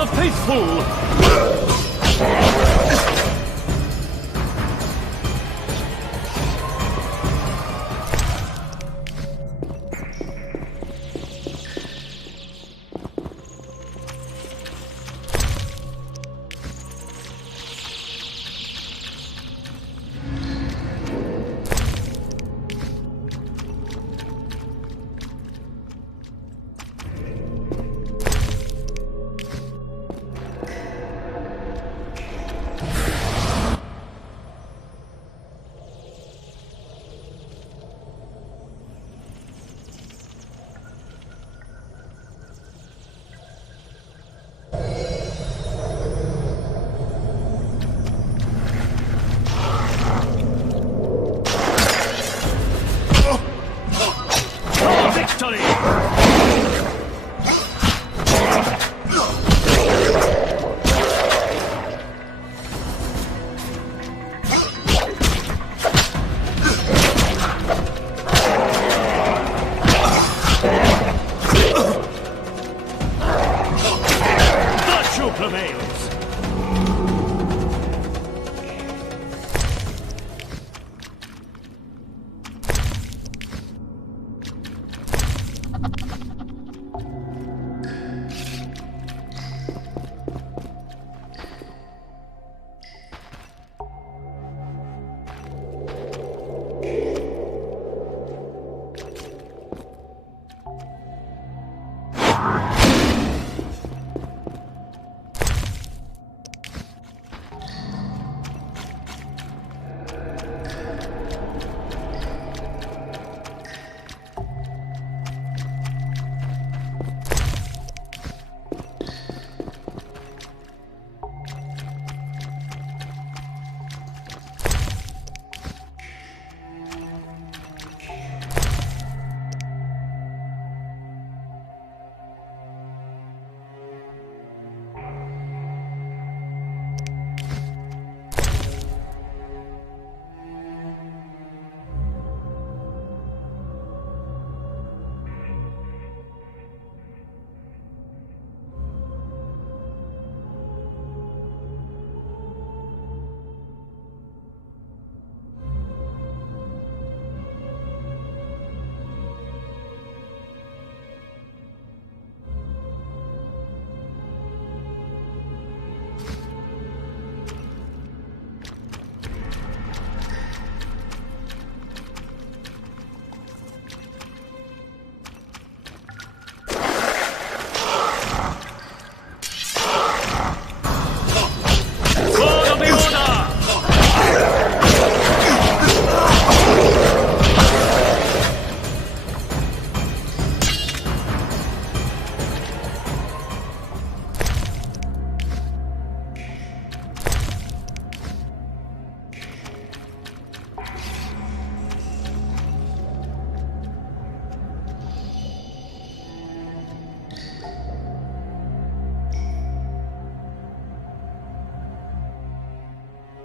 the faithful!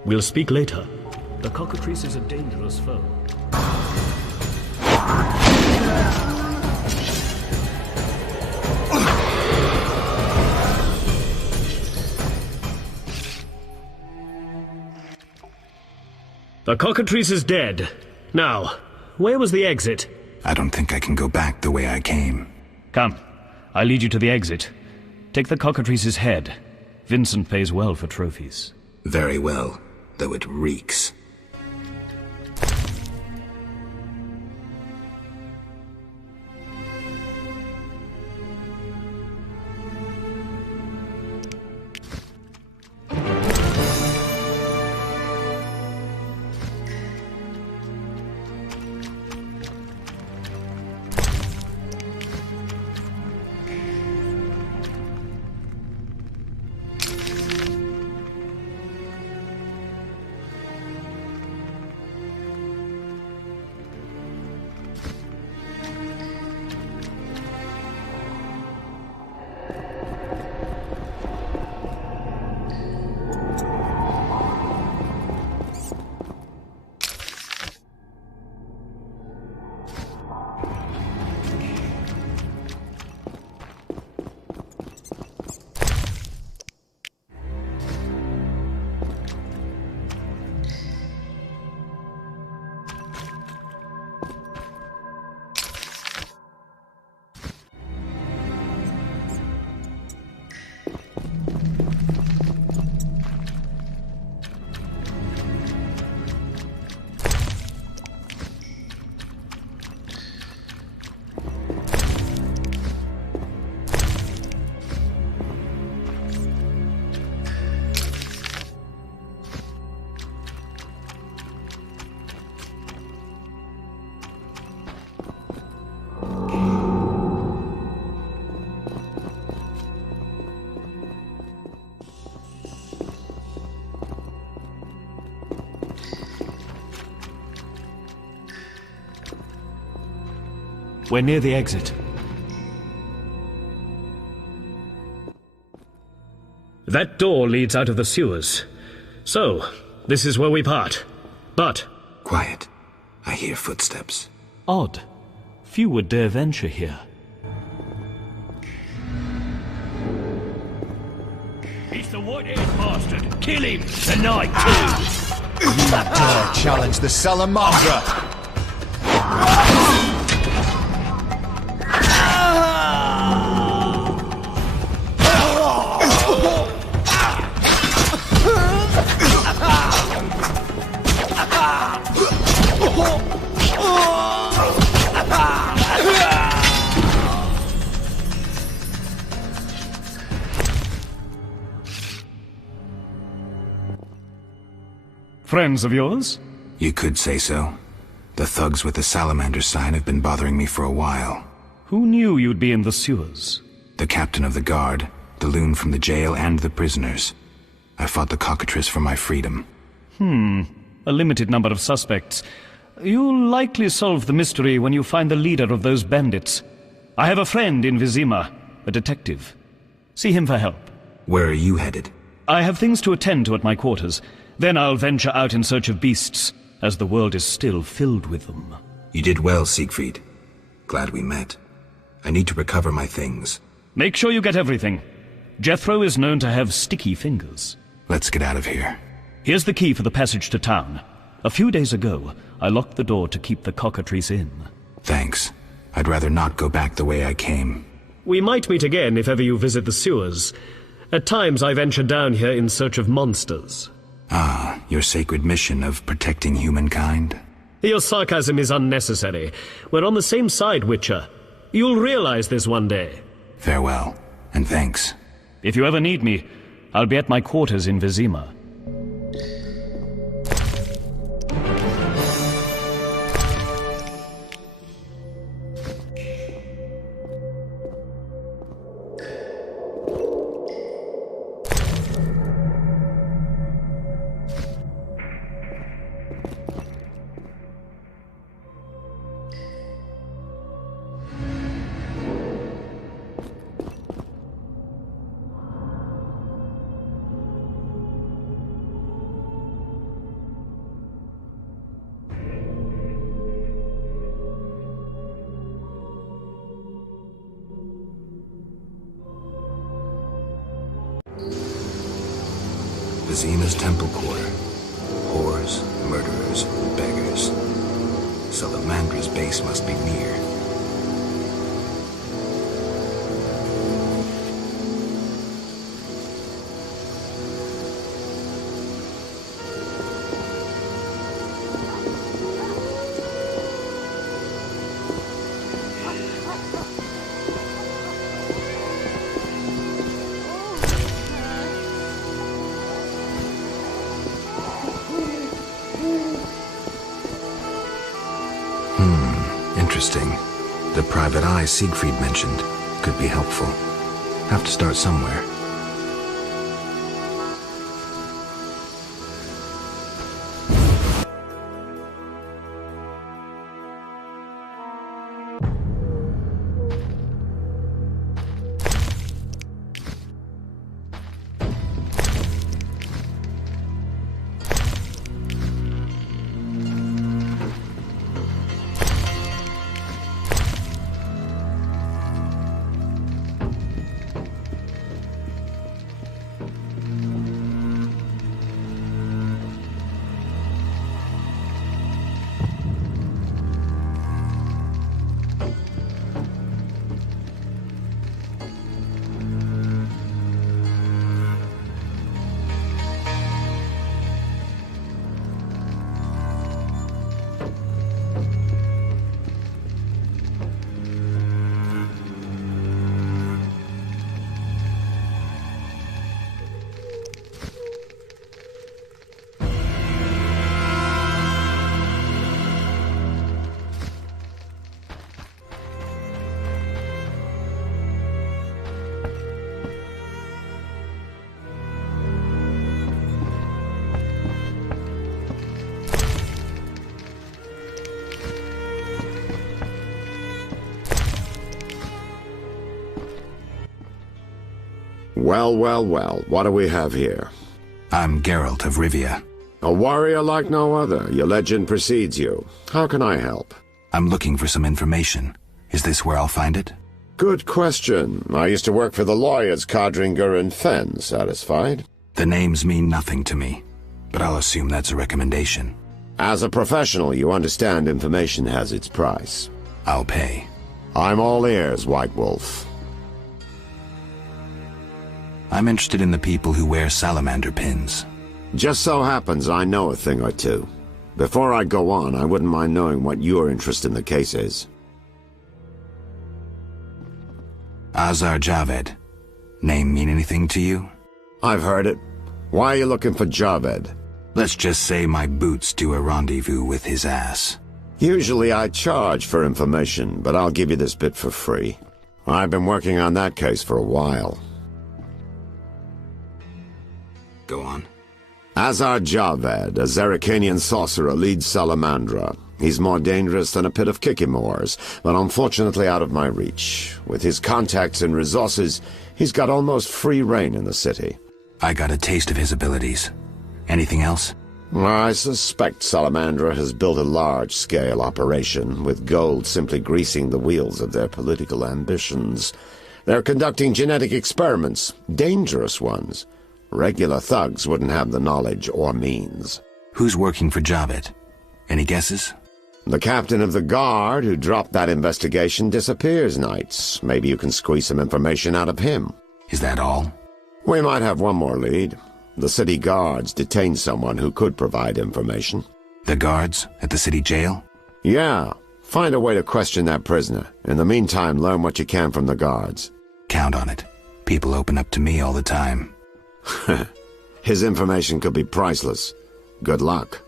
We'll speak later. The cockatrice is a dangerous foe. The cockatrice is dead. Now, where was the exit? I don't think I can go back the way I came. Come, I'll lead you to the exit. Take the cockatrice's head. Vincent pays well for trophies. Very well, though it reeks. We're near the exit. That door leads out of the sewers. So, this is where we part. But... Quiet. I hear footsteps. Odd. Few would dare venture here. He's the white-haired bastard! Kill him! Tonight, too! You dare challenge the Salamandra! Friends of yours? You could say so. The thugs with the salamander sign have been bothering me for a while. Who knew you'd be in the sewers? The captain of the guard, the loon from the jail, and the prisoners. I fought the cockatrice for my freedom. A limited number of suspects. You'll likely solve the mystery when you find the leader of those bandits. I have a friend in Vizima, a detective. See him for help. Where are you headed? I have things to attend to at my quarters. Then I'll venture out in search of beasts, as the world is still filled with them. You did well, Siegfried. Glad we met. I need to recover my things. Make sure you get everything. Jethro is known to have sticky fingers. Let's get out of here. Here's the key for the passage to town. A few days ago, I locked the door to keep the cockatrice in. Thanks. I'd rather not go back the way I came. We might meet again if ever you visit the sewers. At times I venture down here in search of monsters. Ah, your sacred mission of protecting humankind? Your sarcasm is unnecessary. We're on the same side, Witcher. You'll realize this one day. Farewell, and thanks. If you ever need me, I'll be at my quarters in Vizima. Vizima's temple quarter. Whores, murderers, beggars. Salamandra's base must be near. Interesting. The private eye Siegfried mentioned could be helpful. Have to start somewhere. Well, well, well. What do we have here? I'm Geralt of Rivia. A warrior like no other. Your legend precedes you. How can I help? I'm looking for some information. Is this where I'll find it? Good question. I used to work for the lawyers Codringer and Fenn. Satisfied? The names mean nothing to me, but I'll assume that's a recommendation. As a professional, you understand information has its price. I'll pay. I'm all ears, White Wolf. I'm interested in the people who wear salamander pins. Just so happens I know a thing or two. Before I go on, I wouldn't mind knowing what your interest in the case is. Azar Javed. Name mean anything to you? I've heard it. Why are you looking for Javed? Let's just say my boots do a rendezvous with his ass. Usually I charge for information, but I'll give you this bit for free. I've been working on that case for a while. Go on. Azar Javed, a Zerrikanian sorcerer, leads Salamandra. He's more dangerous than a pit of Kikimores, but unfortunately out of my reach. With his contacts and resources, he's got almost free reign in the city. I got a taste of his abilities. Anything else? I suspect Salamandra has built a large-scale operation, with gold simply greasing the wheels of their political ambitions. They're conducting genetic experiments, dangerous ones. Regular thugs wouldn't have the knowledge or means. Who's working for Javed? Any guesses? The captain of the guard who dropped that investigation disappears nights. Maybe you can squeeze some information out of him. Is that all? We might have one more lead. The city guards detained someone who could provide information. The guards at the city jail? Yeah. Find a way to question that prisoner. In the meantime, learn what you can from the guards. Count on it. People open up to me all the time. His information could be priceless. Good luck.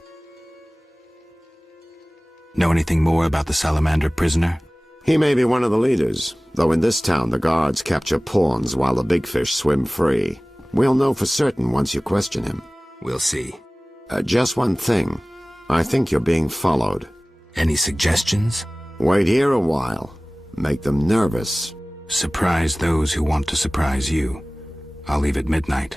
Know anything more about the salamander prisoner? He may be one of the leaders, though in this town the guards capture pawns while the big fish swim free. We'll know for certain once you question him. We'll see. Just one thing. I think you're being followed. Any suggestions? Wait here a while. Make them nervous. Surprise those who want to surprise you. I'll leave at midnight.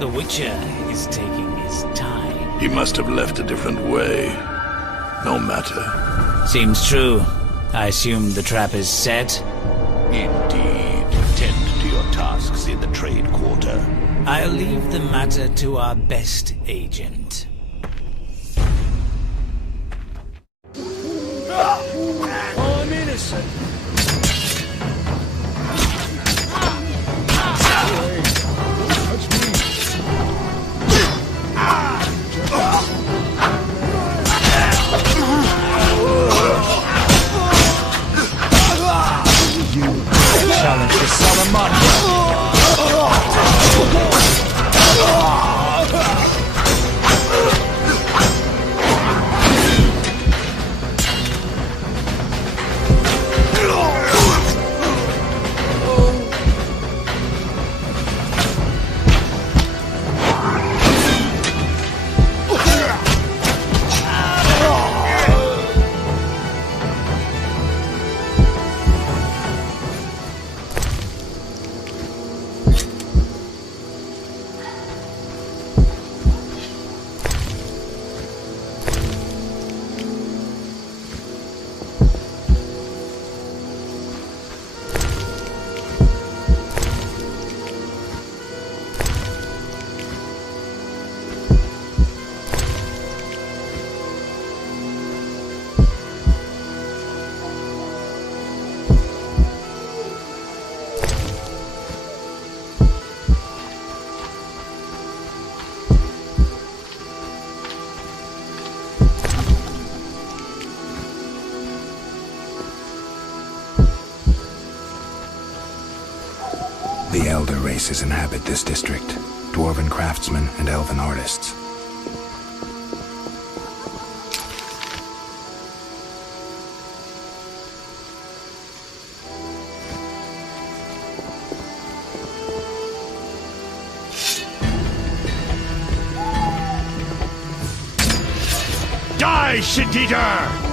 The Witcher is taking his time. He must have left a different way. No matter. Seems true. I assume the trap is set. Indeed. Tend to your tasks in the trade quarter. I'll leave the matter to our best agent. I'm innocent. Challenge the Salamandra. The elder races inhabit this district. Dwarven craftsmen and elven artists. Die, shit-eater!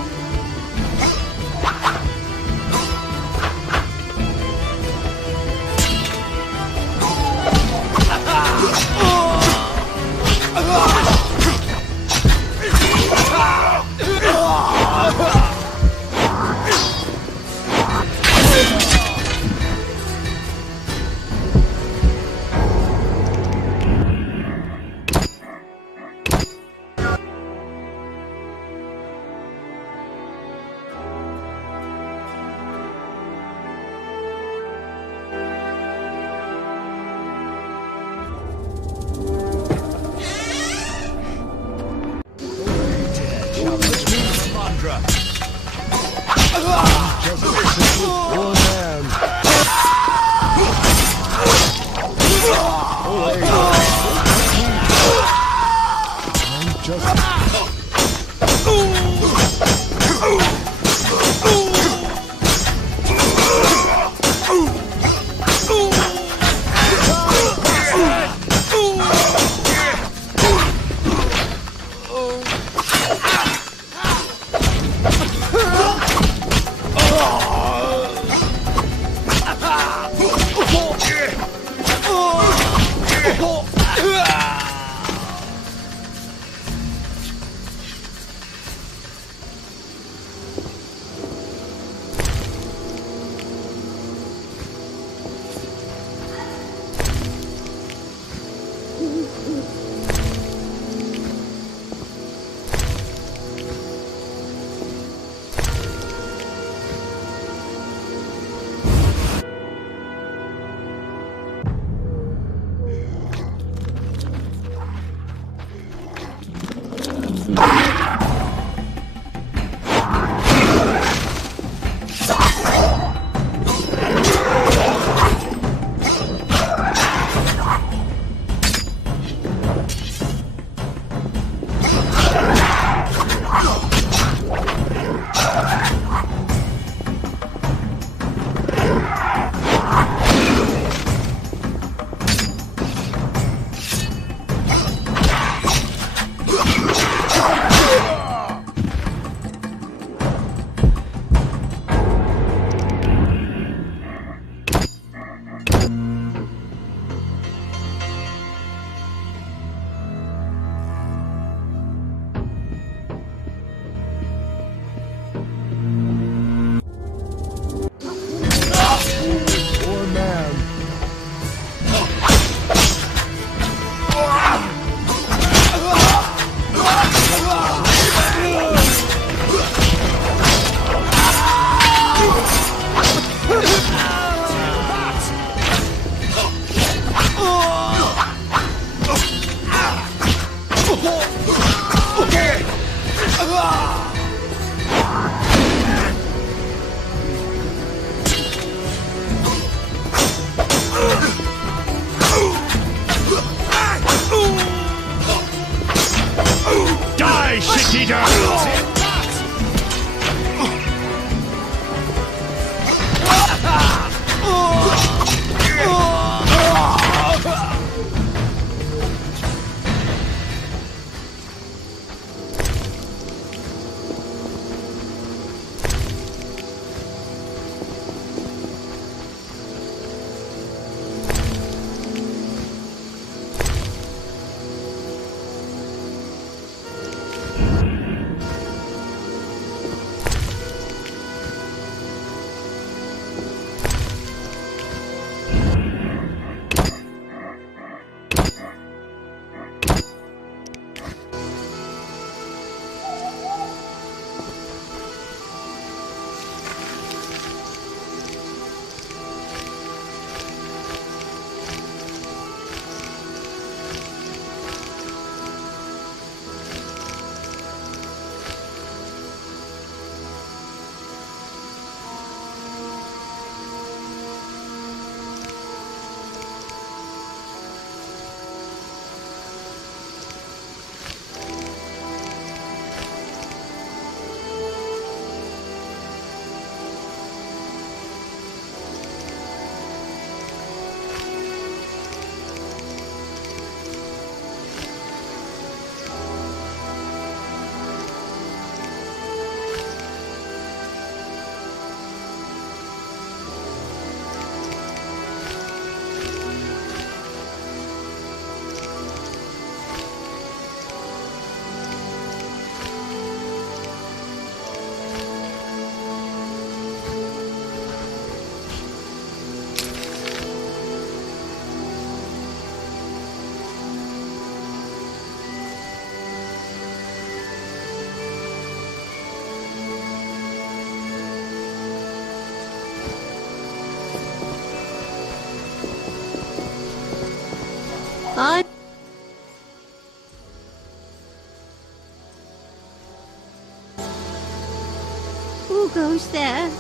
Who goes there?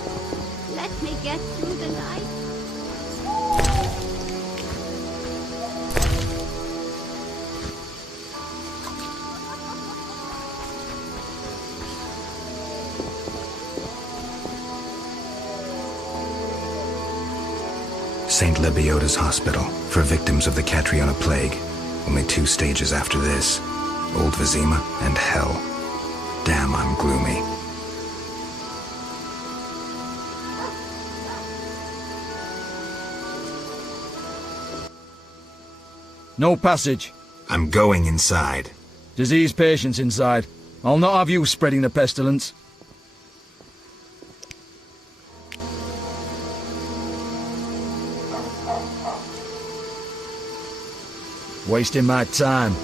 Let me get through the night. St. Lebioda's Hospital for victims of the Catriona Plague. Only 2 stages after this. Old Vizima and Hell. Damn, I'm gloomy. No passage. I'm going inside. Disease patients inside. I'll not have you spreading the pestilence. Wasting my time.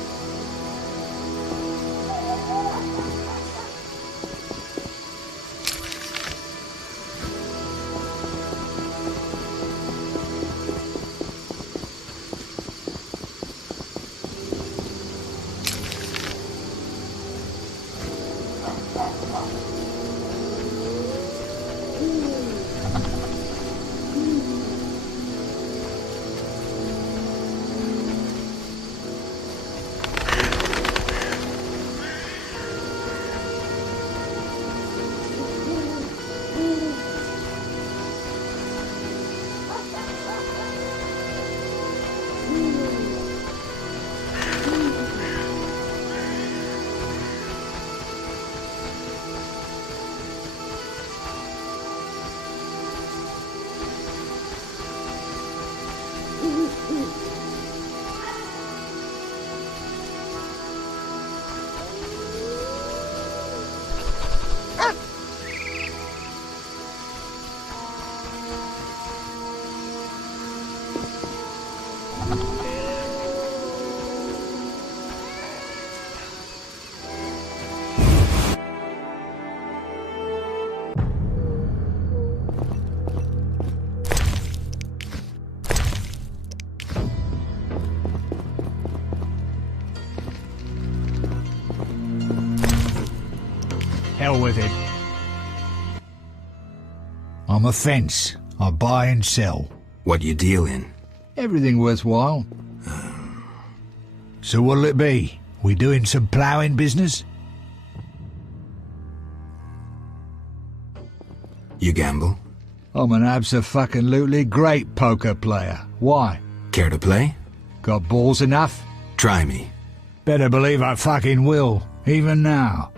Hell with it. I'm a fence. I buy and sell. What you deal in? Everything worthwhile. So what'll it be? We doing some ploughing business? You gamble? I'm an abso-fucking-lutely great poker player. Why? Care to play? Got balls enough? Try me. Better believe I fucking will, even now.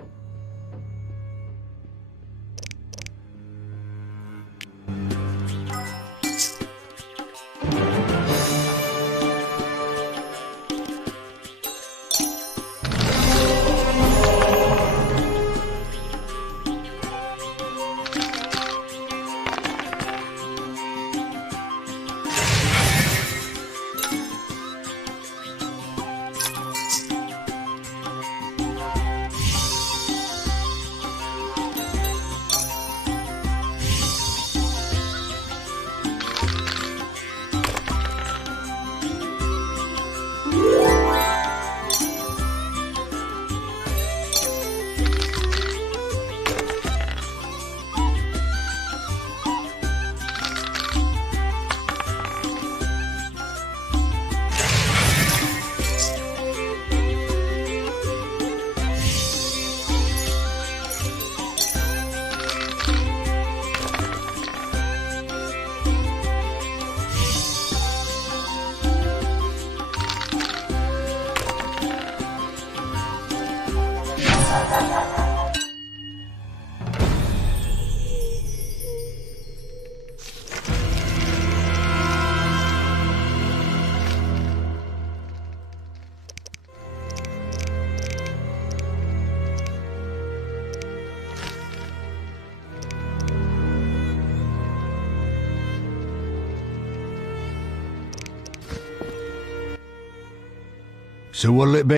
So what'll it be?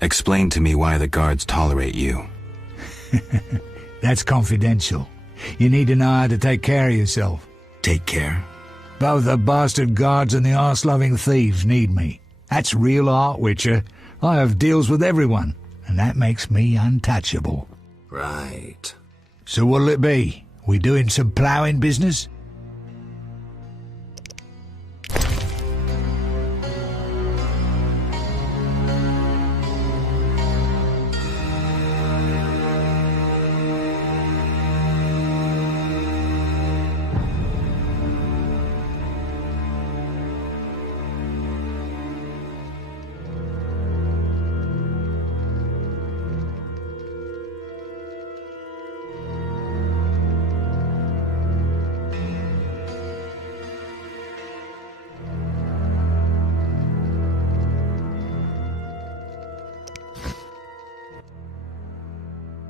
Explain to me why the guards tolerate you. That's confidential. You need to know how to take care of yourself. Take care? Both the bastard guards and the arse-loving thieves need me. That's real art, Witcher. I have deals with everyone, and that makes me untouchable. Right. So what'll it be? We doing some ploughing business?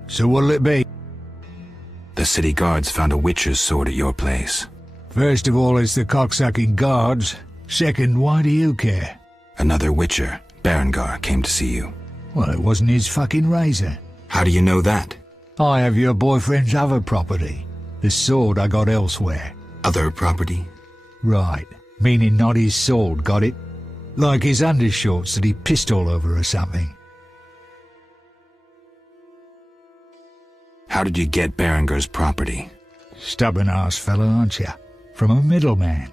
So what'll it be? The city guards found a witcher's sword at your place. First of all, it's the cocksucking guards. Second, why do you care? Another witcher, Berengar, came to see you. Well, it wasn't his fucking razor. How do you know that? I have your boyfriend's other property. The sword I got elsewhere. Other property? Right. Meaning not his sword, got it? Like his undershorts that he pissed all over or something. How did you get Berengar's property? Stubborn-ass fellow, aren't you? From a middleman.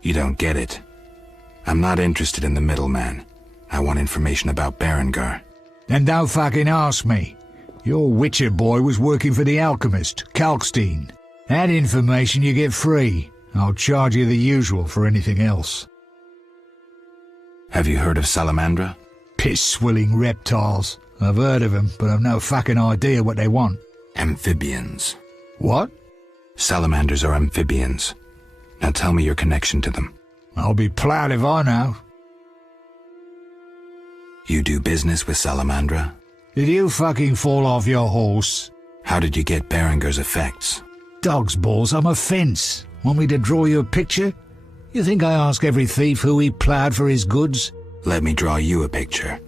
You don't get it. I'm not interested in the middleman. I want information about Berengar. Then don't fucking ask me. Your Witcher boy was working for the alchemist, Kalkstein. That information you get free. I'll charge you the usual for anything else. Have you heard of Salamandra? Piss-swilling reptiles. I've heard of them, but I've no fucking idea what they want. Amphibians. What? Salamanders are amphibians. Now tell me your connection to them. I'll be proud if I know. You do business with Salamandra? Did you fucking fall off your horse? How did you get Berengar's effects? Dog's balls, I'm a fence. Want me to draw you a picture? You think I ask every thief who he ploughed for his goods? Let me draw you a picture.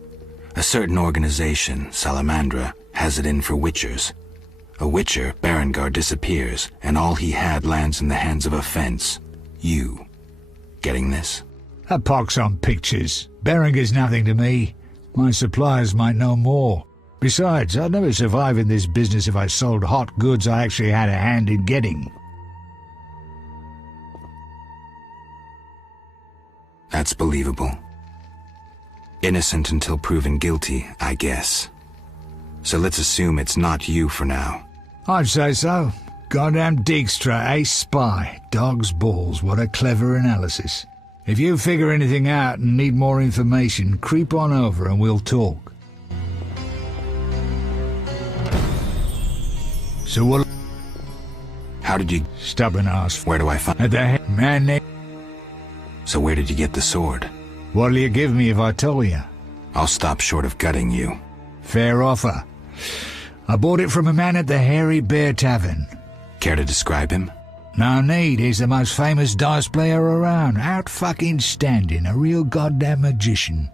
A certain organization, Salamandra, has it in for witchers. A witcher, Berengar, disappears, and all he had lands in the hands of a fence. You. Getting this? A pox on pictures. Berengar's nothing to me. My suppliers might know more. Besides, I'd never survive in this business if I sold hot goods I actually had a hand in getting. That's believable. Innocent until proven guilty, I guess. So let's assume it's not you for now. I'd say so. Goddamn Dijkstra, ace spy. Dog's balls, what a clever analysis. If you figure anything out and need more information, creep on over and we'll talk. So what? How did you... Stubborn ass. Where do I find... At the head man name. So where did you get the sword? What'll you give me if I tell you? I'll stop short of gutting you. Fair offer. I bought it from a man at the Hairy Bear Tavern. Care to describe him? No need, he's the most famous dice player around. Out fucking standing, a real goddamn magician.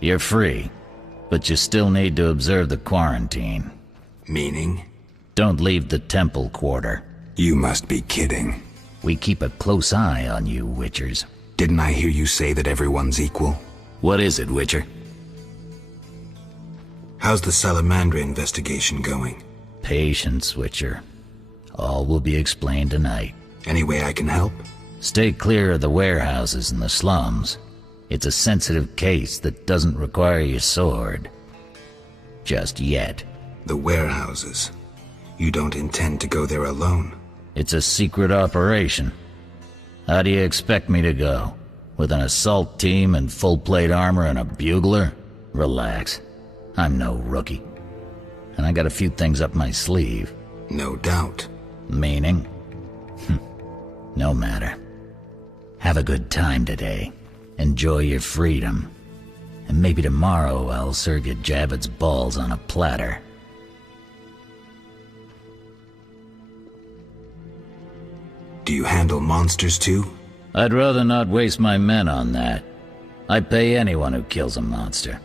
You're free, but you still need to observe the quarantine. Meaning? Don't leave the temple quarter. You must be kidding. We keep a close eye on you, Witchers. Didn't I hear you say that everyone's equal? What is it, Witcher? How's the Salamandra investigation going? Patience, Witcher. All will be explained tonight. Any way I can help? Stay clear of the warehouses and the slums. It's a sensitive case that doesn't require your sword. Just yet. The warehouses. You don't intend to go there alone? It's a secret operation. How do you expect me to go? With an assault team and full-plate armor and a bugler? Relax. I'm no rookie. And I got a few things up my sleeve. No doubt. Meaning? No matter. Have a good time today. Enjoy your freedom. And maybe tomorrow I'll serve you Javed's balls on a platter. Do you handle monsters too? I'd rather not waste my men on that. I pay anyone who kills a monster.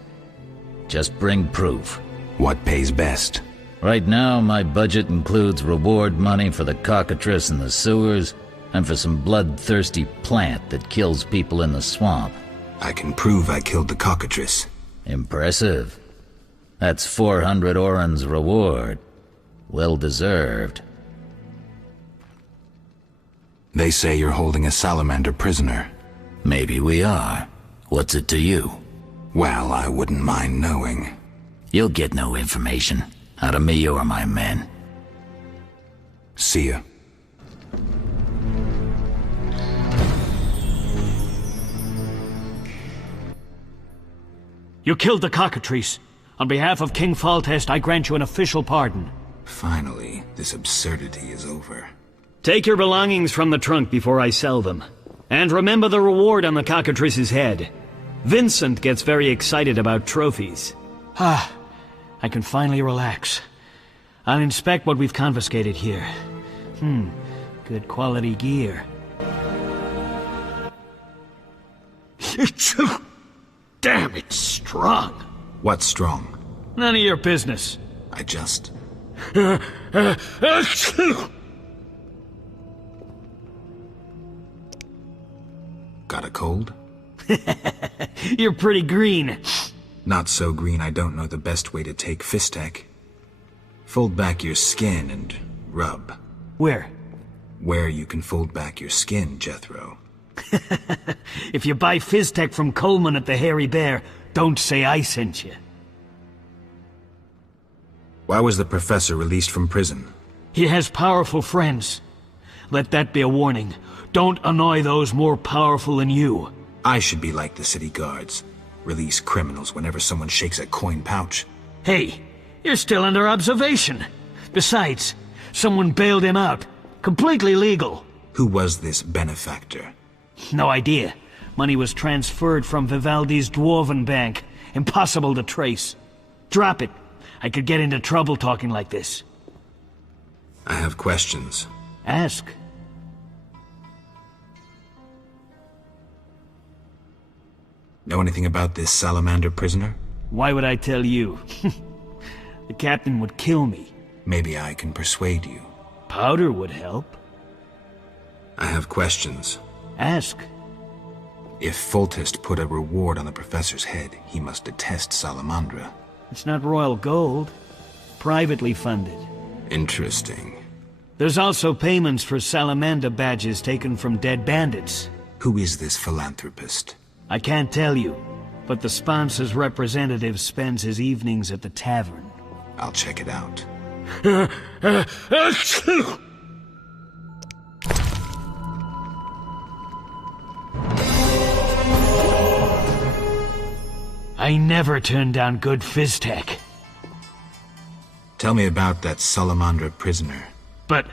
Just bring proof. What pays best? Right now, my budget includes reward money for the cockatrice in the sewers, and for some bloodthirsty plant that kills people in the swamp. I can prove I killed the cockatrice. Impressive. That's 400 Oren's reward. Well deserved. They say you're holding a salamander prisoner. Maybe we are. What's it to you? Well, I wouldn't mind knowing. You'll get no information. Out of me or my men. See ya. You killed the cockatrice. On behalf of King Faltest, I grant you an official pardon. Finally, this absurdity is over. Take your belongings from the trunk before I sell them. And remember the reward on the cockatrice's head. Vincent gets very excited about trophies. I can finally relax. I'll inspect what we've confiscated here. Good quality gear. Damn, it's strong. What's strong? None of your business. I just... Got a cold? You're pretty green. Not so green I don't know the best way to take Fistek. Fold back your skin and rub. Where? Where you can fold back your skin, Jethro. If you buy Fizztech from Coleman at the Hairy Bear, don't say I sent you. Why was the professor released from prison? He has powerful friends. Let that be a warning. Don't annoy those more powerful than you. I should be like the city guards. Release criminals whenever someone shakes a coin pouch. Hey, you're still under observation. Besides, someone bailed him out. Completely legal. Who was this benefactor? No idea. Money was transferred from Vivaldi's Dwarven Bank. Impossible to trace. Drop it. I could get into trouble talking like this. I have questions. Ask. Know anything about this salamander prisoner? Why would I tell you? The captain would kill me. Maybe I can persuade you. Powder would help. I have questions. Ask. If Foltest put a reward on the professor's head, he must detest Salamandra. It's not royal gold. Privately funded. Interesting. There's also payments for Salamander badges taken from dead bandits. Who is this philanthropist? I can't tell you, but the sponsor's representative spends his evenings at the tavern. I'll check it out. I never turn down good Fizztech. Tell me about that Salamandra prisoner. But...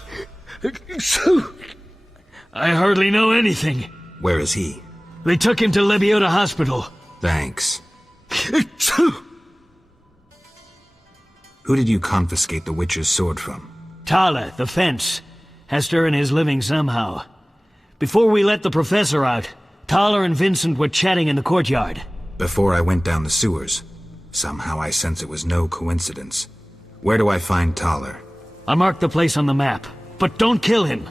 I hardly know anything. Where is he? They took him to Lebiota Hospital. Thanks. Who did you confiscate the Witcher's sword from? Tala, the fence. Has to earn his living somehow. Before we let the professor out, Tala and Vincent were chatting in the courtyard. Before I went down the sewers. Somehow I sense it was no coincidence. Where do I find Thaler? I marked the place on the map, but don't kill him.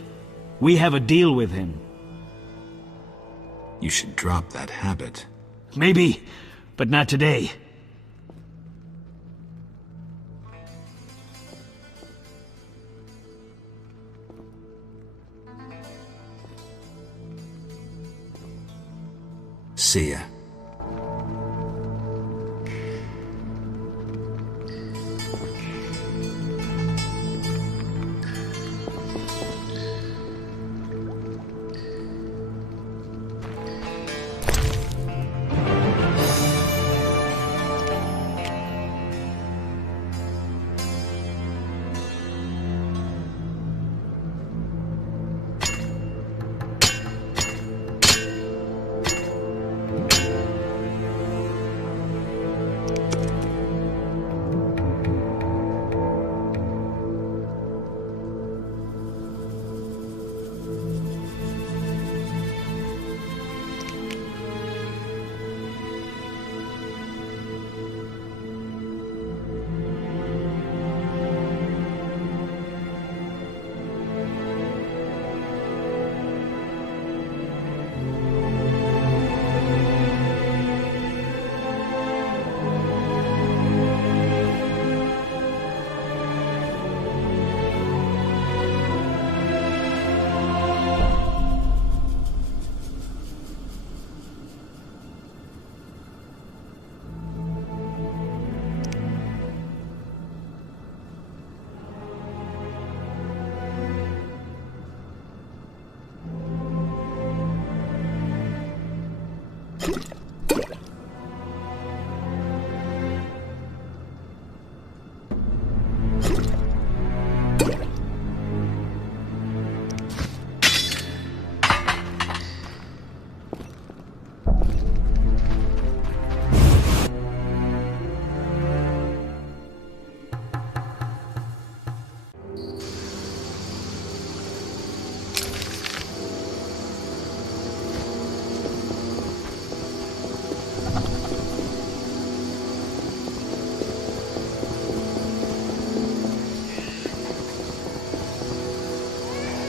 We have a deal with him. You should drop that habit. Maybe, but not today. See ya.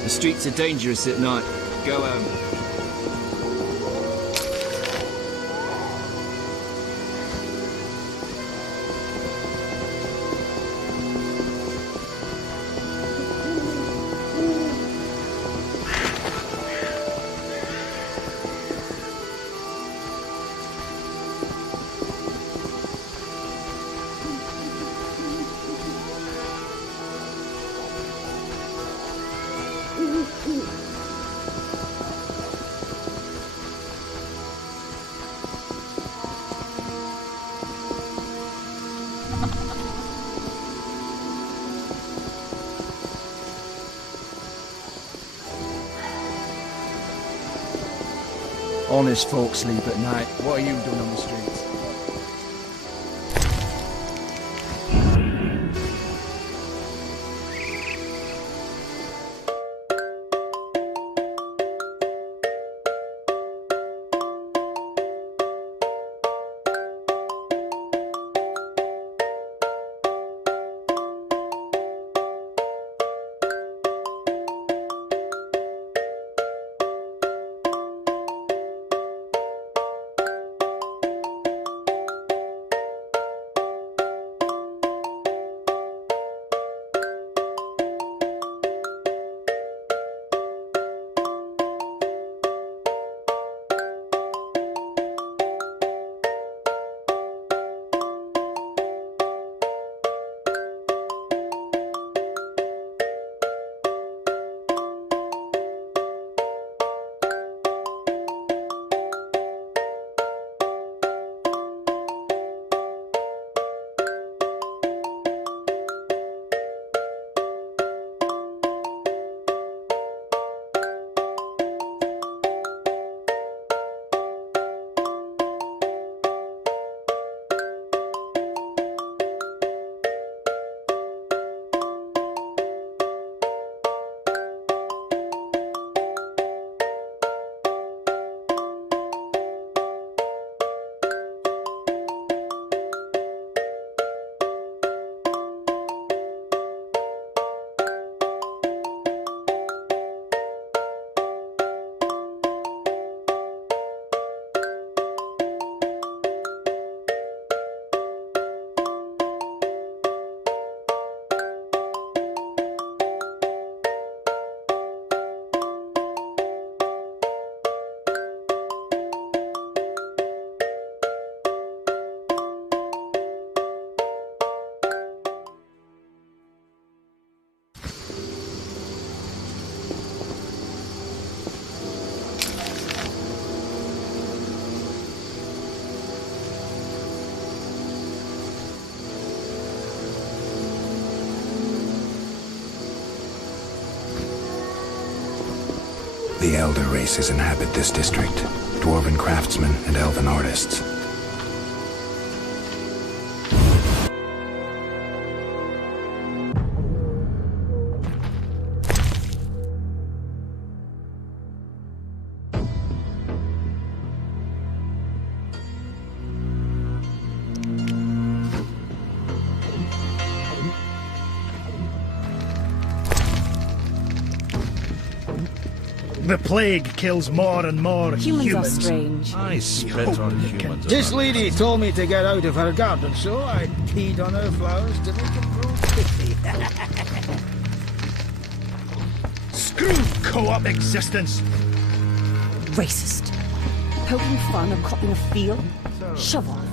The streets are dangerous at night. Go home. Honest folks sleep at night. What are you doing on the streets? elder races inhabit this district. Dwarven craftsmen and elven artists. The plague kills more and more Humans are strange. I spit on humans. This lady told me to get out of her garden, so I peed on her flowers to make them grow quickly. Screw co-op existence! Racist. Poking fun of cropping a field? Shove off.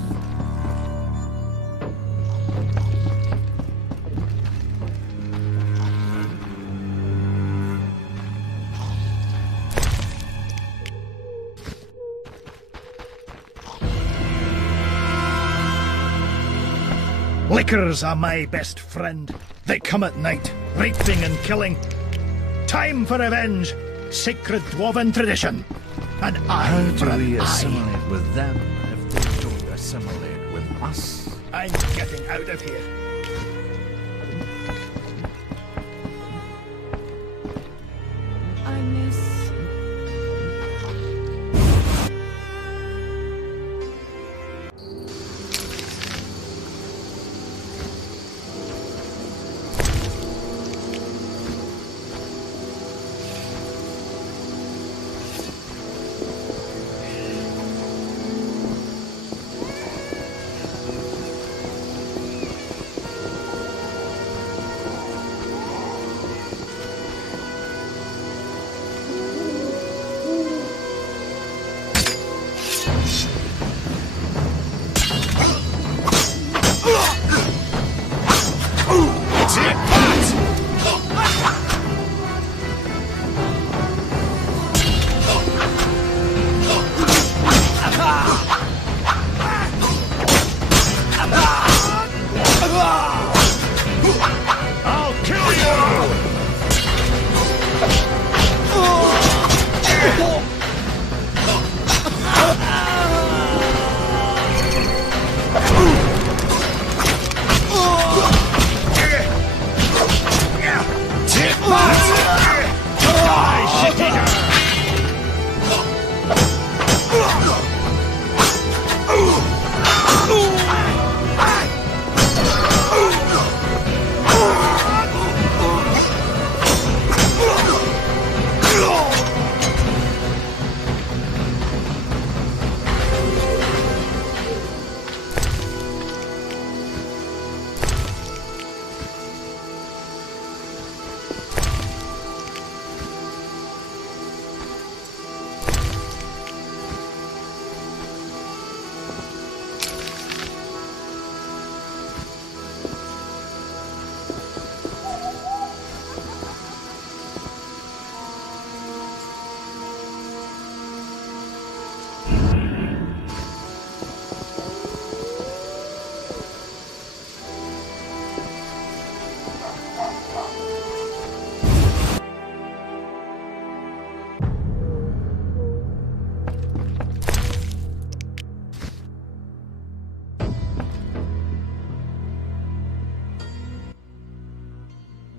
Liquors are my best friend. They come at night, raping and killing. Time for revenge. Sacred dwarven tradition. And How eye for do an we eye. assimilate with them if they don't assimilate with us? I'm getting out of here. I miss... I'll kill you!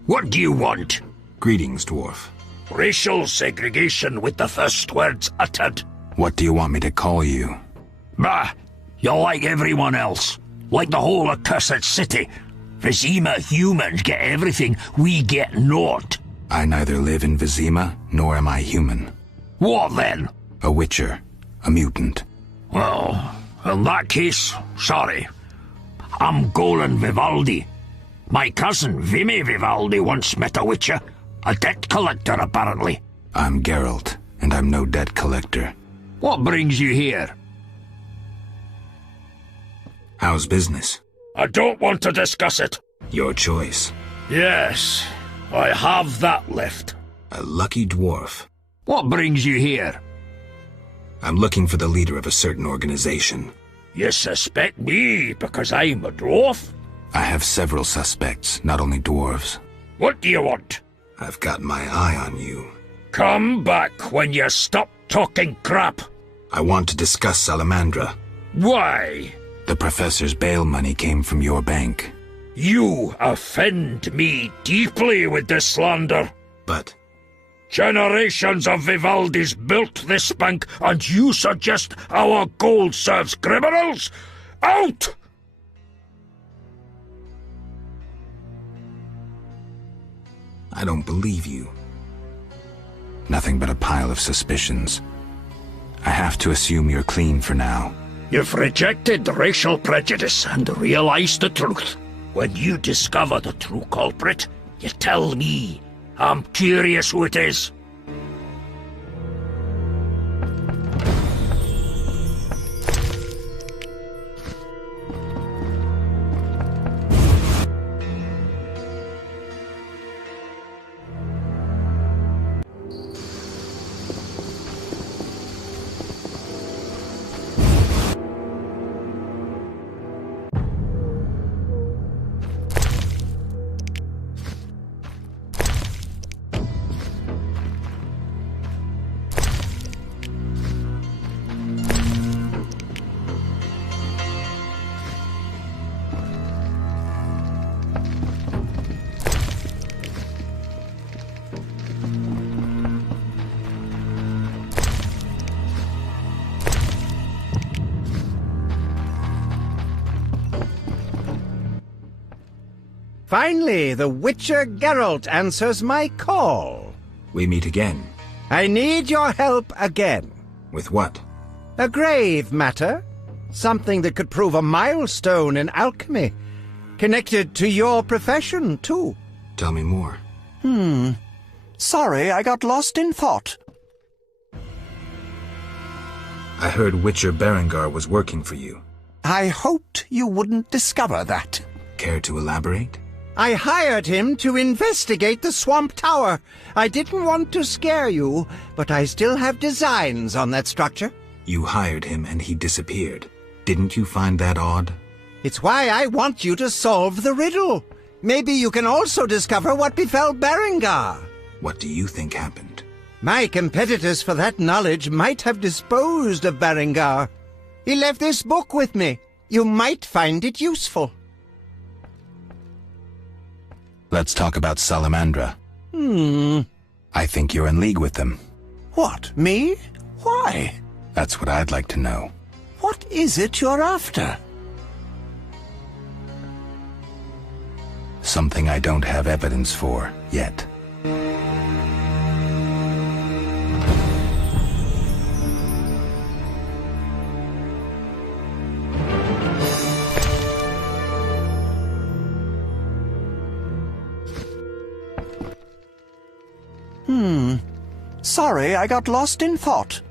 What do you want? Greetings, dwarf. Racial segregation with the first words uttered. What do you want me to call you? Bah! You're like everyone else. Like the whole accursed city. Vizima humans get everything, we get naught. I neither live in Vizima, nor am I human. What then? A witcher. A mutant. Well, in that case, sorry. I'm Golan Vivaldi. My cousin Vimy Vivaldi once met a witcher. A debt collector, apparently. I'm Geralt, and I'm no debt collector. What brings you here? How's business? I don't want to discuss it. Your choice. Yes, I have that left. A lucky dwarf. What brings you here? I'm looking for the leader of a certain organization. You suspect me because I'm a dwarf? I have several suspects, not only dwarves. What do you want? I've got my eye on you. Come back when you stop talking crap. I want to discuss Salamandra. Why? The professor's bail money came from your bank. You offend me deeply with this slander. But... generations of Vivaldis built this bank, and you suggest our gold serves criminals? Out! I don't believe you. Nothing but a pile of suspicions. I have to assume you're clean for now. You've rejected racial prejudice and realized the truth. When you discover the true culprit, you tell me. I'm curious who it is. Finally, the Witcher Geralt answers my call. We meet again. I need your help again. With what? A grave matter. Something that could prove a milestone in alchemy. Connected to your profession, too. Tell me more. Sorry, I got lost in thought. I heard Witcher Berengar was working for you. I hoped you wouldn't discover that. Care to elaborate? I hired him to investigate the Swamp Tower. I didn't want to scare you, but I still have designs on that structure. You hired him and he disappeared. Didn't you find that odd? It's why I want you to solve the riddle. Maybe you can also discover what befell Berengar. What do you think happened? My competitors for that knowledge might have disposed of Berengar. He left this book with me. You might find it useful. Let's talk about Salamandra. I think you're in league with them. What, me? Why? That's what I'd like to know. What is it you're after? Something I don't have evidence for yet. Sorry, I got lost in thought.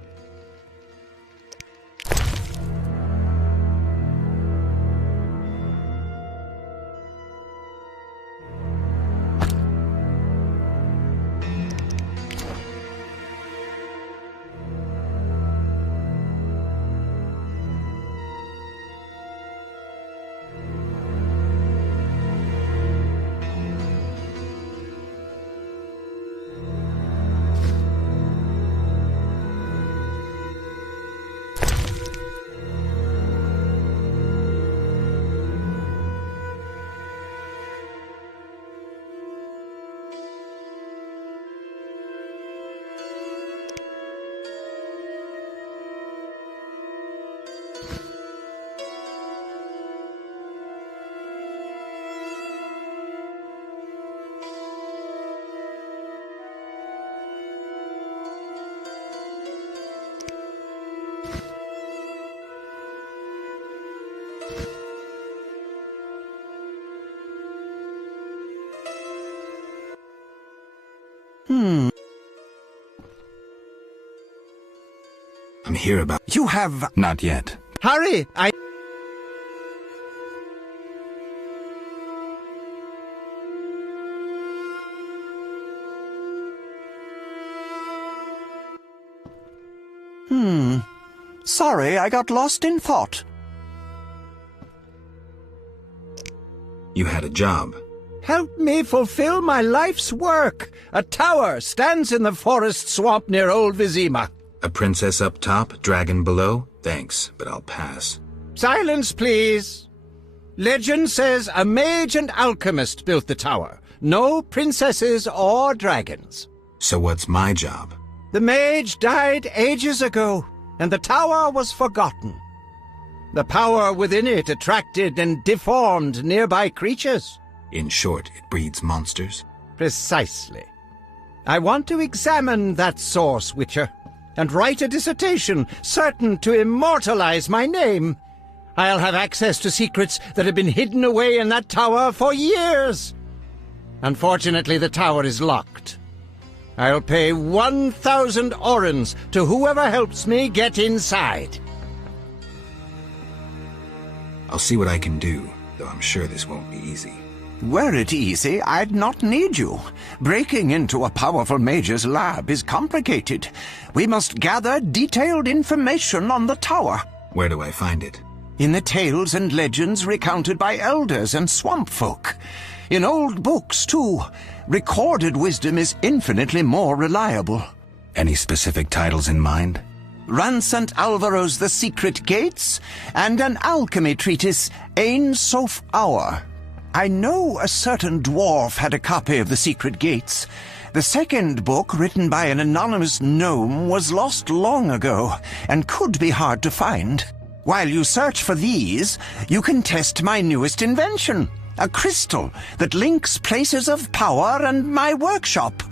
I'm here about... You have... Not yet. Hurry! Sorry, I got lost in thought. You had a job. Help me fulfill my life's work. A tower stands in the forest swamp near Old Vizima. A princess up top, dragon below? Thanks, but I'll pass. Silence, please. Legend says a mage and alchemist built the tower. No princesses or dragons. So what's my job? The mage died ages ago, and the tower was forgotten. The power within it attracted and deformed nearby creatures. In short, it breeds monsters? Precisely. I want to examine that source, Witcher, and write a dissertation certain to immortalize my name. I'll have access to secrets that have been hidden away in that tower for years. Unfortunately, the tower is locked. I'll pay 1,000 orens to whoever helps me get inside. I'll see what I can do, though I'm sure this won't be easy. Were it easy, I'd not need you. Breaking into a powerful mage's lab is complicated. We must gather detailed information on the tower. Where do I find it? In the tales and legends recounted by elders and swamp folk. In old books, too. Recorded wisdom is infinitely more reliable. Any specific titles in mind? Ransant Alvaro's The Secret Gates, and an alchemy treatise, Ain Soph Hour. I know a certain dwarf had a copy of The Secret Gates. The second book, written by an anonymous gnome, was lost long ago, and could be hard to find. While you search for these, you can test my newest invention, a crystal that links places of power and my workshop.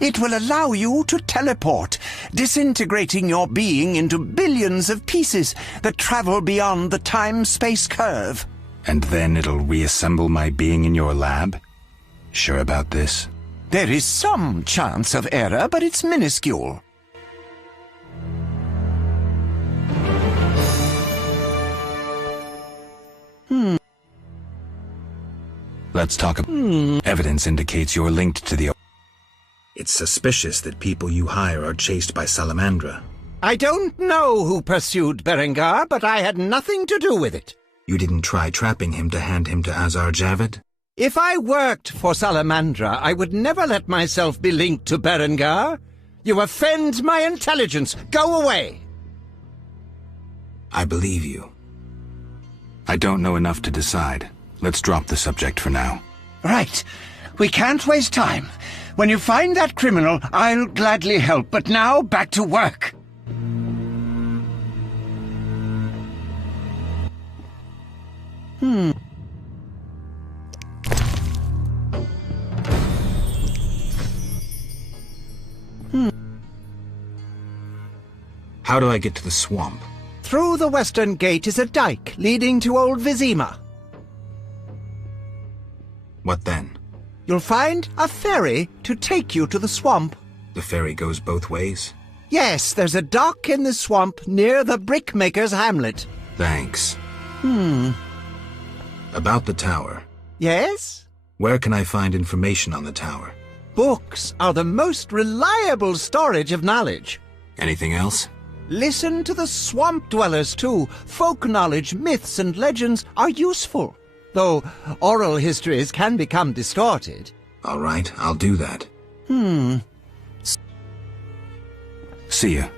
It will allow you to teleport, disintegrating your being into billions of pieces that travel beyond the time-space curve. And then it'll reassemble my being in your lab? Sure about this? There is some chance of error, but it's minuscule. Let's talk about... Evidence indicates you're linked to the... It's suspicious that people you hire are chased by Salamandra. I don't know who pursued Berengar, but I had nothing to do with it. You didn't try trapping him to hand him to Azar Javid? If I worked for Salamandra, I would never let myself be linked to Berengar. You offend my intelligence. Go away! I believe you. I don't know enough to decide. Let's drop the subject for now. Right. We can't waste time. When you find that criminal, I'll gladly help, but now back to work. How do I get to the swamp? Through the western gate is a dike leading to Old Vizima. What then? You'll find a ferry to take you to the swamp. The ferry goes both ways? Yes, there's a dock in the swamp near the brickmaker's hamlet. Thanks. About the tower. Yes? Where can I find information on the tower? Books are the most reliable storage of knowledge. Anything else? Listen to the swamp dwellers, too. Folk knowledge, myths, and legends are useful, though oral histories can become distorted. All right, I'll do that. See ya.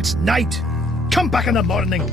It's night. Come back in the morning.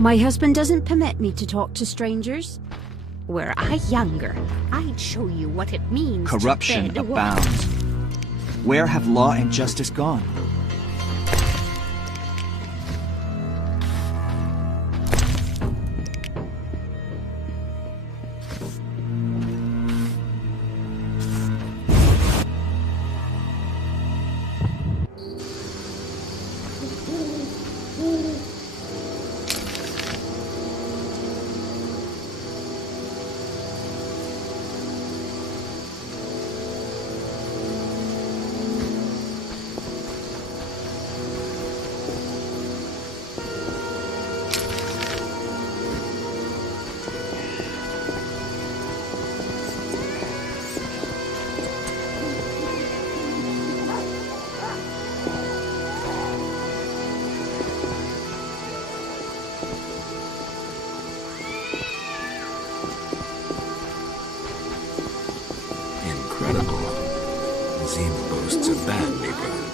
My husband doesn't permit me to talk to strangers. Were I younger, I'd show you what it means Corruption to bed a woman. abounds. Where have law and justice gone?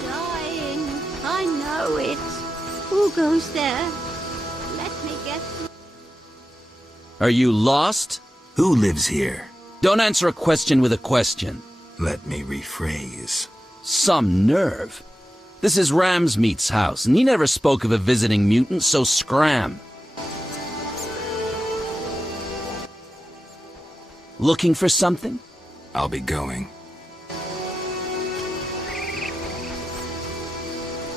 Dying. I know it. Who goes there? Let me get through. Are you lost? Who lives here? Don't answer a question with a question. Let me rephrase. Some nerve. This is Ramsmeat's house, and he never spoke of a visiting mutant, so scram. Looking for something? I'll be going.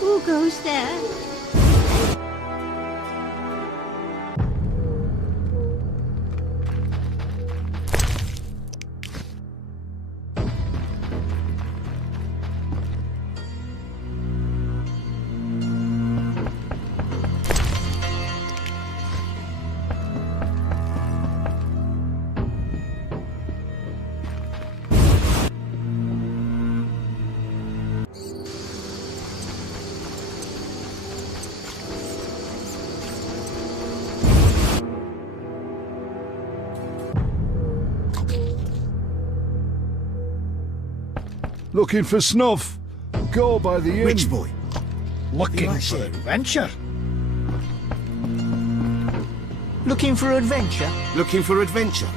Who goes there? Looking for snuff? Go by the inn. Rich boy. Looking for adventure. Looking for adventure? Looking for adventure.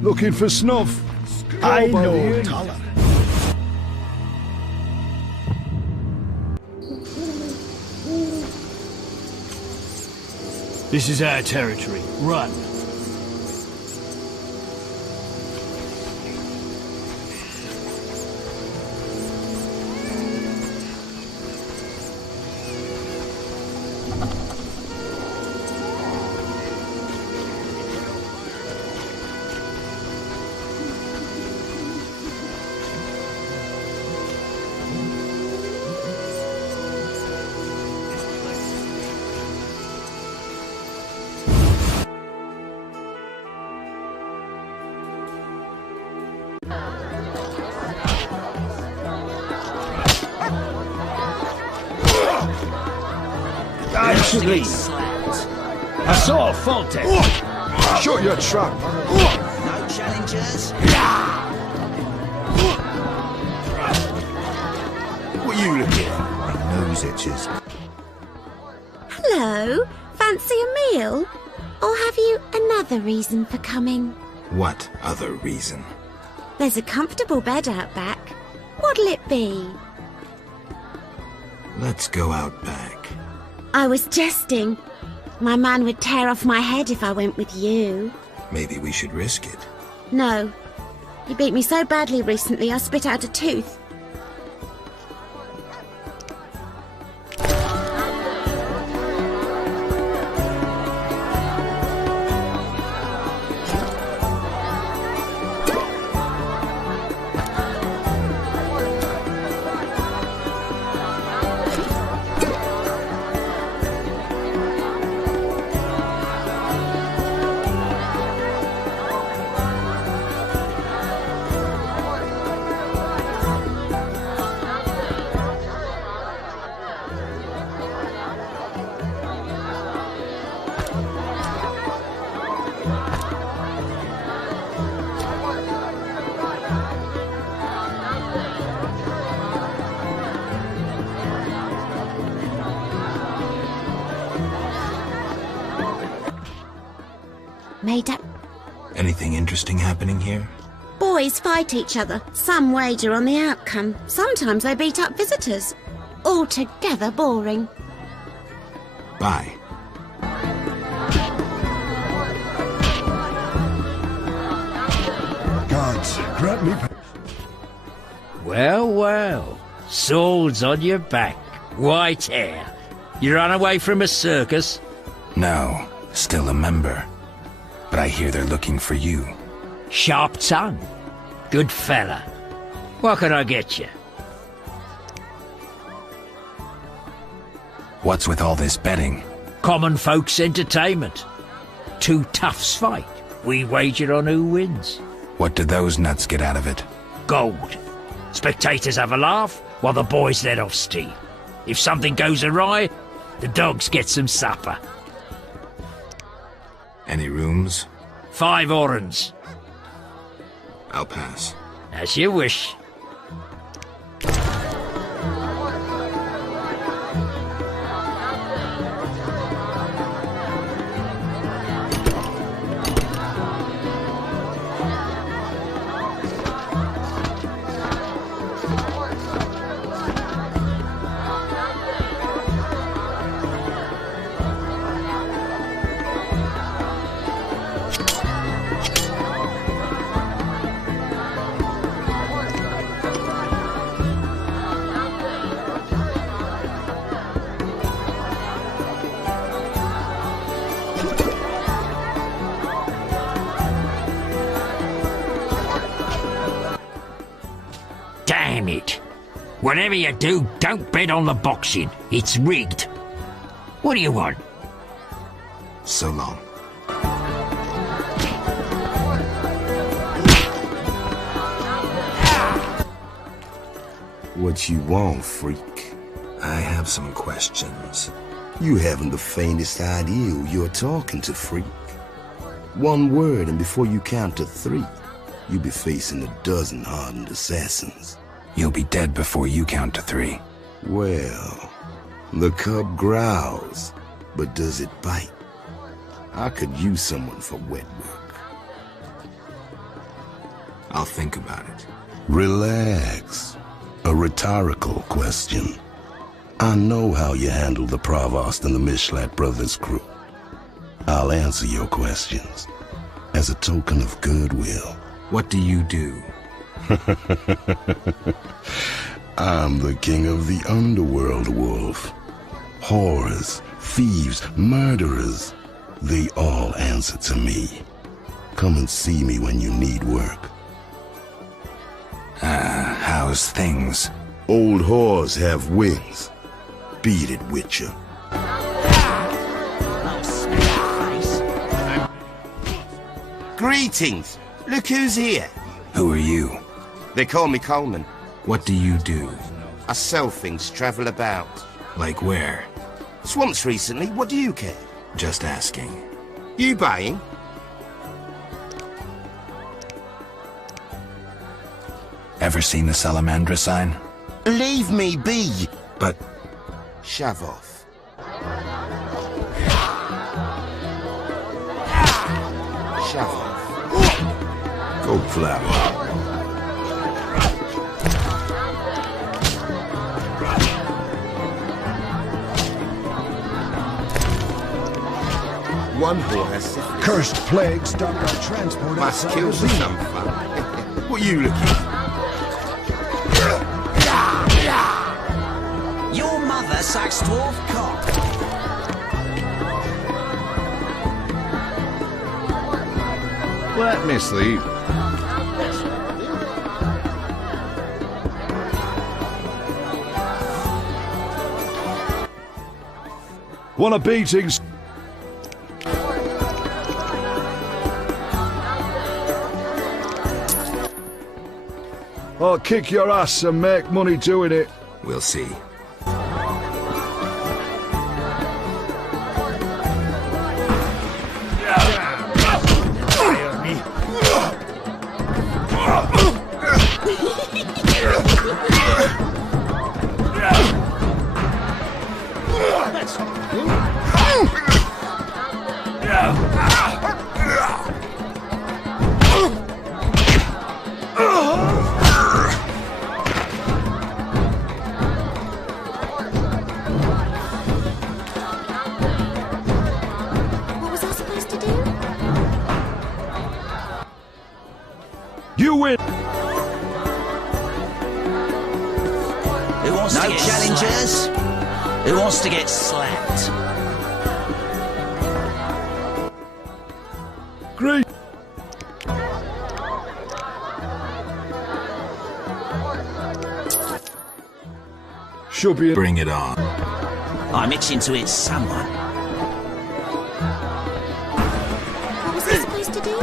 Looking for snuff? Go I by the know inn. Tyler. This is our territory. Run. I saw a faulty. Shut your trap. challengers. What are you looking at? My nose itches. Hello. Fancy a meal? Or have you another reason for coming? What other reason? There's a comfortable bed out back. What'll it be? Let's go out back. I was jesting. My man would tear off my head if I went with you. Maybe we should risk it. No. He beat me so badly recently I spit out a tooth. Made up. Anything interesting happening here? Boys fight each other. Some wager on the outcome. Sometimes they beat up visitors. Altogether boring. Bye. Gods, grant me... Well, well. Swords on your back. White hair. You ran away from a circus? No, still a member. But I hear they're looking for you. Sharp tongue. Good fella. What can I get you? What's with all this betting? Common folks' entertainment. Two toughs fight. We wager on who wins. What do those nuts get out of it? Gold. Spectators have a laugh while the boys let off steam. If something goes awry, the dogs get some supper. Any rooms? 5 orens. I'll pass. As you wish. Damn it. Whatever you do, don't bet on the boxing. It's rigged. What do you want? So long. What you want, freak? I have some questions. You haven't the faintest idea who you're talking to, freak. One word, and before you count to 3, you'll be facing a dozen hardened assassins. You'll be dead before you count to 3. Well, the cub growls, but does it bite? I could use someone for wet work. I'll think about it. Relax. A rhetorical question. I know how you handle the Provost and the Mishlat brothers' crew. I'll answer your questions as a token of goodwill. What do you do? I'm the king of the underworld, Wolf. Whores, thieves, murderers, they all answer to me. Come and see me when you need work. How's things? Old whores have wings. Beat it, Witcher. Greetings. Look who's here. Who are you? They call me Coleman. What do you do? I sell things, travel about. Like where? Swamps recently, what do you care? Just asking. You buying? Ever seen the Salamandra sign? Leave me be! But... Shove off. Shove off. Goldflower. One whore has syphilis. Cursed plague stopped our transport Must outside kill of for Zima. some fun. What you looking? Your mother sucks dwarf cock. Let me sleep. Want a beatings? I'll kick your ass and make money doing it. We'll see. What was I supposed to do? You win! Who wants to get challengers? Who wants to get slapped? Great! Should be... Bring it on. I'm itching to hit someone. What was I supposed to do?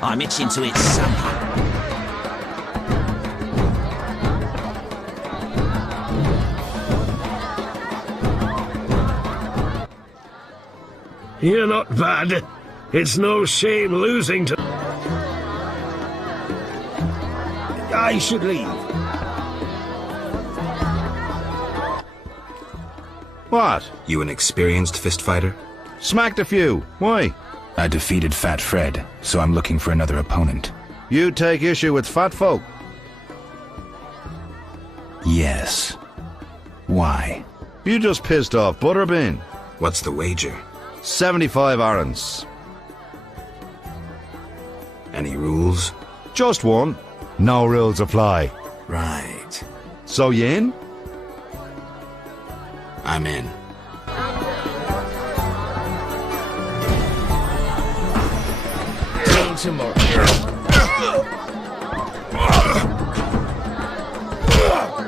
I'm itching to hit someone. You're not bad. It's no shame losing to... I should leave. What? You an experienced fist fighter? Smacked a few. Why? I defeated Fat Fred, so I'm looking for another opponent. You take issue with fat folk? Yes. Why? You just pissed off Butterbean. What's the wager? 75 arons. Any rules? Just one. No rules apply. Right. So you in? I'm in. Till tomorrow.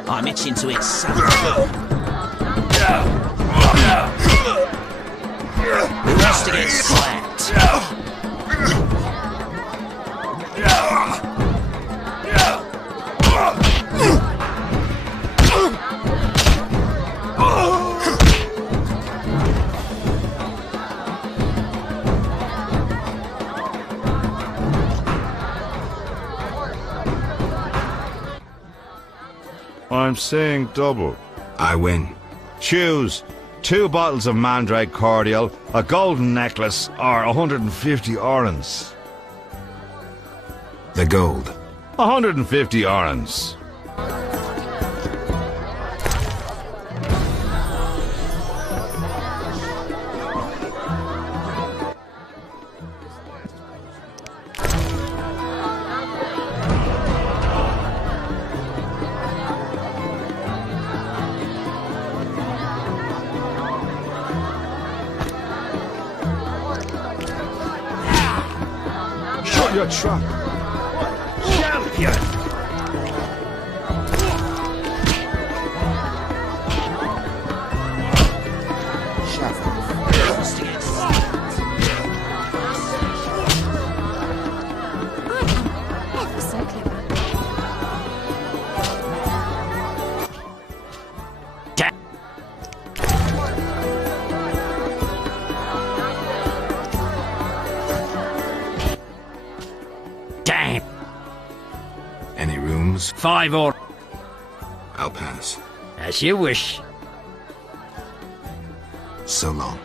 I'm itching to hit someone. Who wants to get slapped? I'm saying double. I win. Choose 2 bottles of Mandrake cordial, a golden necklace, or 150 orens. The gold. 150 orens. Shut your trap! Champion! pounds? 5 or... I'll pass. As you wish. So long.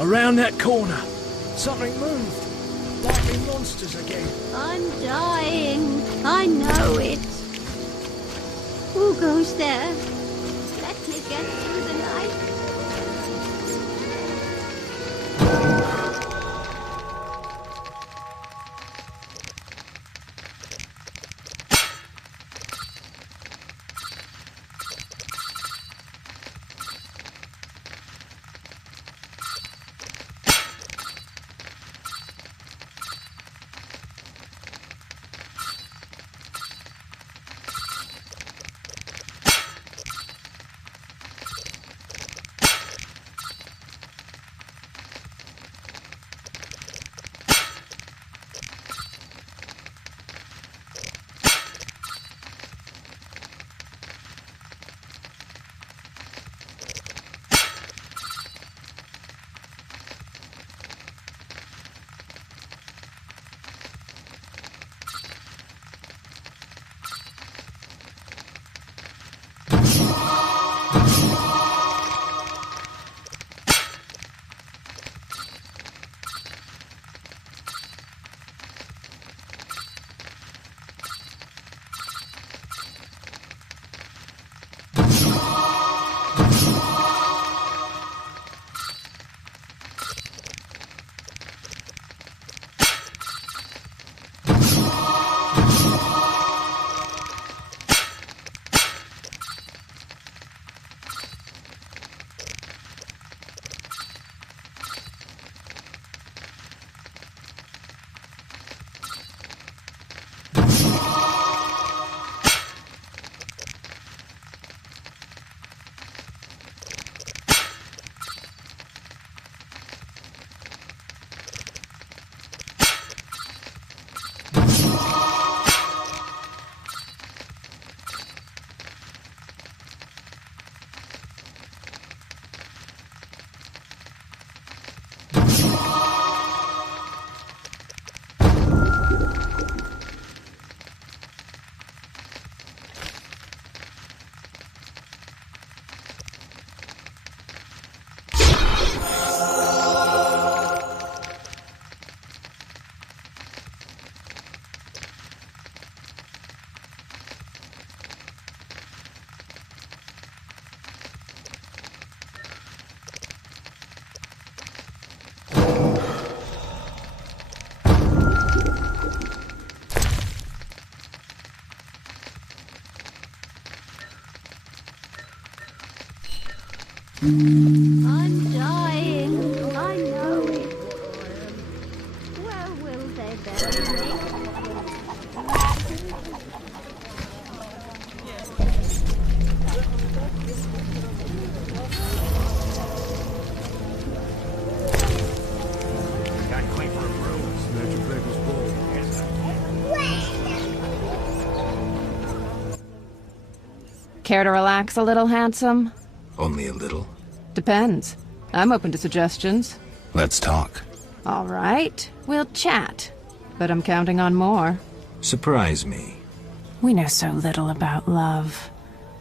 Around that corner. Something moved. Likely monsters again. I'm dying. I know it. Who goes there? Let me get through the night. I'm dying. I know it. Where will they bury me? Care to relax a little, handsome? Only a little. Depends. I'm open to suggestions. Let's talk. All right, we'll chat. But I'm counting on more. Surprise me. We know so little about love.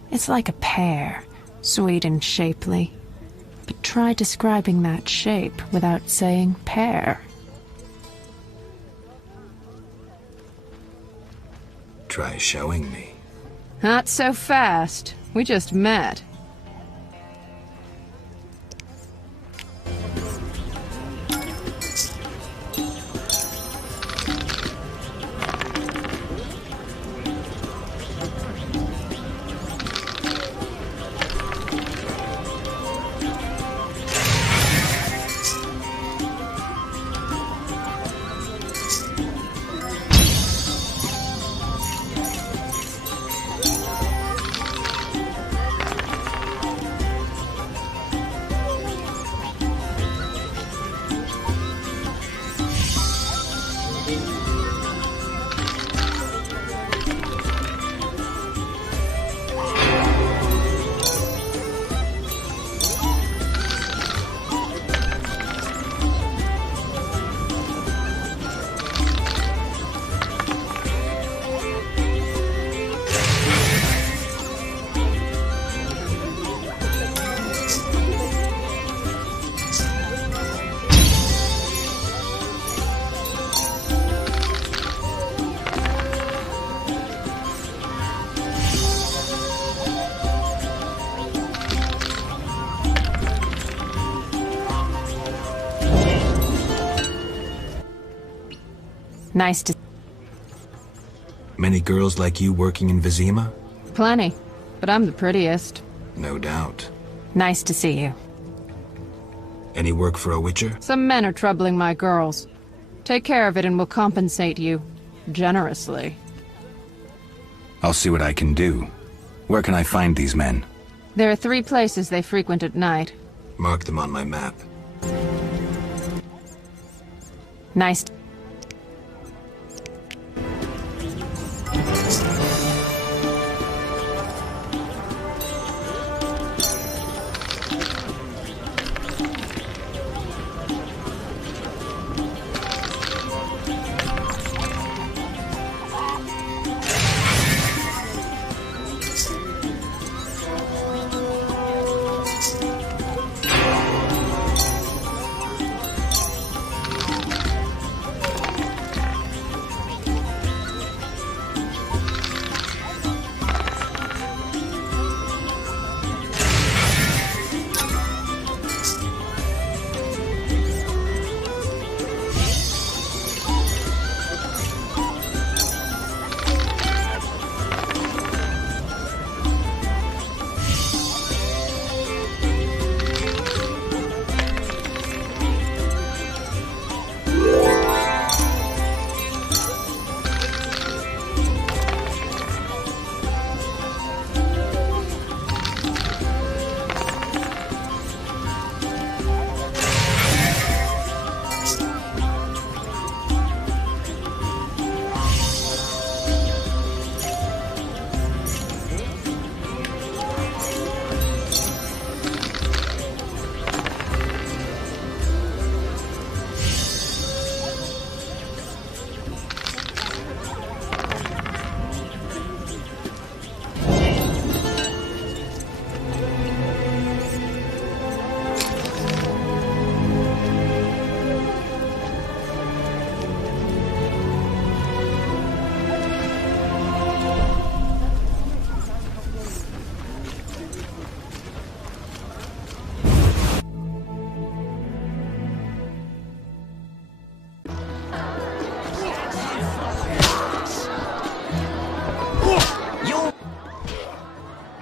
It's like a pear, sweet and shapely. But try describing that shape without saying pear. Try showing me. Not so fast. We just met. Nice to... Many girls like you working in Vizima? Plenty, but I'm the prettiest. No doubt. Nice to see you. Any work for a witcher? Some men are troubling my girls. Take care of it and we'll compensate you. Generously. I'll see what I can do. Where can I find these men? There are 3 places they frequent at night. Mark them on my map. Nice.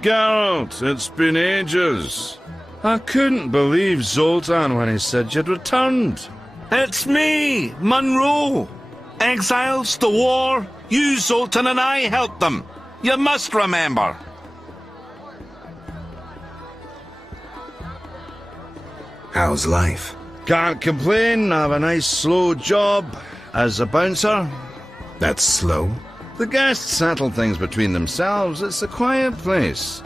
Geralt, it's been ages. I couldn't believe Zoltan when he said you'd returned. It's me, Monroe. Exiles, the war, you, Zoltan, and I helped them. You must remember. How's life? Can't complain, I have a nice slow job. As a bouncer. That's slow? The guests settle things between themselves. It's a quiet place.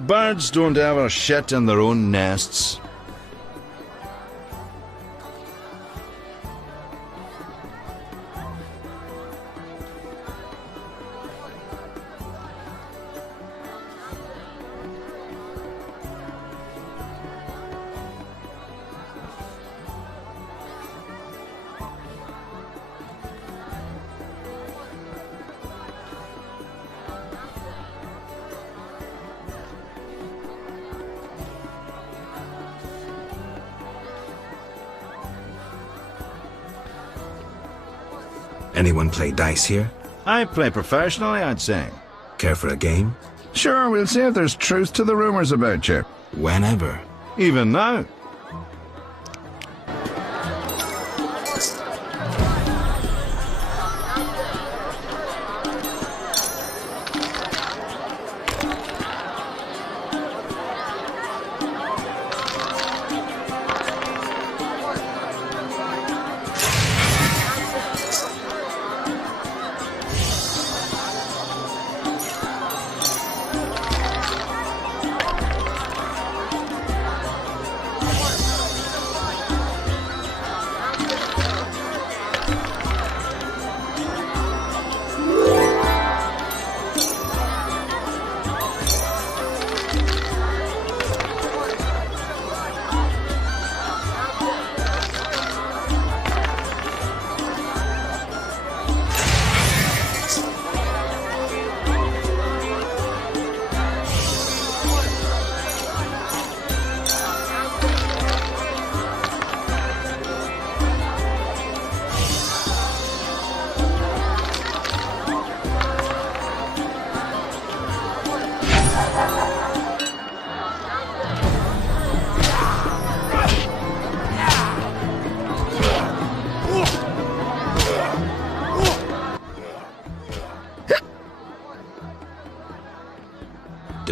Birds don't ever shit in their own nests. Anyone play dice here? I play professionally, I'd say. Care for a game? Sure, we'll see if there's truth to the rumors about you. Whenever. Even now.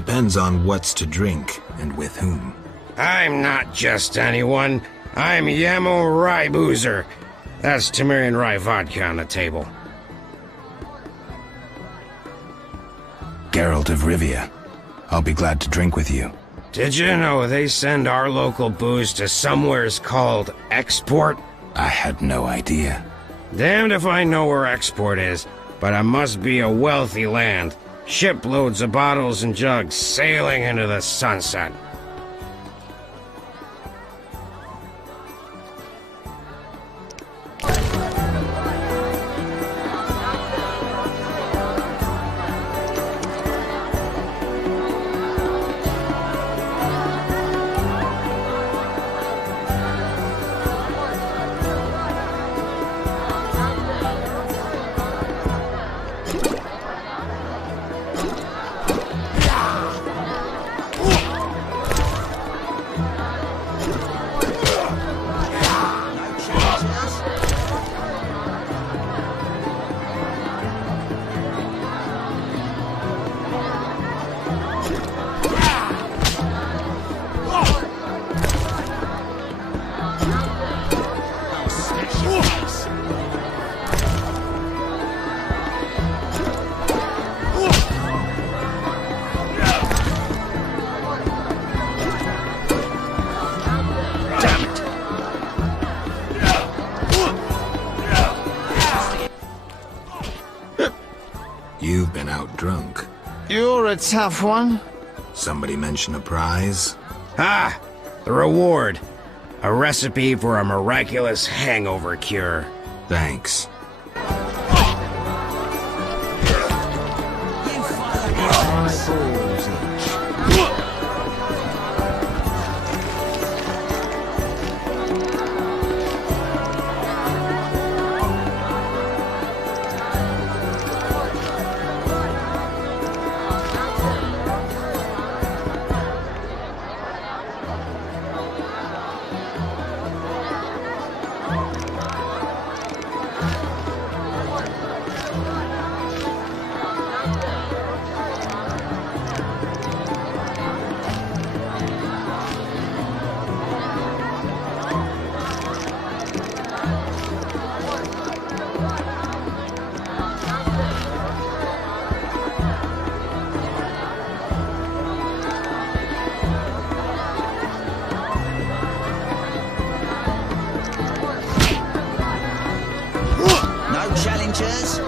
Depends on what's to drink and with whom. I'm not just anyone. I'm Yamo Rye Boozer. That's Temerian Rye vodka on the table. Geralt of Rivia. I'll be glad to drink with you. Did you know they send our local booze to somewheres called Export? I had no idea. Damned if I know where Export is, but it must be a wealthy land. Shiploads of bottles and jugs sailing into the sunset. You've been out drunk. You're a tough one. Somebody mention a prize? Ah! The reward. A recipe for a miraculous hangover cure. Thanks. Challengers?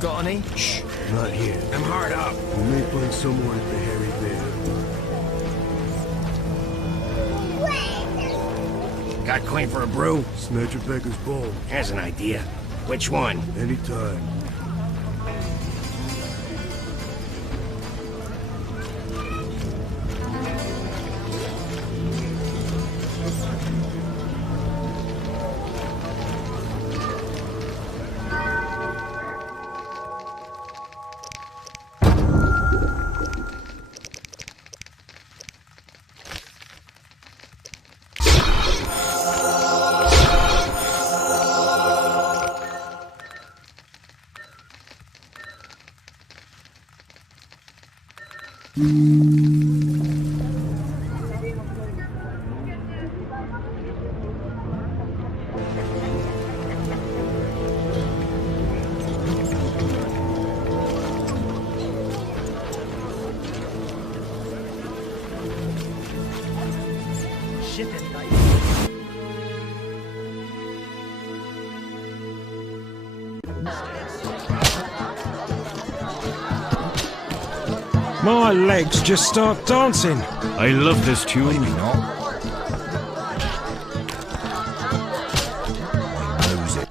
Got any? Shh, not here. I'm hard up. We may find someone at the Hairy Bear. Got coin for a brew? Snatch a beggar's bowl. Here's an idea. Which one? Anytime. My legs just start dancing. I love this tune. Maybe not. He knows it.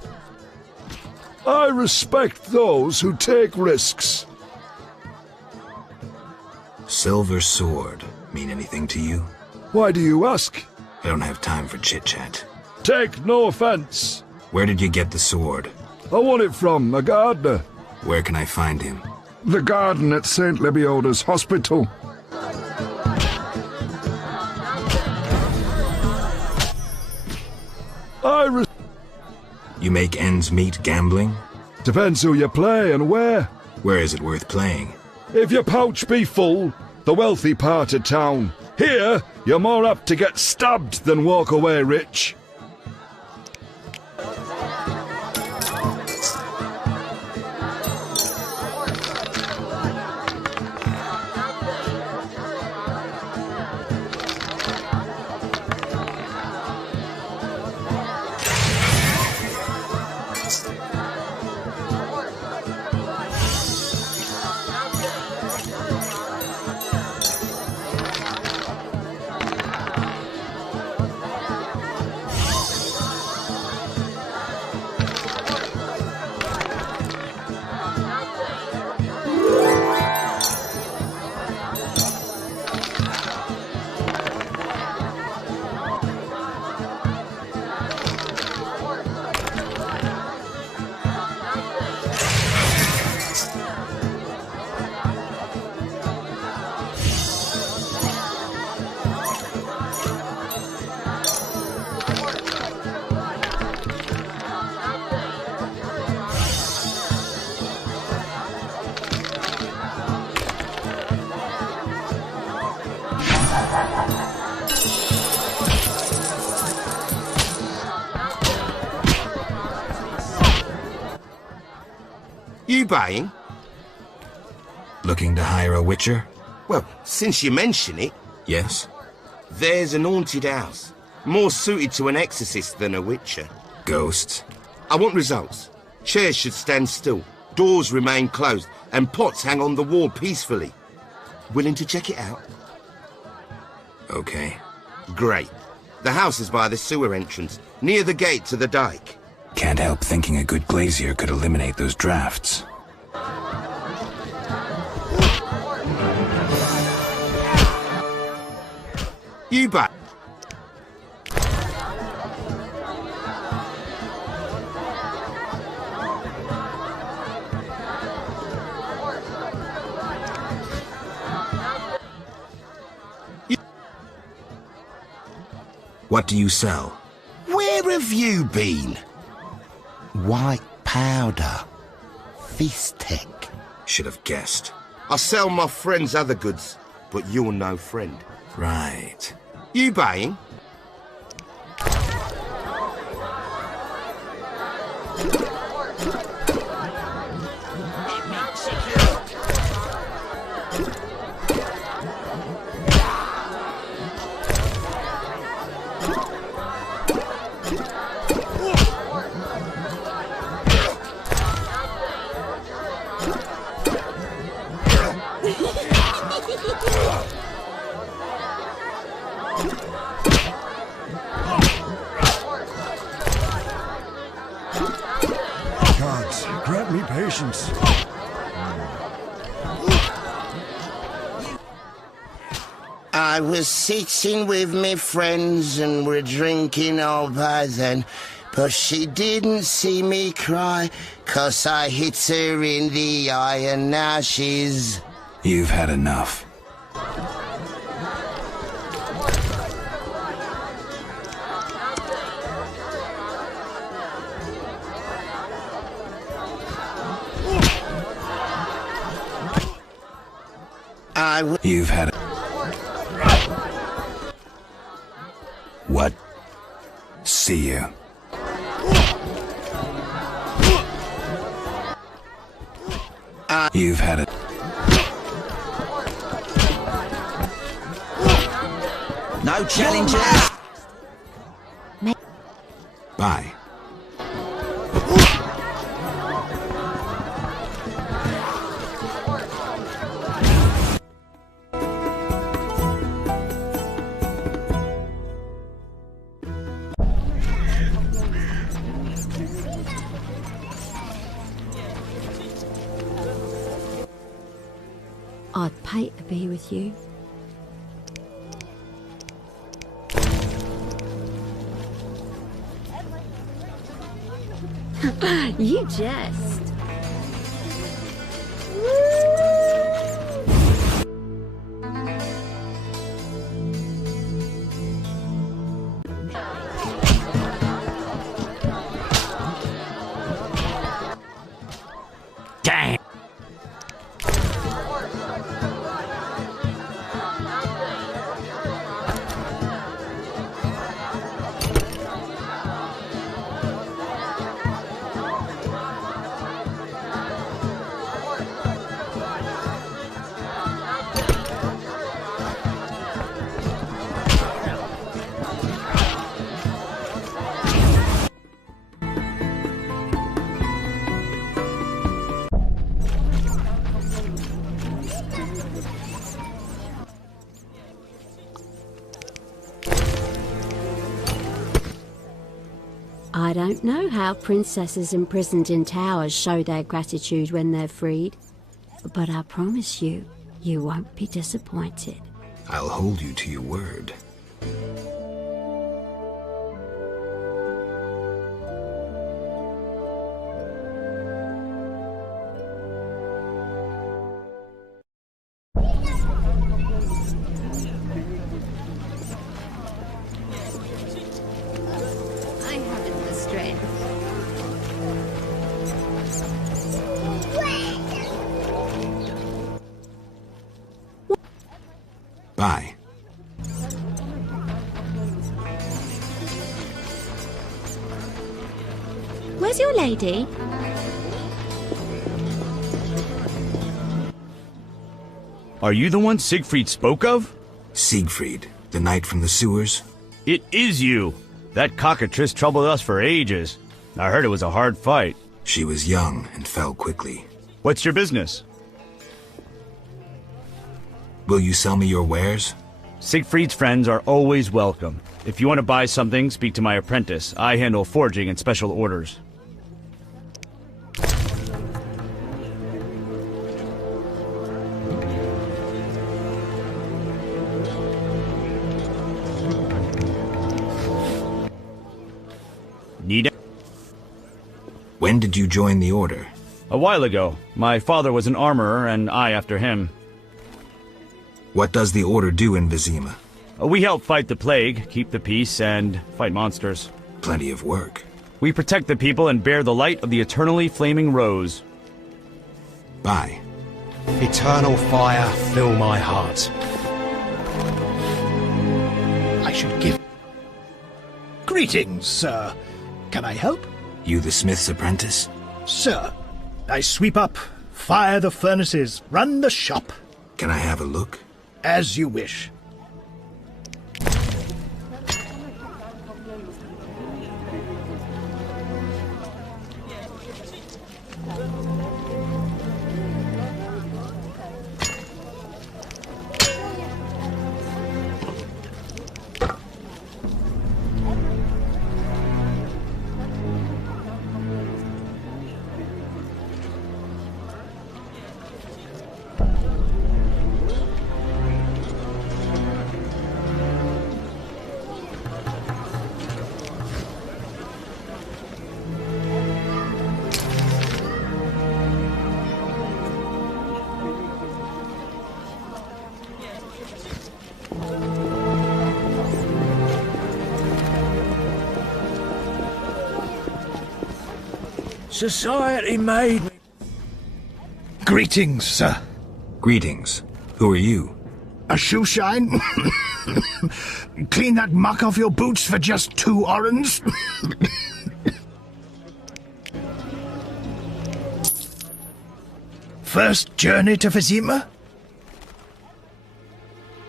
I respect those who take risks. Silver sword mean anything to you? Why do you ask? I don't have time for chit-chat. Take no offense. Where did you get the sword? I won it from a gardener. Where can I find him? The garden at St. Lebioda's hospital. You make ends meet gambling? Depends who you play and where. Where is it worth playing? If your pouch be full, the wealthy part of town. Here, you're more apt to get stabbed than walk away rich. You buying? Looking to hire a witcher? Well, since you mention it... Yes? There's an haunted house. More suited to an exorcist than a witcher. Ghosts? I want results. Chairs should stand still. Doors remain closed. And pots hang on the wall peacefully. Willing to check it out? Okay. Great. The house is by the sewer entrance, near the gate to the dike. Can't help thinking a good glazier could eliminate those drafts. You bet. What do you sell? Where have you been? White powder. Fistech. Should have guessed. I sell my friend's other goods, but you're no friend. Right. You buying? Gods, grant me patience. I was sitting with me friends and we're drinking all by then, but she didn't see me cry, 'cause I hit her in the eye and now she's... You've had enough. You've had it. What? See you. You've had it. No challengers. Bye. I'd pay to be with you. You jest. Damn. I don't know how princesses imprisoned in towers show their gratitude when they're freed, but I promise you, you won't be disappointed. I'll hold you to your word. I haven't the strength. Bye. Where's your lady? Are you the one Siegfried spoke of? Siegfried, the knight from the sewers? It is you. That cockatrice troubled us for ages. I heard it was a hard fight. She was young and fell quickly. What's your business? Will you sell me your wares? Siegfried's friends are always welcome. If you want to buy something, speak to my apprentice. I handle forging and special orders. Need it? When did you join the order? A while ago. My father was an armorer, and I after him. What does the order do in Vizima? We help fight the plague, keep the peace, and fight monsters. Plenty of work. We protect the people and bear the light of the eternally flaming rose. Bye. Eternal fire, fill my heart. I should give... Greetings, sir. Can I help? You the smith's apprentice? Sir, I sweep up, fire the furnaces, run the shop. Can I have a look? As you wish. Society made me. Greetings, sir. Greetings. Who are you? A shoe shine? Clean that muck off your boots for just 2 orens? First journey to Vizima?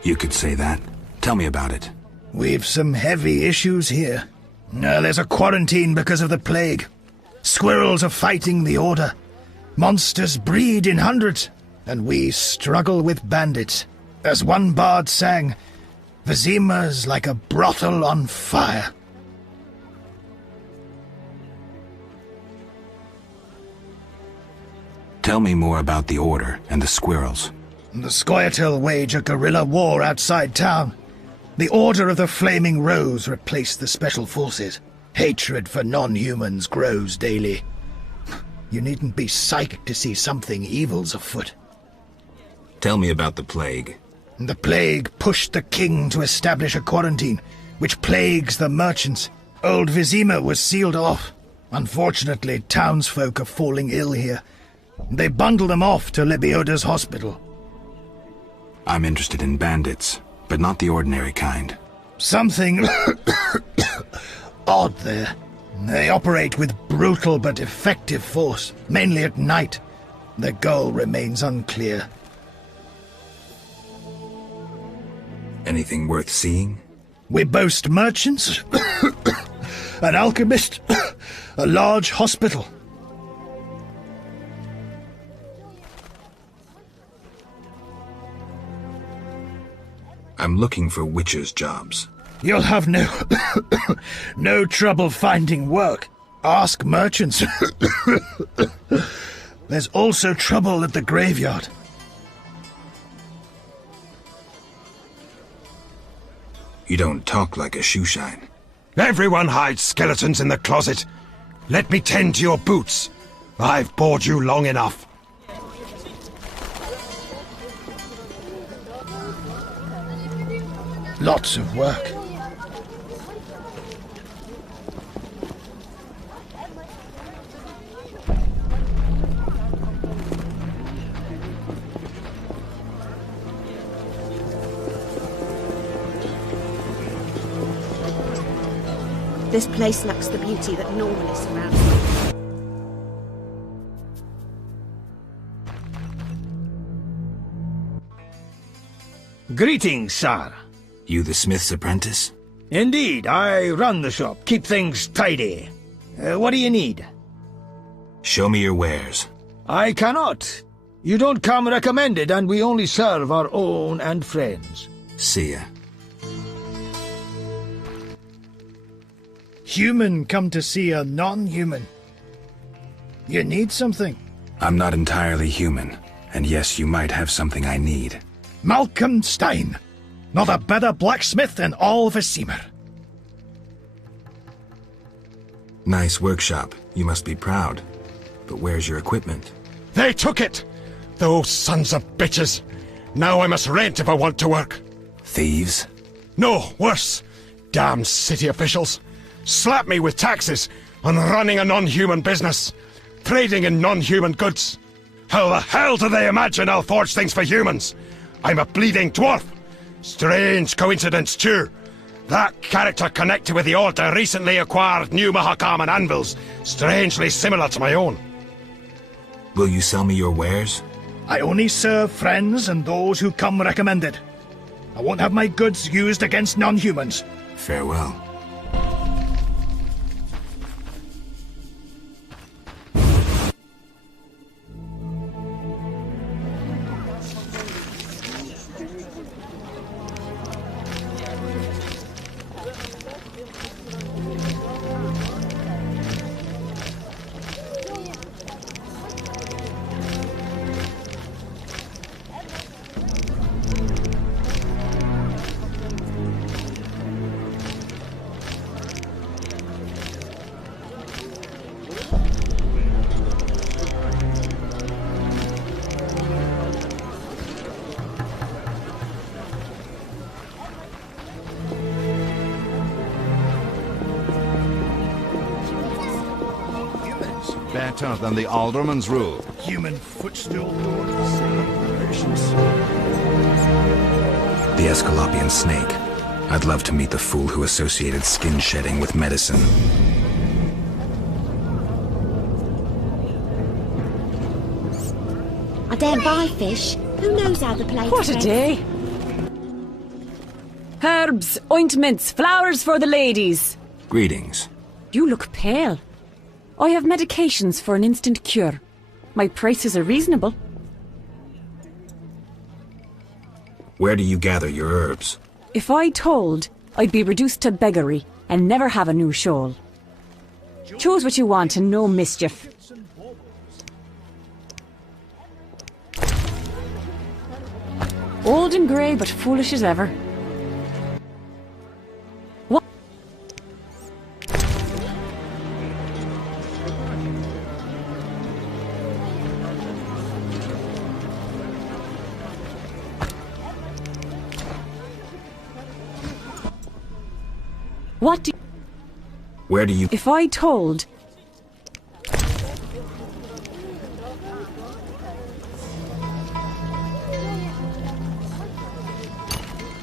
You could say that. Tell me about it. We've some heavy issues here. There's a quarantine because of the plague. Squirrels are fighting the Order. Monsters breed in hundreds, and we struggle with bandits. As one bard sang, Vizima's like a brothel on fire. Tell me more about the Order and the squirrels. The Scoia'tael wage a guerrilla war outside town. The Order of the Flaming Rose replaced the Special Forces. Hatred for non-humans grows daily. You needn't be psychic to see something evil's afoot. Tell me about the plague. The plague pushed the king to establish a quarantine, which plagues the merchants. Old Vizima was sealed off. Unfortunately, townsfolk are falling ill here. They bundle them off to Lebioda's hospital. I'm interested in bandits, but not the ordinary kind. Something odd there. They operate with brutal but effective force, mainly at night. Their goal remains unclear. Anything worth seeing? We boast merchants, an alchemist, a large hospital. I'm looking for witcher's jobs. You'll have no trouble finding work. Ask merchants. There's also trouble at the graveyard. You don't talk like a shoeshine. Everyone hides skeletons in the closet. Let me tend to your boots. I've bored you long enough. Lots of work. This place lacks the beauty that normally surrounds it. Greetings, sir. You the smith's apprentice? Indeed, I run the shop, keep things tidy. What do you need? Show me your wares. I cannot. You don't come recommended, and we only serve our own and friends. See ya. Human come to see a non-human. You need something. I'm not entirely human, and yes, you might have something I need. Malcolm Stein. Not a better blacksmith in all Vizima. Nice workshop. You must be proud. But where's your equipment? They took it! Those sons of bitches! Now I must rent if I want to work. Thieves? No, worse. Damn city officials. Slap me with taxes on running a non-human business. Trading in non-human goods. How the hell do they imagine I'll forge things for humans? I'm a bleeding dwarf. Strange coincidence, too. That character connected with the Order recently acquired new Mahakaman anvils, strangely similar to my own. Will you sell me your wares? I only serve friends and those who come recommended. I won't have my goods used against non-humans. Farewell. Better than the alderman's rule. Human footstool lord for celebrations. The Escalopian snake. I'd love to meet the fool who associated skin shedding with medicine. I daren't buy fish. Who knows how the plague What a spreads? day. Herbs, ointments, flowers for the ladies. Greetings. You look pale. I have medications for an instant cure. My prices are reasonable. Where do you gather your herbs? If I told, I'd be reduced to beggary and never have a new shawl. Choose what you want and no mischief. Old and grey, but foolish as ever. What? What do... Where do you... If I told...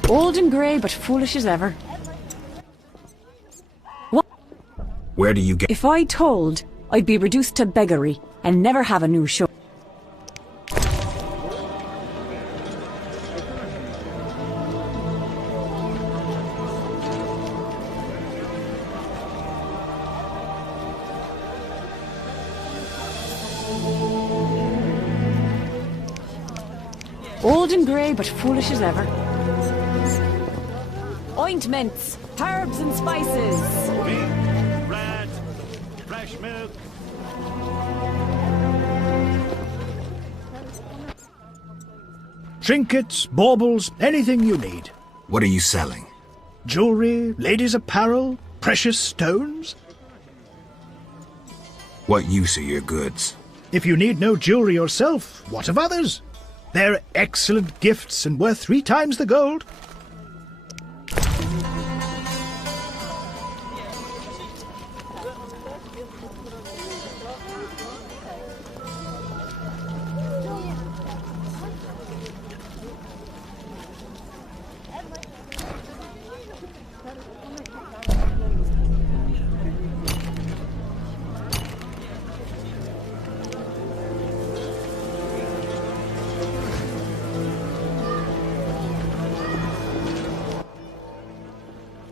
Old and grey, but foolish as ever. What? Where do you get... If I told, I'd be reduced to beggary and never have a new show. Old and grey, but foolish as ever. Ointments, herbs and spices. Beef, bread, fresh milk. Trinkets, baubles, anything you need. What are you selling? Jewelry, ladies' apparel, precious stones. What use are your goods? If you need no jewelry yourself, what of others? They're excellent gifts and worth 3 times the gold.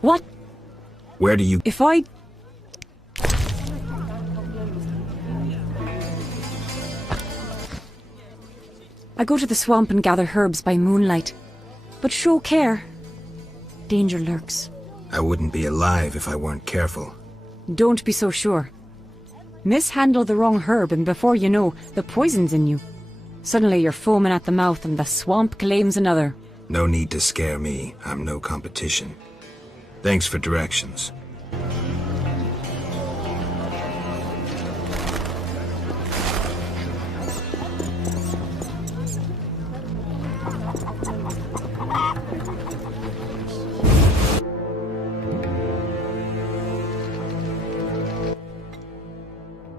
What? Where do you... If I... I go to the swamp and gather herbs by moonlight. But show care. Danger lurks. I wouldn't be alive if I weren't careful. Don't be so sure. Mishandle the wrong herb and before you know, the poison's in you. Suddenly you're foaming at the mouth and the swamp claims another. No need to scare me. I'm no competition. Thanks for directions.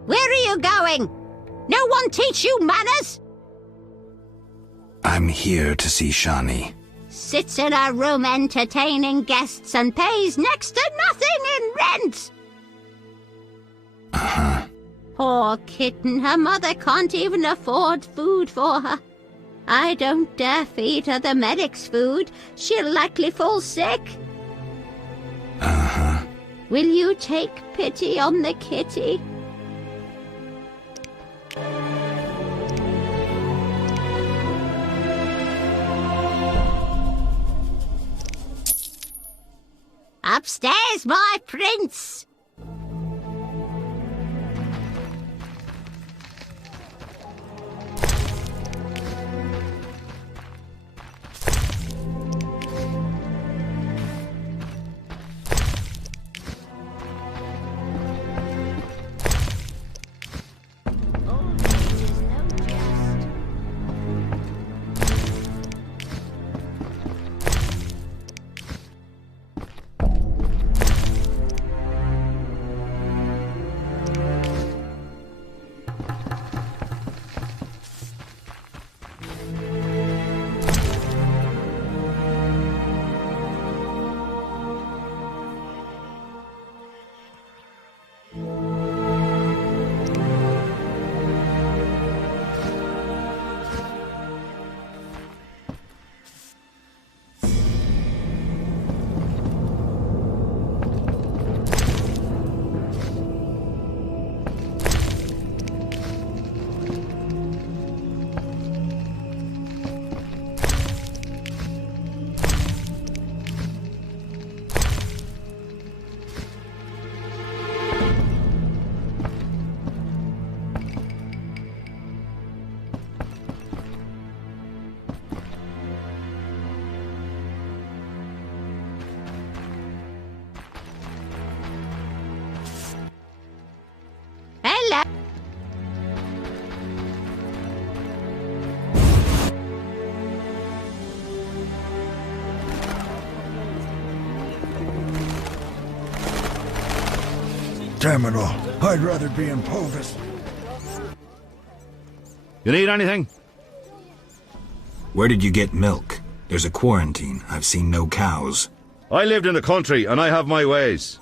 Where are you going? No one teach you manners? I'm here to see Shani. Sits in her room entertaining guests and pays next to nothing in rent. Uh-huh. Poor kitten, her mother can't even afford food for her. I don't dare feed her the medic's food. She'll likely fall sick. Uh-huh. Will you take pity on the kitty? Upstairs, my prince! terminal. I'd rather be in Povis. You need anything? Where did you get milk? There's a quarantine. I've seen no cows. I lived in the country, and I have my ways.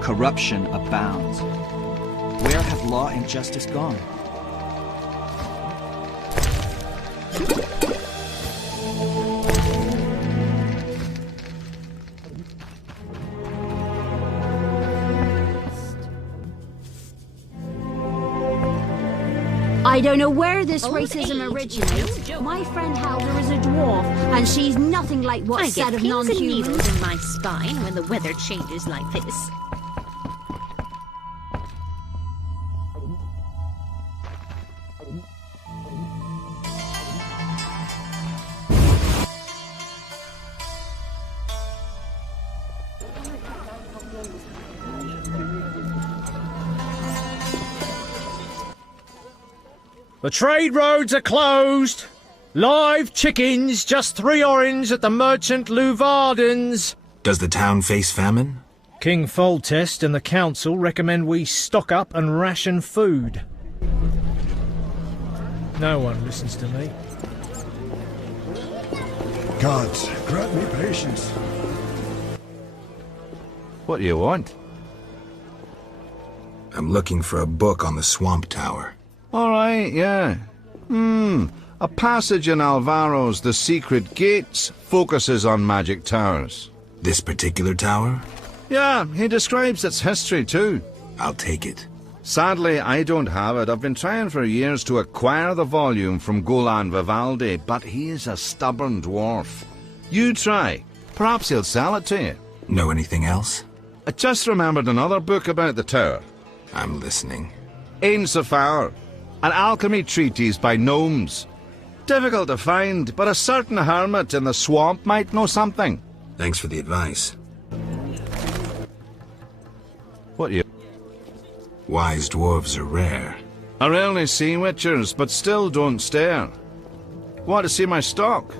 Corruption abounds. Where have law and justice gone? I don't know where this racism originates. My friend Halder is a dwarf, and she's nothing like what's said of non-humans. I get pins and needles in my spine when the weather changes like this. The trade roads are closed. Live chickens, just 3 orange at the merchant Luvarden's. Does the town face famine? King Foltest and the council recommend we stock up and ration food. No one listens to me. Gods, grant me patience. What do you want? I'm looking for a book on the Swamp Tower. All right, yeah. A passage in Alvaro's The Secret Gates focuses on magic towers. This particular tower? Yeah, he describes its history too. I'll take it. Sadly, I don't have it. I've been trying for years to acquire the volume from Golan Vivaldi, but he is a stubborn dwarf. You try. Perhaps he'll sell it to you. Know anything else? I just remembered another book about the tower. I'm listening. Ain Safar, an alchemy treatise by gnomes. Difficult to find, but a certain hermit in the swamp might know something. Thanks for the advice. What you? Wise dwarves are rare. I rarely see witchers, but still don't stare. Want to see my stock?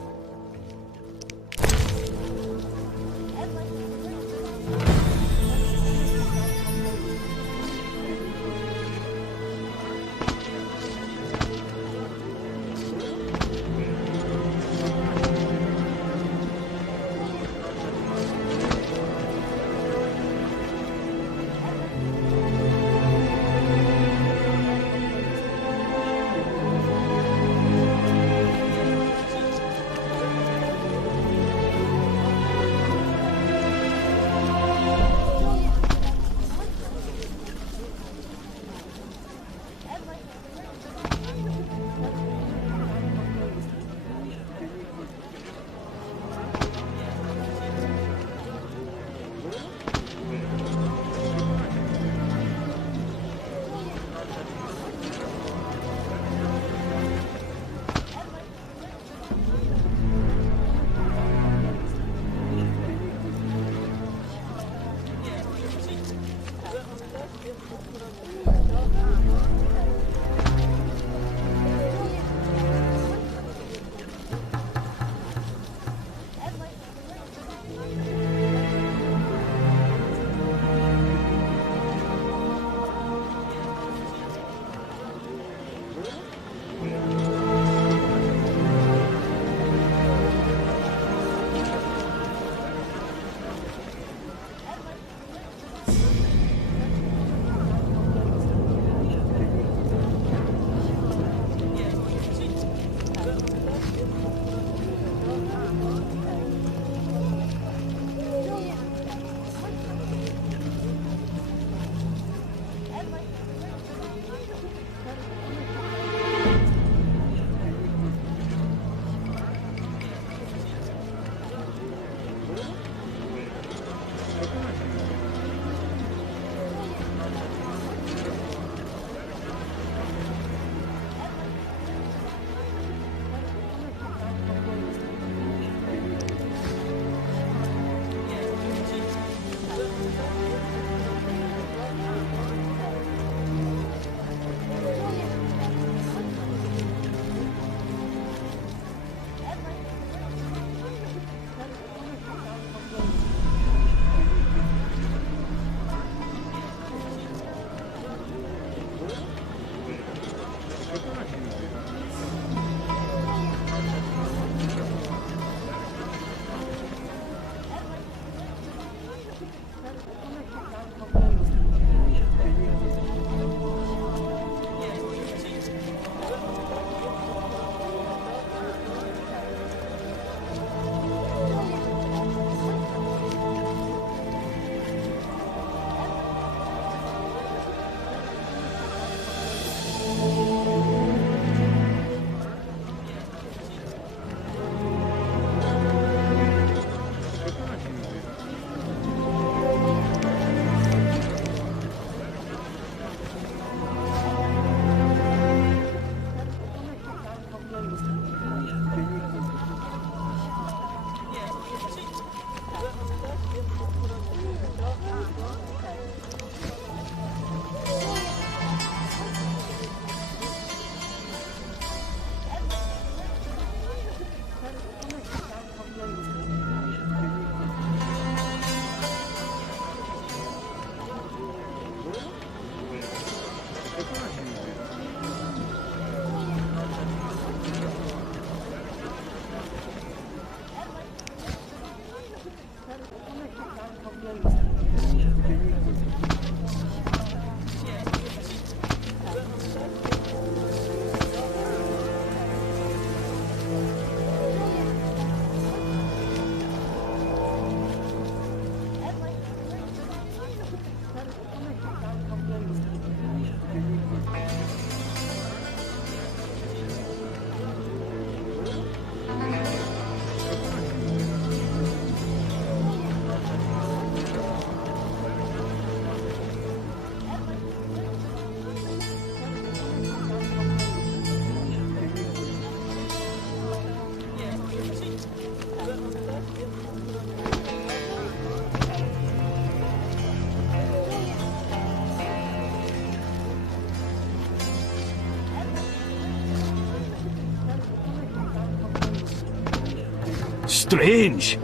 Strange.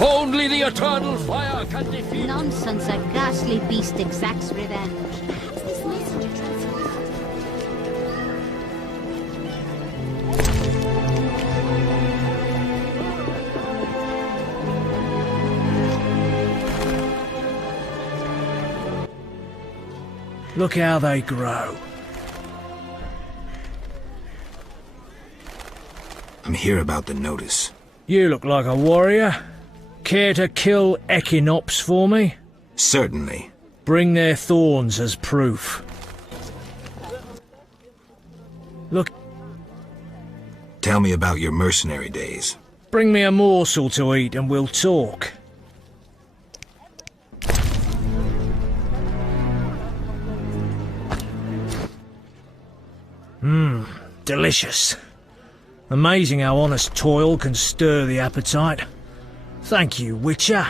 Only the eternal fire can defeat. Nonsense, a ghastly beast exacts revenge. Look how they grow. I'm here about the notice. You look like a warrior. Care to kill Echinops for me? Certainly. Bring their thorns as proof. Look. Tell me about your mercenary days. Bring me a morsel to eat and we'll talk. Delicious. Amazing how honest toil can stir the appetite. Thank you, Witcher.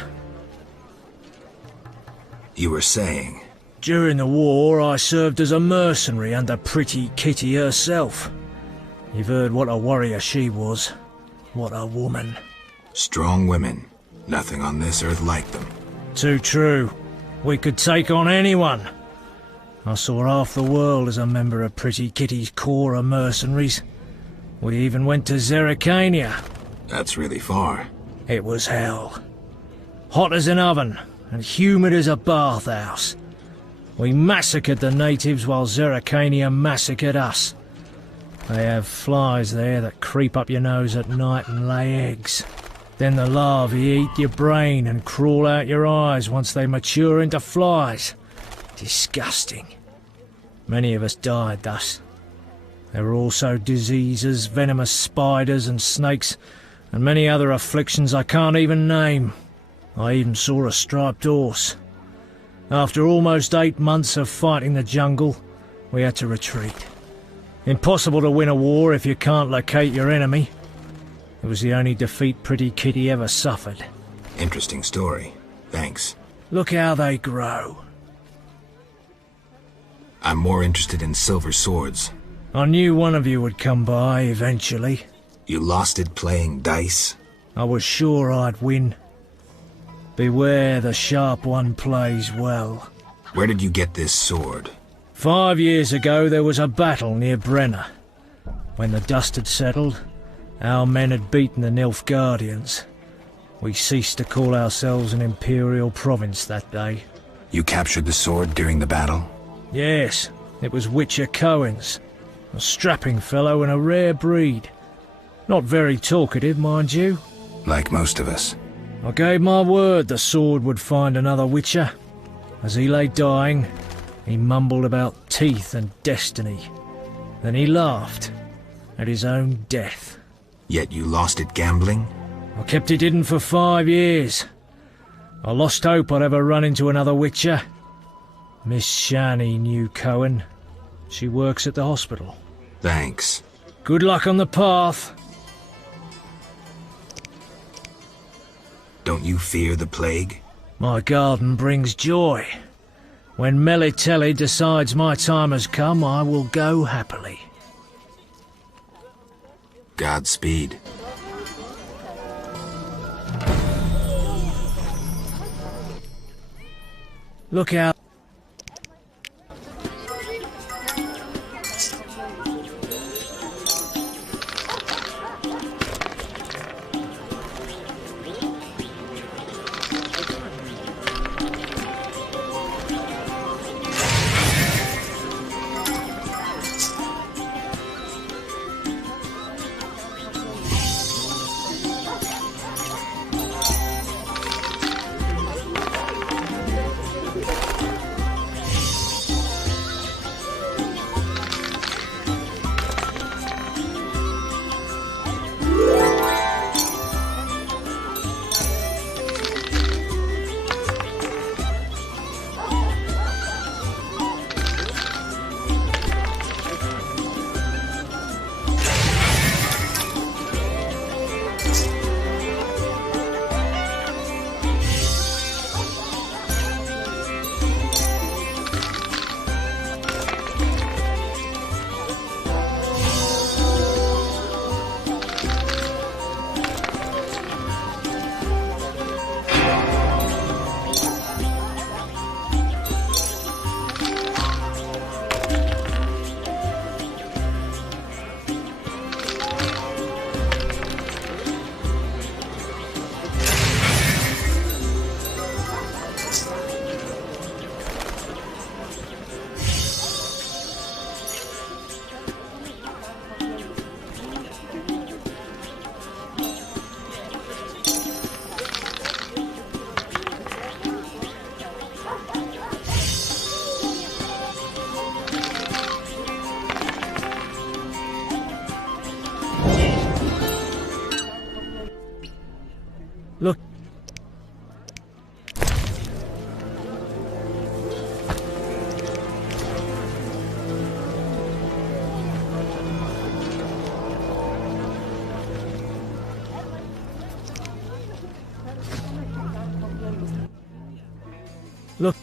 You were saying? During the war, I served as a mercenary under Pretty Kitty herself. You've heard what a warrior she was. What a woman. Strong women. Nothing on this earth like them. Too true. We could take on anyone. I saw half the world as a member of Pretty Kitty's corps of mercenaries. We even went to Zerrikania. That's really far. It was hell. Hot as an oven, and humid as a bathhouse. We massacred the natives while Zerrikania massacred us. They have flies there that creep up your nose at night and lay eggs. Then the larvae eat your brain and crawl out your eyes once they mature into flies. Disgusting. Many of us died thus. There were also diseases, venomous spiders and snakes, and many other afflictions I can't even name. I even saw a striped horse. After almost 8 months of fighting the jungle, we had to retreat. Impossible to win a war if you can't locate your enemy. It was the only defeat Pretty Kitty ever suffered. Interesting story. Thanks. Look how they grow. I'm more interested in silver swords. I knew one of you would come by eventually. You lost it playing dice? I was sure I'd win. Beware the sharp one plays well. Where did you get this sword? 5 years ago there was a battle near Brenner. When the dust had settled, our men had beaten the Nilfgaardians. We ceased to call ourselves an imperial province that day. You captured the sword during the battle? Yes, it was Witcher Cohen's. A strapping fellow and a rare breed. Not very talkative, mind you. Like most of us. I gave my word the sword would find another Witcher. As he lay dying, he mumbled about teeth and destiny. Then he laughed at his own death. Yet you lost it gambling? I kept it hidden for 5 years. I lost hope I'd ever run into another Witcher. Miss Shani knew Cohen. She works at the hospital. Thanks. Good luck on the path. Don't you fear the plague? My garden brings joy. When Melitelli decides my time has come, I will go happily. Godspeed. Look out. Look. Look.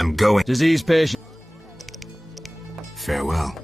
I'm going. Disease patient. Farewell.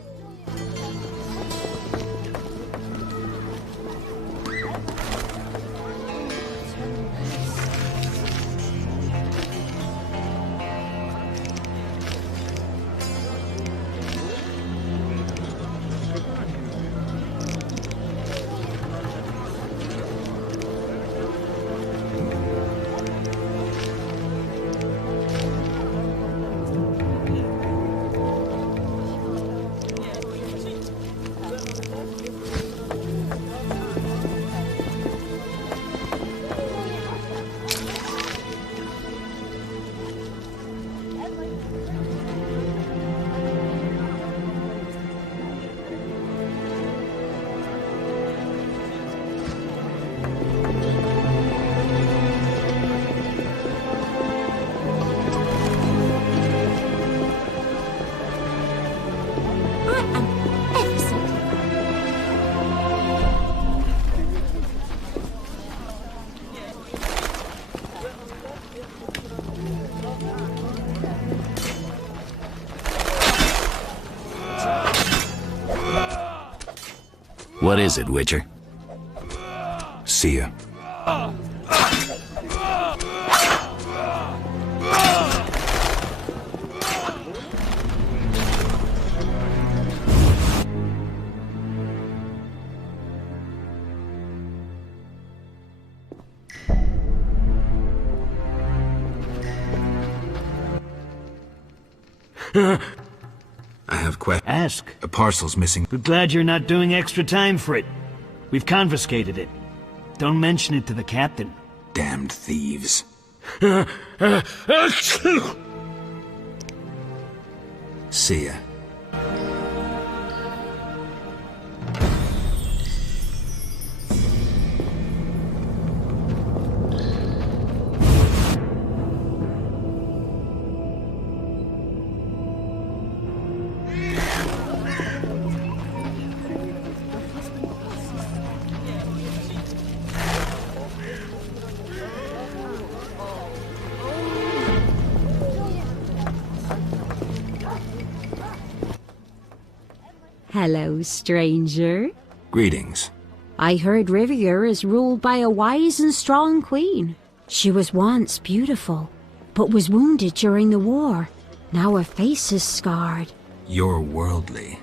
What is it, Witcher? See ya. I have questions. Ask. A parcel's missing. We're glad you're not doing extra time for it. We've confiscated it. Don't mention it to the captain. Damned thieves. See ya. Hello, stranger. Greetings. I heard Rivia is ruled by a wise and strong queen. She was once beautiful, but was wounded during the war. Now her face is scarred. You're worldly.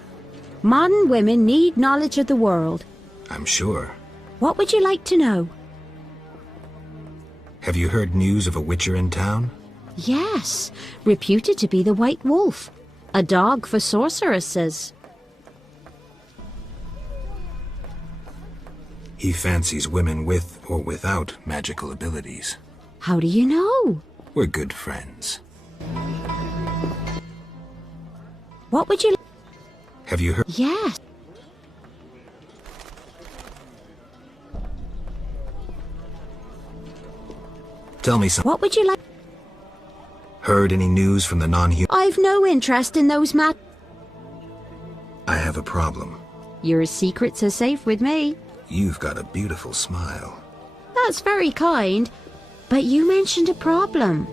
Modern women need knowledge of the world. I'm sure. What would you like to know? Have you heard news of a witcher in town? Yes, reputed to be the White Wolf. A dog for sorceresses. He fancies women with or without magical abilities. How do you know? We're good friends. What would you... Have you heard? Yes. Tell me something. What would you like? Heard any news from the non-human? I've no interest in those I have a problem. Your secrets are safe with me. You've got a beautiful smile. That's very kind, but you mentioned a problem.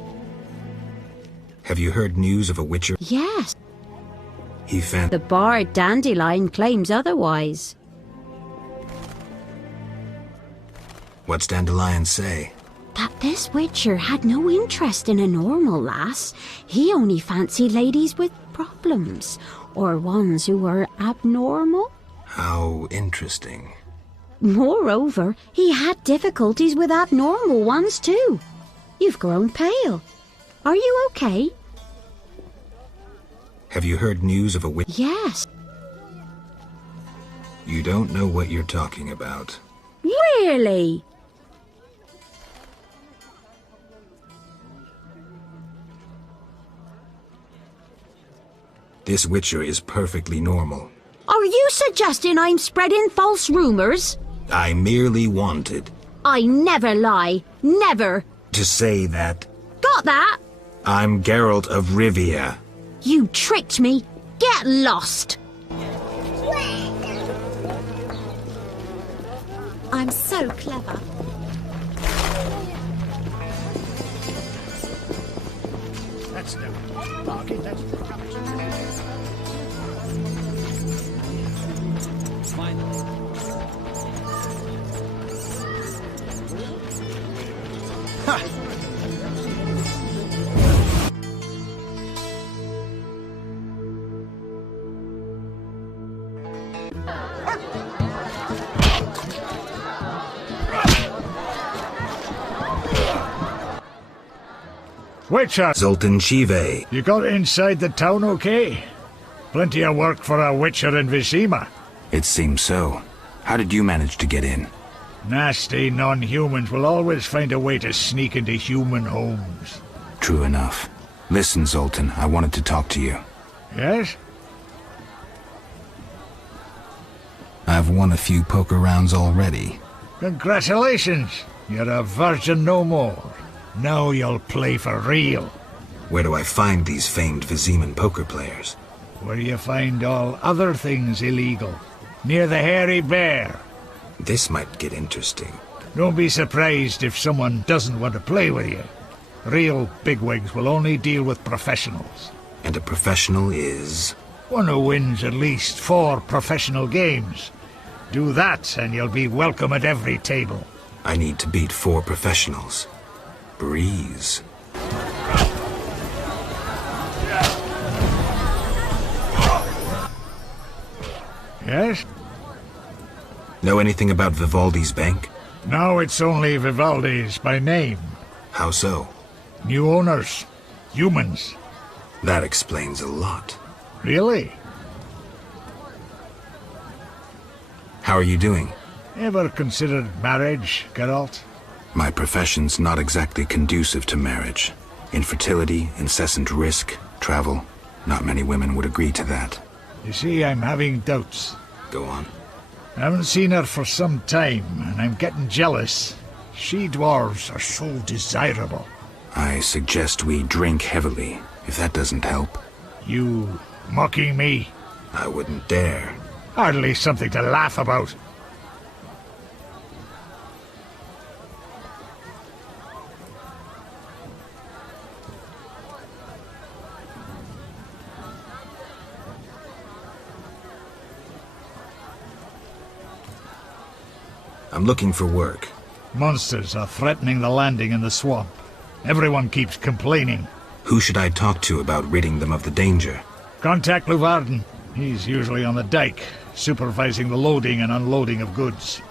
Have you heard news of a witcher? Yes. He The bard Dandelion claims otherwise. What's Dandelion say? That this witcher had no interest in a normal lass. He only fancied ladies with problems, or ones who were abnormal. How interesting. Moreover, he had difficulties with abnormal ones too. You've grown pale. Are you okay? Have you heard news of a witch? Yes. You don't know what you're talking about. Really? This witcher is perfectly normal. Are you suggesting I'm spreading false rumors? I merely wanted I never lie. Never. to say that Got that? I'm Geralt of Rivia. You tricked me. Get lost. I'm so clever. That's no bargain. That's Witcher! Zoltan Chive. You got inside the town okay? Plenty of work for a witcher in Vizima. It seems so. How did you manage to get in? Nasty non-humans will always find a way to sneak into human homes. True enough. Listen, Zoltan, I wanted to talk to you. Yes? I've won a few poker rounds already. Congratulations! You're a virgin no more. Now you'll play for real. Where do I find these famed Viziman poker players? Where you find all other things illegal. Near the hairy bear. This might get interesting. Don't be surprised if someone doesn't want to play with you. Real bigwigs will only deal with professionals. And a professional is? One who wins at least 4 professional games. Do that, and you'll be welcome at every table. I need to beat 4 professionals. Breeze. Yes? Know anything about Vivaldi's bank? No, it's only Vivaldi's by name. How so? New owners. Humans. That explains a lot. Really? How are you doing? Ever considered marriage, Geralt? My profession's not exactly conducive to marriage. Infertility, incessant risk, travel. Not many women would agree to that. You see, I'm having doubts. Go on. I haven't seen her for some time, and I'm getting jealous. She-dwarves are so desirable. I suggest we drink heavily, if that doesn't help. You mocking me? I wouldn't dare. Hardly something to laugh about. I'm looking for work. Monsters are threatening the landing in the swamp. Everyone keeps complaining. Who should I talk to about ridding them of the danger? Contact Luvarden. He's usually on the dike, supervising the loading and unloading of goods.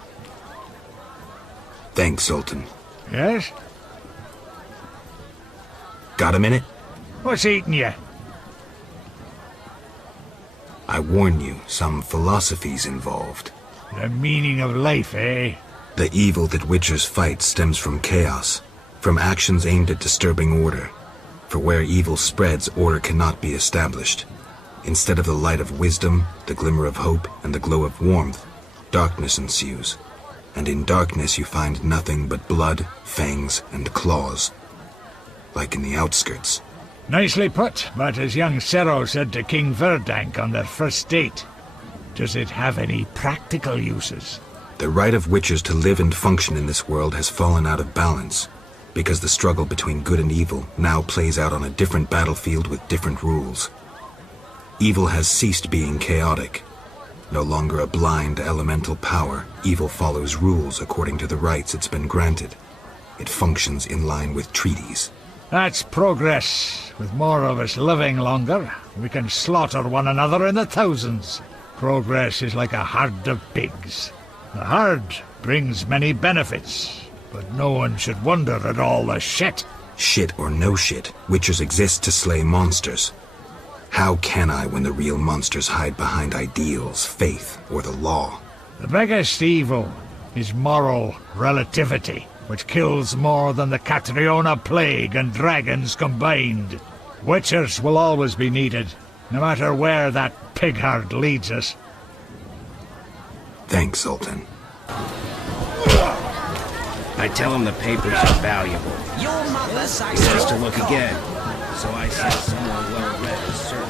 Thanks, Sultan. Yes? Got a minute? What's eating you? I warn you, some philosophy's involved. The meaning of life, eh? The evil that witchers fight stems from chaos, from actions aimed at disturbing order. For where evil spreads, order cannot be established. Instead of the light of wisdom, the glimmer of hope, and the glow of warmth, darkness ensues. And in darkness you find nothing but blood, fangs, and claws. Like in the outskirts. Nicely put, but as young Sero said to King Verdank on their first date, does it have any practical uses? The right of witchers to live and function in this world has fallen out of balance, because the struggle between good and evil now plays out on a different battlefield with different rules. Evil has ceased being chaotic. No longer a blind elemental power, evil follows rules according to the rights it's been granted. It functions in line with treaties. That's progress. With more of us living longer, we can slaughter one another in the thousands. Progress is like a herd of pigs. The herd brings many benefits, but no one should wonder at all the shit. Shit or no shit, witchers exist to slay monsters. How can I when the real monsters hide behind ideals, faith, or the law? The biggest evil is moral relativity, which kills more than the Catriona plague and dragons combined. Witchers will always be needed, no matter where that pig herd leads us. Thanks, Sultan. I tell him the papers are valuable. Your mother He has to look again, so I say someone well-read is certain.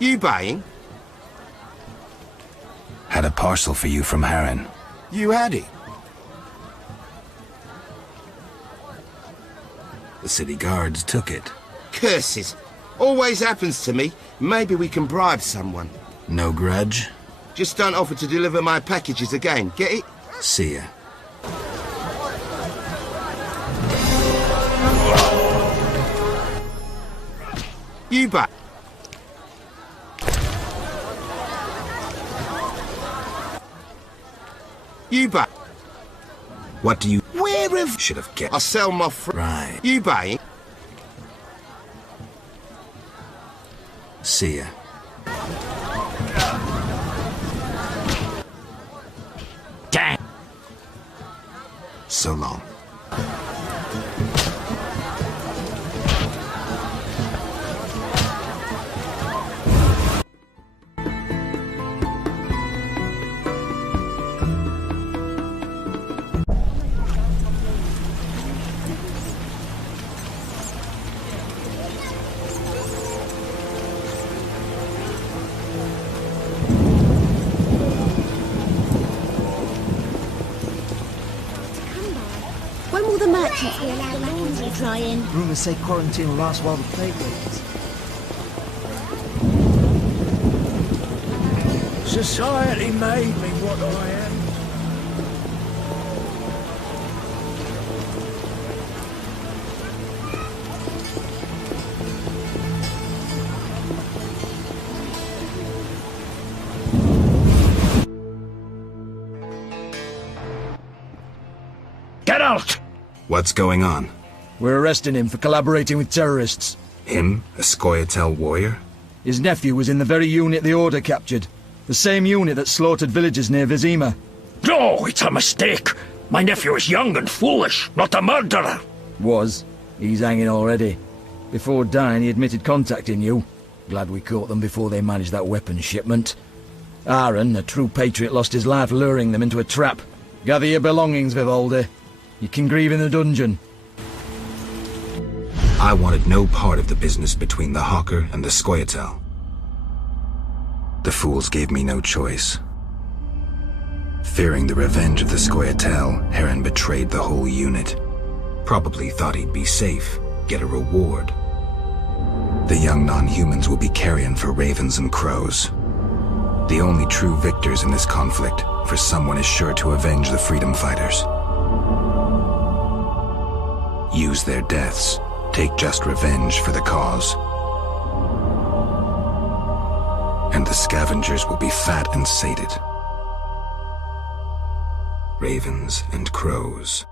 You buying? Had a parcel for you from Harren. You had it. The city guards took it. Curses. Always happens to me. Maybe we can bribe someone. No grudge? Just don't offer to deliver my packages again. Get it? See ya. You buy. You buy. What do you... Where have... Should have get... I sell my Right. You buying? See ya. Damn. So long. Since we allow laundry drying. Rumours say quarantine will last while the plague rages. Society made me what I am. Get out! What's going on? We're arresting him for collaborating with terrorists. Him? A Scoia'tael warrior? His nephew was in the very unit the Order captured. The same unit that slaughtered villagers near Vizima. No, it's a mistake. My nephew is young and foolish, not a murderer. Was. He's hanging already. Before dying, he admitted contacting you. Glad we caught them before they managed that weapons shipment. Aaron, a true patriot, lost his life luring them into a trap. Gather your belongings, Vivaldi. You can grieve in the dungeon. I wanted no part of the business between the Hawker and the Scoia'tael. The fools gave me no choice. Fearing the revenge of the Scoia'tael, Heron betrayed the whole unit. Probably thought he'd be safe, get a reward. The young non-humans will be carrion for ravens and crows. The only true victors in this conflict, for someone is sure to avenge the freedom fighters. Use their deaths, take just revenge for the cause. And the scavengers will be fat and sated. Ravens and crows.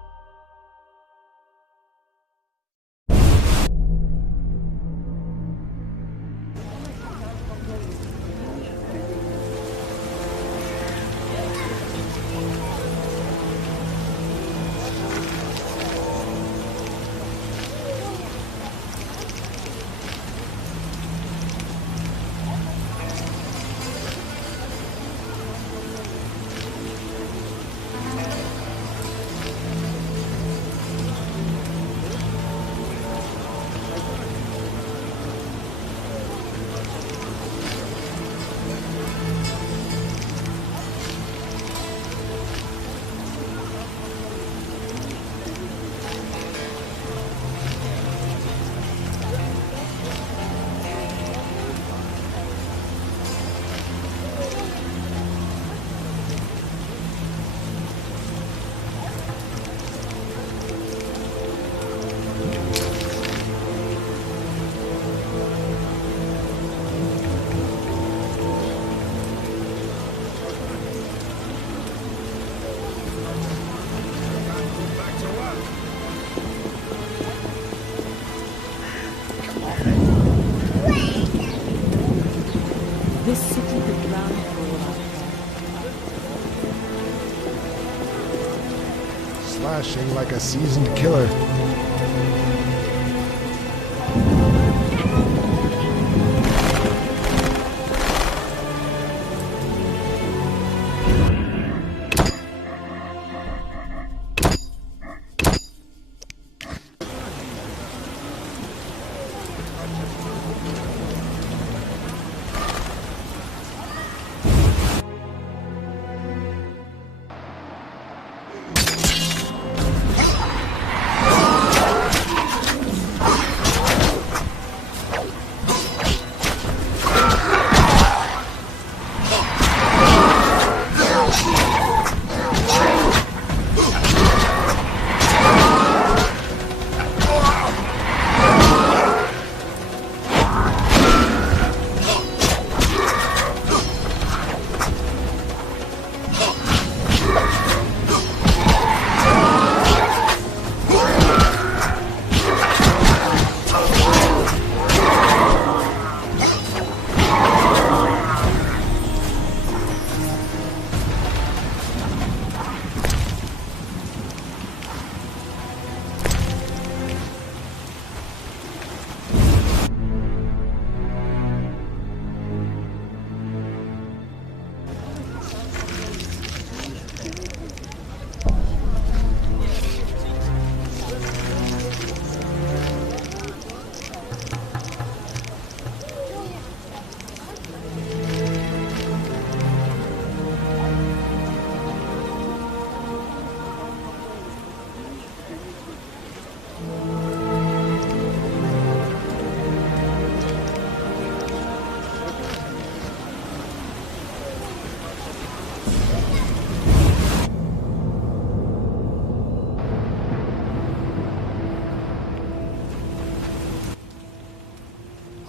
This city could drown for all I care. Slashing like a seasoned killer.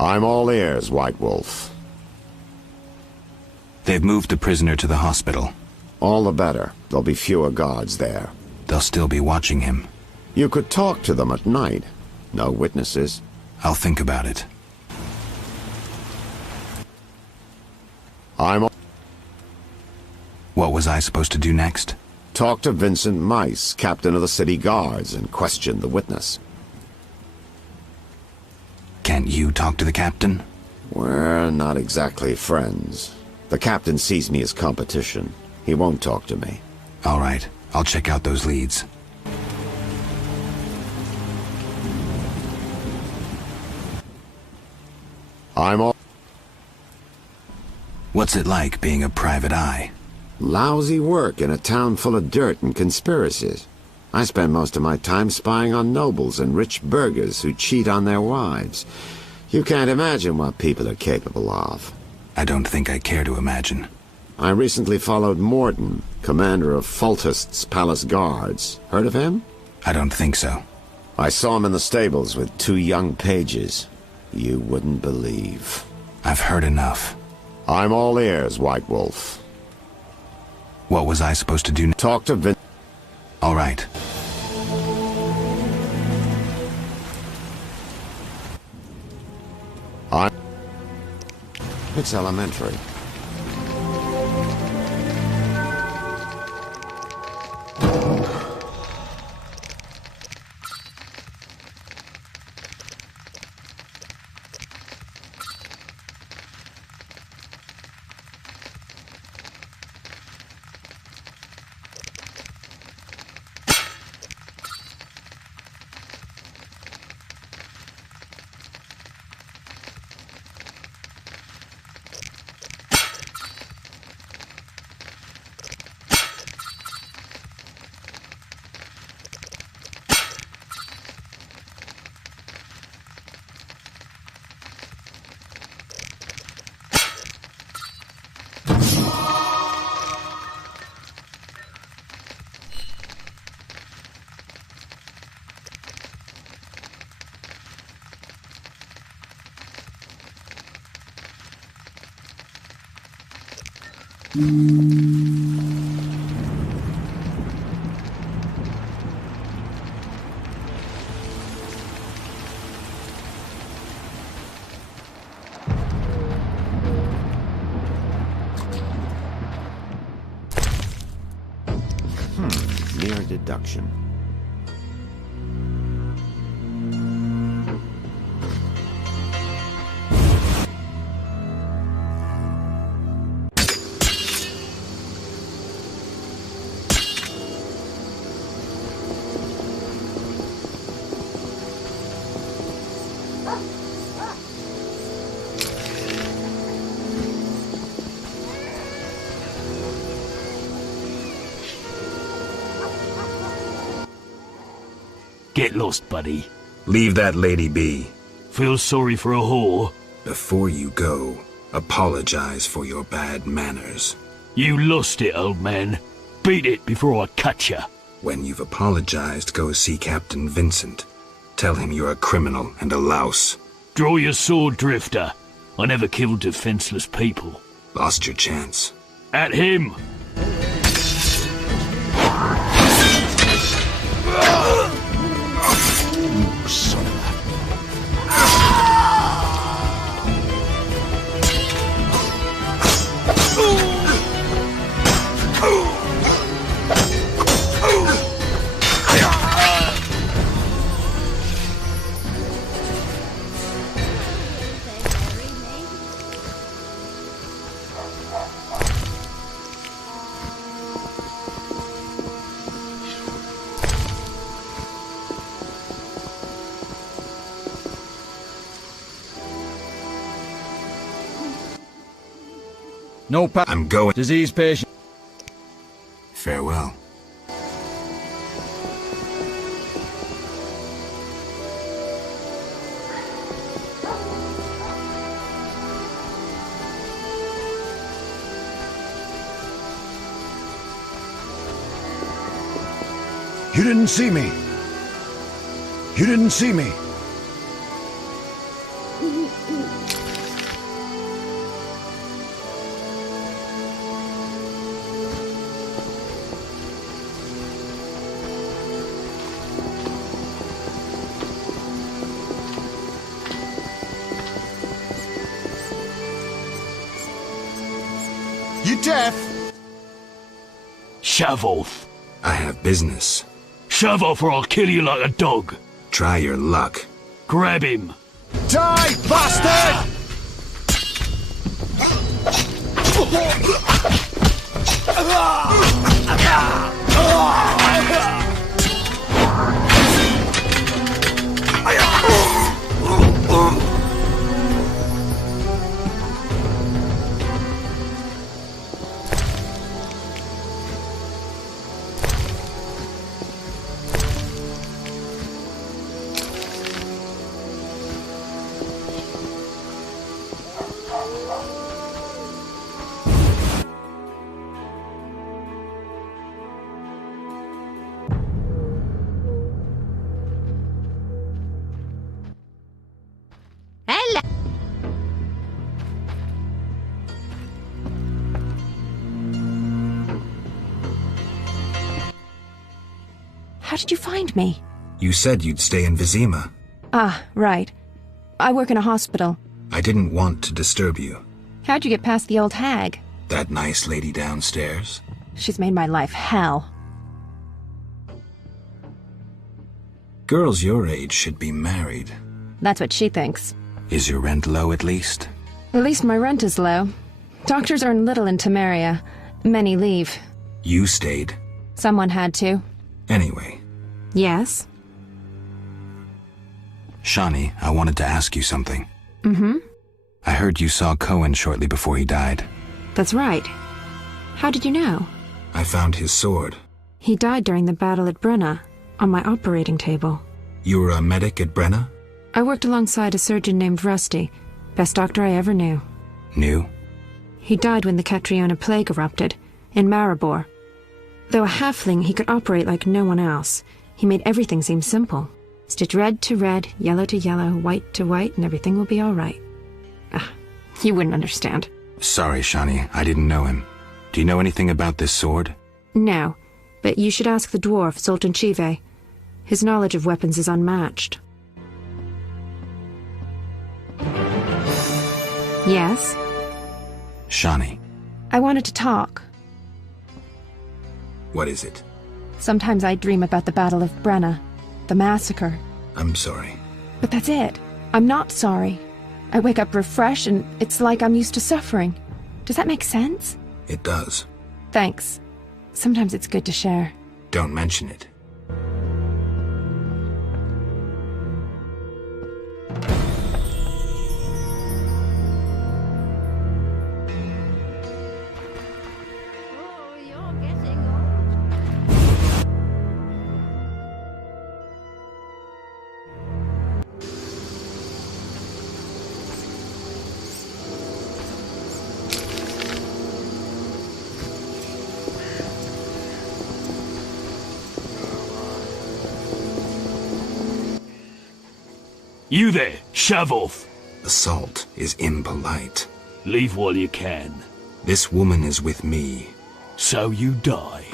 I'm all ears, White Wolf. They've moved the prisoner to the hospital. All the better. There'll be fewer guards there. They'll still be watching him. You could talk to them at night. No witnesses. I'll think about it. What was I supposed to do next? Talk to Vincent Mice, captain of the city guards, and question the witness. Can't you talk to the captain? We're not exactly friends. The captain sees me as competition. He won't talk to me. All right. I'll check out those leads. What's it like being a private eye? Lousy work in a town full of dirt and conspiracies. I spend most of my time spying on nobles and rich burghers who cheat on their wives. You can't imagine what people are capable of. I don't think I care to imagine. I recently followed Morton, commander of Foltest's palace guards. Heard of him? I don't think so. I saw him in the stables with 2 young pages. You wouldn't believe. I've heard enough. I'm all ears, White Wolf. What was I supposed to do? Talk to Vin... All right. It's elementary. Mere deduction. Get lost, buddy. Leave that lady be. Feel sorry for a whore? Before you go, apologize for your bad manners. You lost it, old man. Beat it before I cut ya. When you've apologized, go see Captain Vincent. Tell him you're a criminal and a louse. Draw your sword, Drifter. I never killed defenseless people. Lost your chance. At him! You son of a... No I'm going. Disease patient. Farewell. You didn't see me. You didn't see me. You deaf? Shove off. I have business. Shove off or I'll kill you like a dog. Try your luck. Grab him. Die, bastard! Hello. How did you find me? You said you'd stay in Vizima. Ah, right. I work in a hospital. I didn't want to disturb you. How'd you get past the old hag? That nice lady downstairs? She's made my life hell. Girls your age should be married. That's what she thinks. Is your rent low at least? At least my rent is low. Doctors earn little in Temeria. Many leave. You stayed. Someone had to. Anyway. Yes? Shani, I wanted to ask you something. Mm-hmm. I heard you saw Cohen shortly before he died. That's right. How did you know? I found his sword. He died during the battle at Brenna, on my operating table. You were a medic at Brenna? I worked alongside a surgeon named Rusty, best doctor I ever knew. Knew? He died when the Catriona plague erupted, in Maribor. Though a halfling, he could operate like no one else. He made everything seem simple. Stitch red to red, yellow to yellow, white to white, and everything will be all right. You wouldn't understand. Sorry, Shani, I didn't know him. Do you know anything about this sword? No, but you should ask the dwarf, Zoltan Chive. His knowledge of weapons is unmatched. Yes? Shani. I wanted to talk. What is it? Sometimes I dream about the Battle of Brenna, the massacre. I'm sorry. But that's it. I'm not sorry. I wake up refreshed and it's like I'm used to suffering. Does that make sense? It does. Thanks. Sometimes it's good to share. Don't mention it. You there, shove off. Assault is impolite. Leave while you can. This woman is with me. So you die.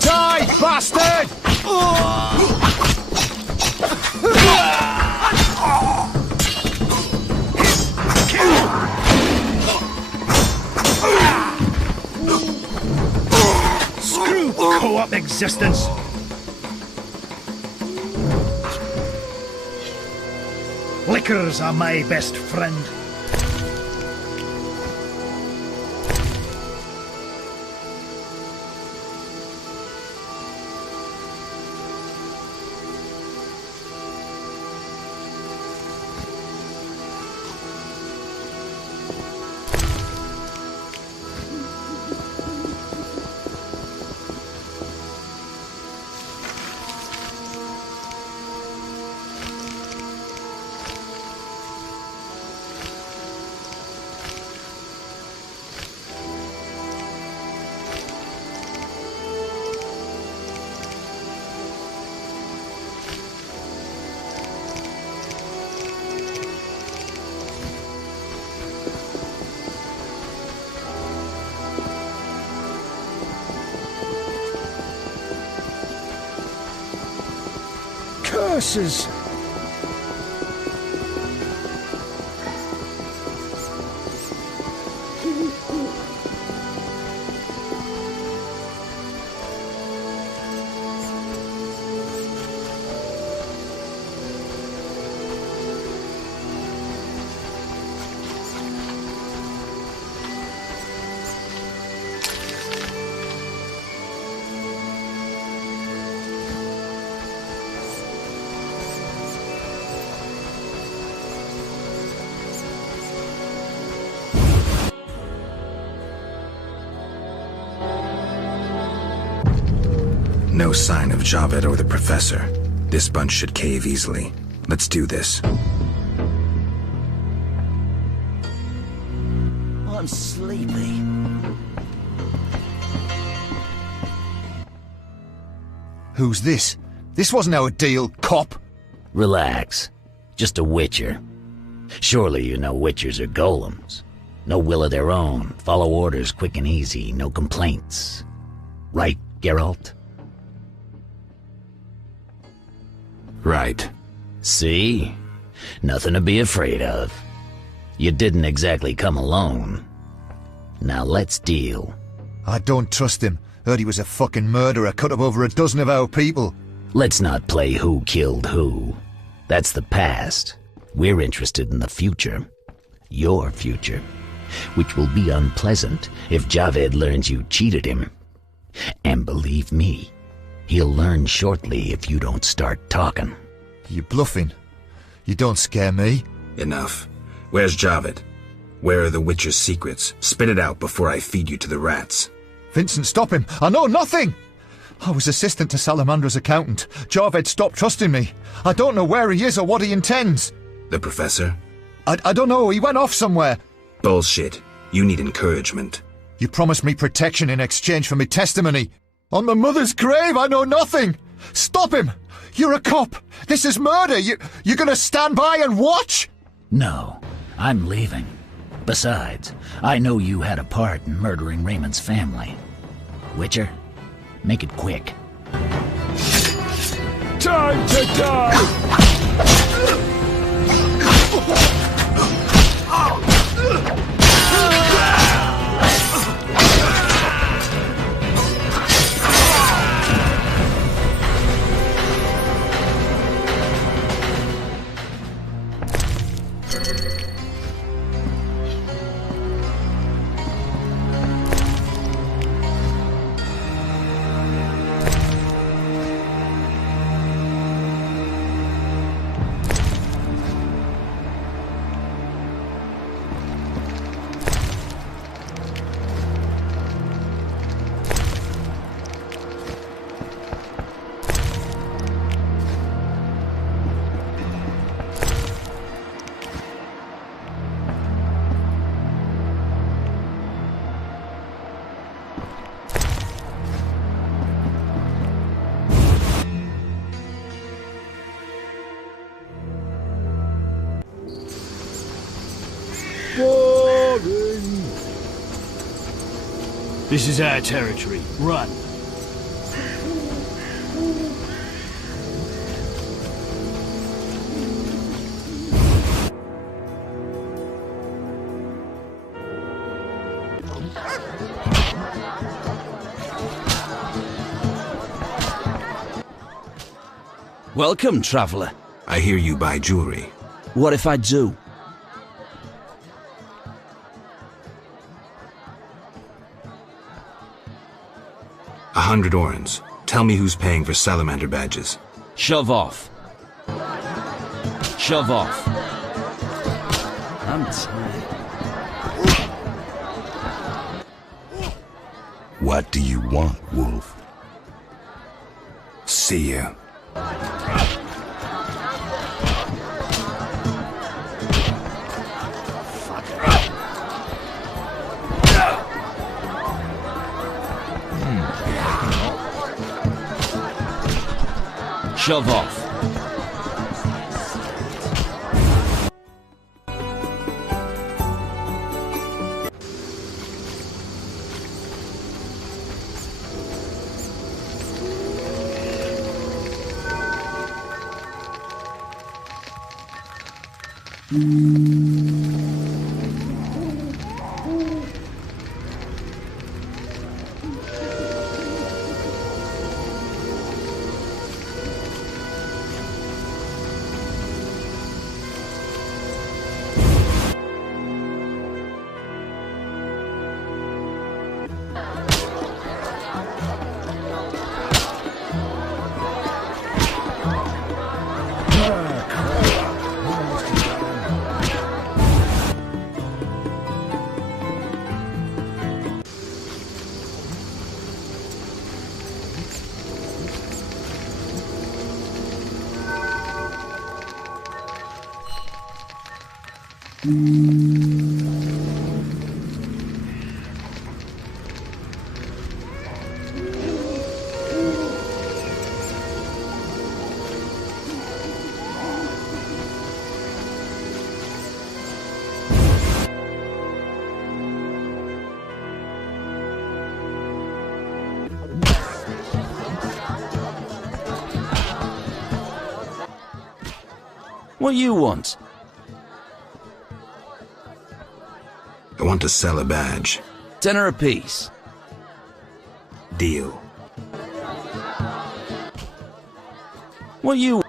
Die, bastard! Screw co-op existence! Liquors are my best friend. Curses! No sign of Javed or the Professor. This bunch should cave easily. Let's do this. I'm sleepy. Who's this? This wasn't our deal, cop. Relax. Just a witcher. Surely you know witchers are golems. No will of their own. Follow orders quick and easy. No complaints. Right, Geralt? Right. See? Nothing to be afraid of. You didn't exactly come alone. Now let's deal. I don't trust him. Heard he was a fucking murderer, cut up over a dozen of our people. Let's not play who killed who. That's the past. We're interested in the future. Your future. Which will be unpleasant if Javed learns you cheated him. And believe me, he'll learn shortly if you don't start talking. You bluffing? You don't scare me. Enough. Where's Javed? Where are the Witcher's secrets? Spit it out before I feed you to the rats. Vincent, stop him! I know nothing! I was assistant to Salamandra's accountant. Javed stopped trusting me. I don't know where he is or what he intends. The Professor? I don't know. He went off somewhere. Bullshit. You need encouragement. You promised me protection in exchange for me testimony. On my mother's grave, I know nothing. Stop him! You're a cop. This is murder. You're gonna stand by and watch? No, I'm leaving. Besides, I know you had a part in murdering Raymond's family. Witcher, make it quick. Time to die! Boring. This is our territory. Run. Welcome, traveller. I hear you buy jewelry. What if I do? $100 orens. Tell me who's paying for salamander badges. Shove off. Shove off. I'm tired. What do you want, Wolf? See you. Shove off. What you want? I want to sell a badge. £10 apiece. Deal. What you...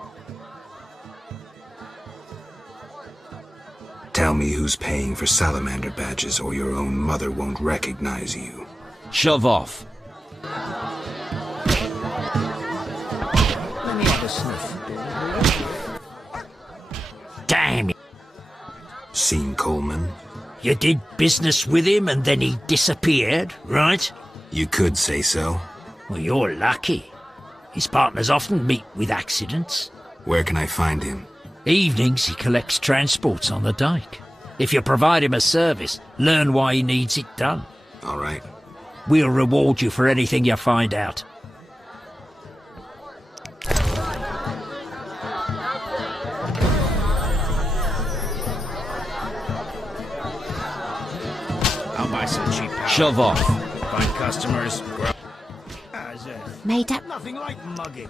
Tell me who's paying for salamander badges, or your own mother won't recognize you. Shove off. Let me have a sniff. Damn it. Seen Coleman? You did business with him and then he disappeared, right? You could say so. Well, you're lucky. His partners often meet with accidents. Where can I find him? Evenings he collects transports on the dike. If you provide him a service, learn why he needs it done. All right. We'll reward you for anything you find out. I'll buy some cheap powder. Shove off. Find customers. Made up. Nothing like mugging.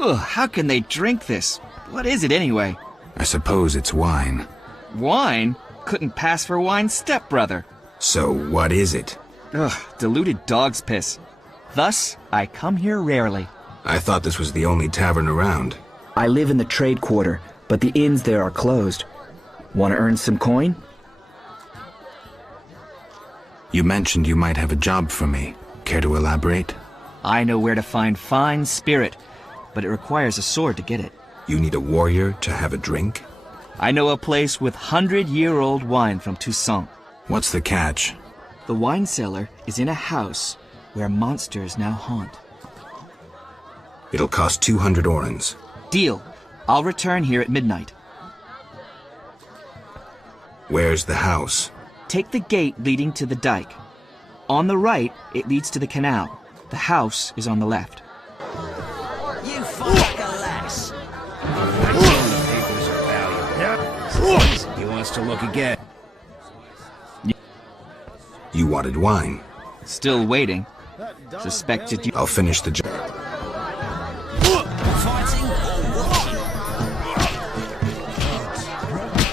Ugh, how can they drink this? What is it anyway? I suppose it's wine. Wine? Couldn't pass for wine's stepbrother. So what is it? Ugh, diluted dog's piss. Thus, I come here rarely. I thought this was the only tavern around. I live in the trade quarter, but the inns there are closed. Want to earn some coin? You mentioned you might have a job for me. Care to elaborate? I know where to find fine spirit, but it requires a sword to get it. You need a warrior to have a drink? I know a place with 100-year-old wine from Toussaint. What's the catch? The wine cellar is in a house where monsters now haunt. It'll cost 200 orens. Deal. I'll return here at midnight. Where's the house? Take the gate leading to the dike. On the right, it leads to the canal. The house is on the left. You fight like a lass. I told him the papers are valuable. He wants to look again. You wanted wine. Still waiting. Suspected you... I'll finish the job. Fighting or watching?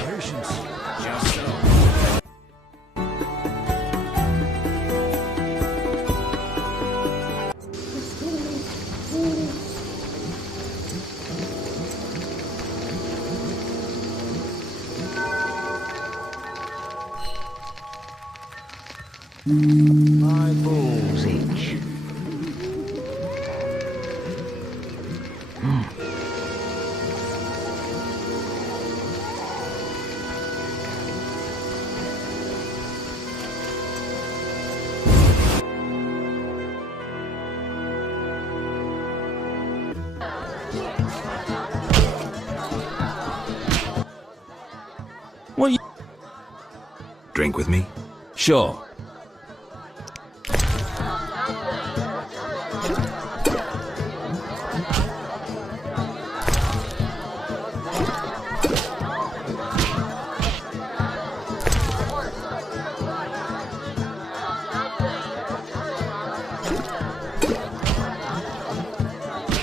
Patience. Just so. My balls itch. What you... Drink with me? Sure.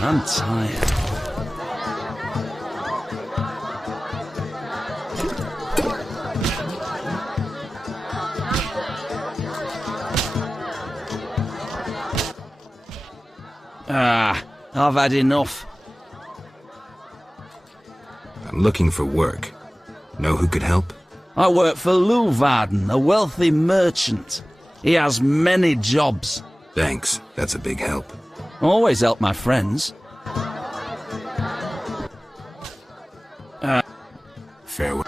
I'm tired. I've had enough. I'm looking for work. Know who could help? I work for Leuwarden, a wealthy merchant. He has many jobs. Thanks, that's a big help. Always help my friends. Farewell.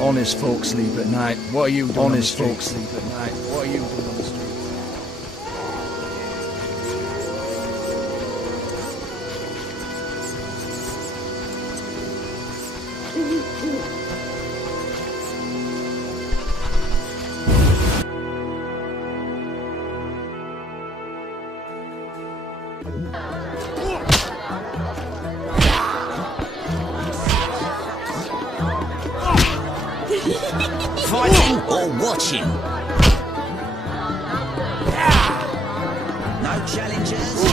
Honest folk sleep at night. What are you doing? Honest folk sleep at night. What are you doing on the street? Fighting or watching? No challengers?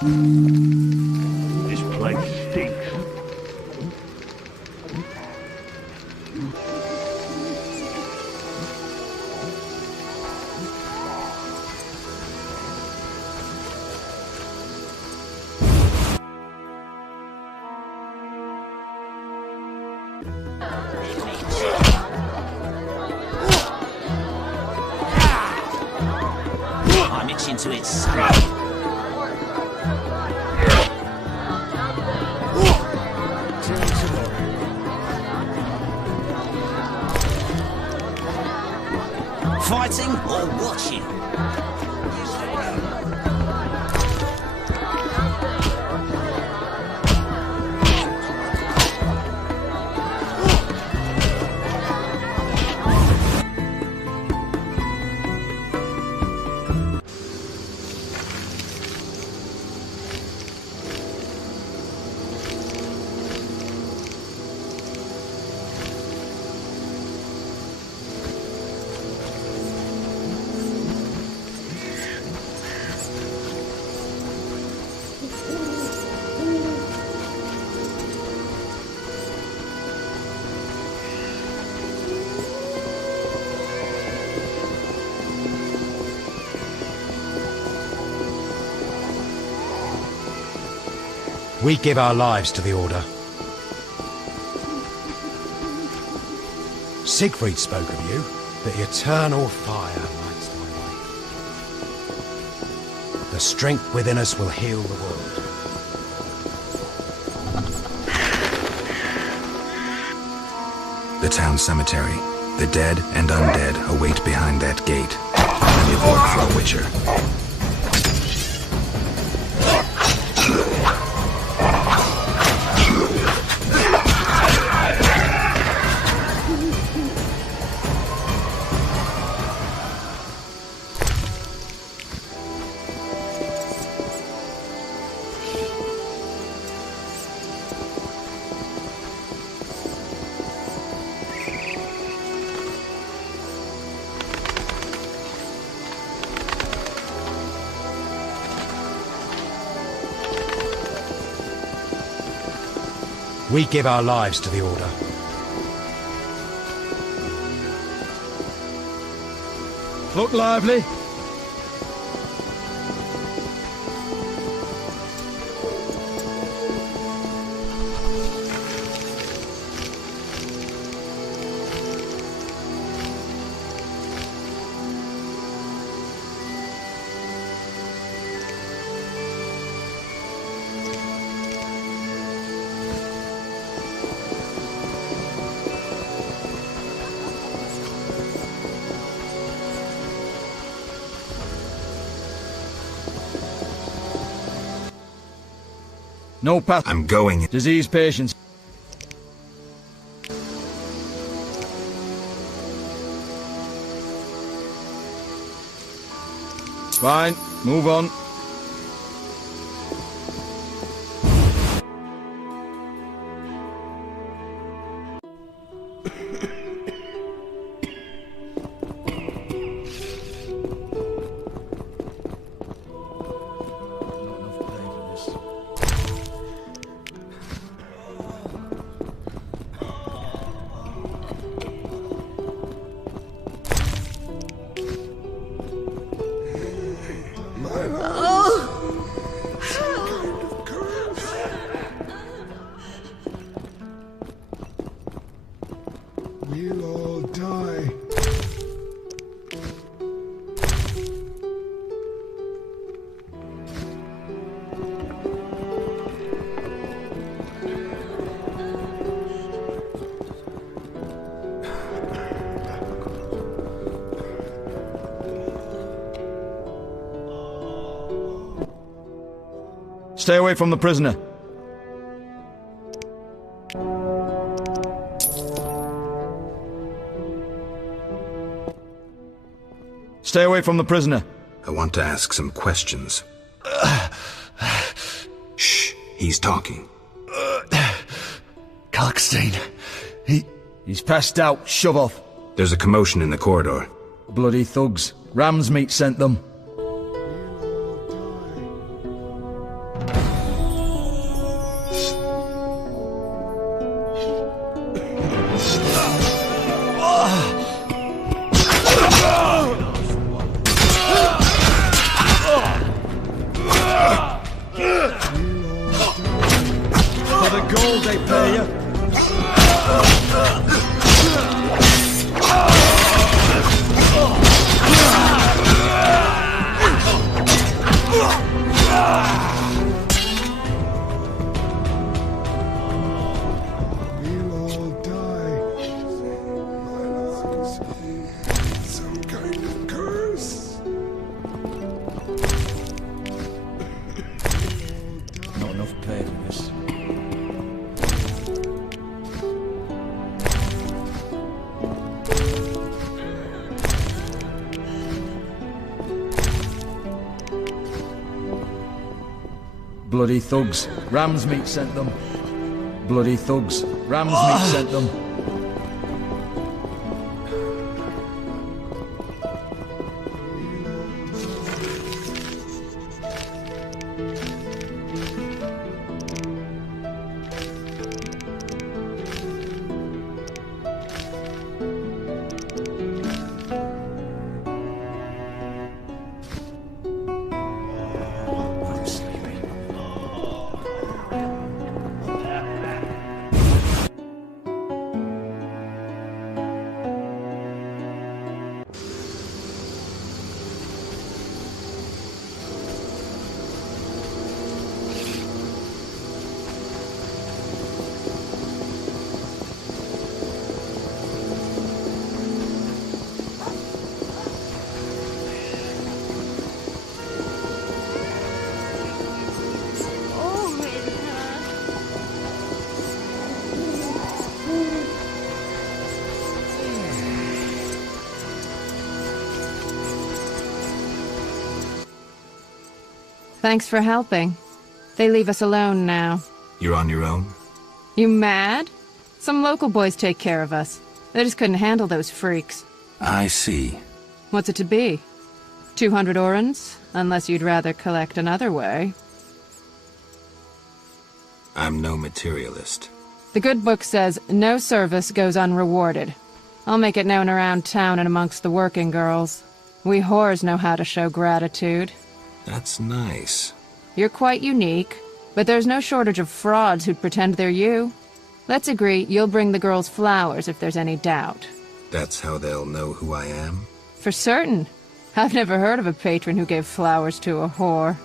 This place stinks. I'm itching to its Fighting or watching? We give our lives to the Order. Siegfried spoke of you, the eternal fire lights my way. The strength within us will heal the world. The town cemetery. The dead and undead await behind that gate. And you work for a witcher. We give our lives to the Order. Look lively. No path. I'm going. Disease patients. Fine. Move on. Stay away from the prisoner. Stay away from the prisoner. I want to ask some questions. Shh, he's talking. Kalkstein. He's passed out. Shove off. There's a commotion in the corridor. Bloody thugs. Ram's meat sent them. For the gold they pay you. Not enough pay for this. Bloody thugs. Ram's meat sent them. Bloody thugs. Ram's meat sent them. Thanks for helping. They leave us alone now. You're on your own? You mad? Some local boys take care of us. They just couldn't handle those freaks. I see. What's it to be? 200 orens? Unless you'd rather collect another way. I'm no materialist. The good book says, no service goes unrewarded. I'll make it known around town and amongst the working girls. We whores know how to show gratitude. That's nice. You're quite unique, but there's no shortage of frauds who'd pretend they're you. Let's agree you'll bring the girls flowers if there's any doubt. That's how they'll know who I am? For certain. I've never heard of a patron who gave flowers to a whore.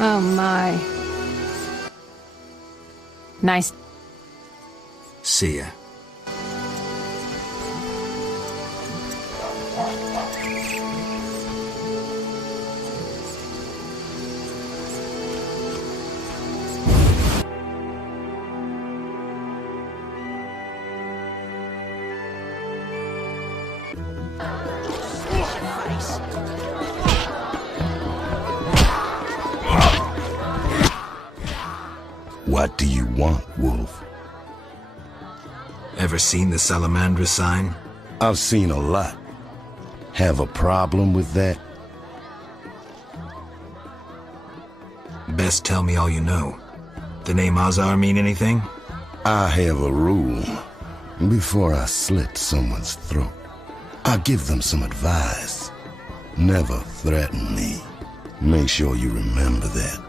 Oh my. Nice. See ya. What do you want, Wolf? Ever seen the Salamandra sign? I've seen a lot. Have a problem with that? Best tell me all you know. The name Azar mean anything? I have a rule. Before I slit someone's throat, I give them some advice. Never threaten me. Make sure you remember that.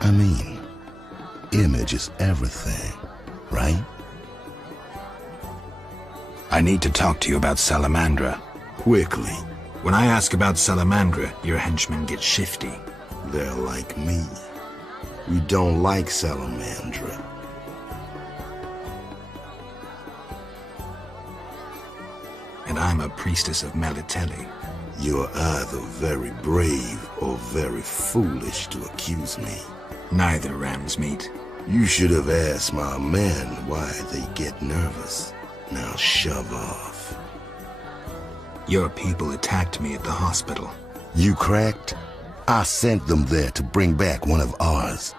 I mean, image is everything, right? I need to talk to you about Salamandra. Quickly. When I ask about Salamandra, your henchmen get shifty. They're like me. We don't like Salamandra. And I'm a priestess of Melitele. You're either very brave or very foolish to accuse me. Neither, Ramsmeat. You should have asked my men why they get nervous. Now shove off. Your people attacked me at the hospital. You cracked? I sent them there to bring back one of ours.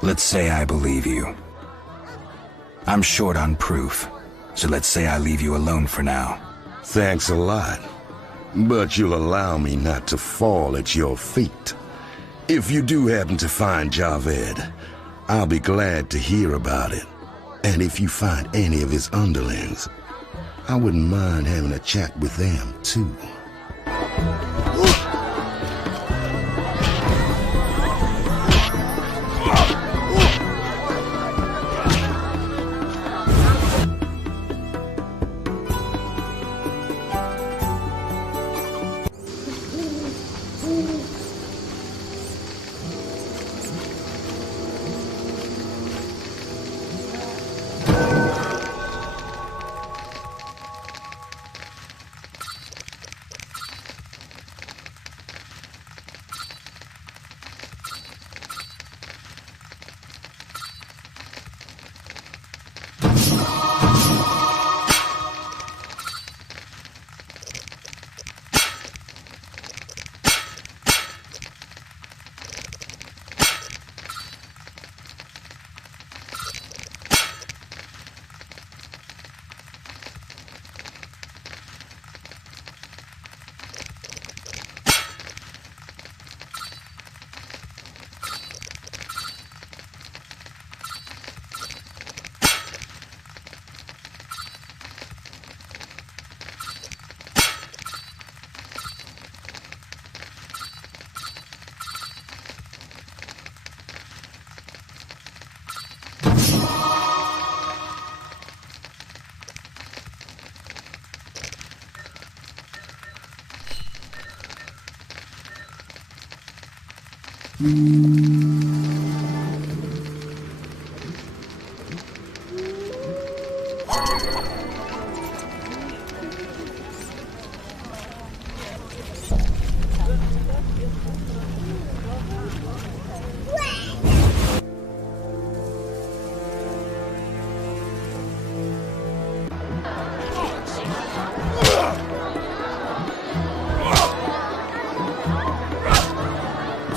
Let's say I believe you. I'm short on proof, so let's say I leave you alone for now. Thanks a lot. But you'll allow me not to fall at your feet. If you do happen to find Javed, I'll be glad to hear about it. And if you find any of his underlings, I wouldn't mind having a chat with them, too.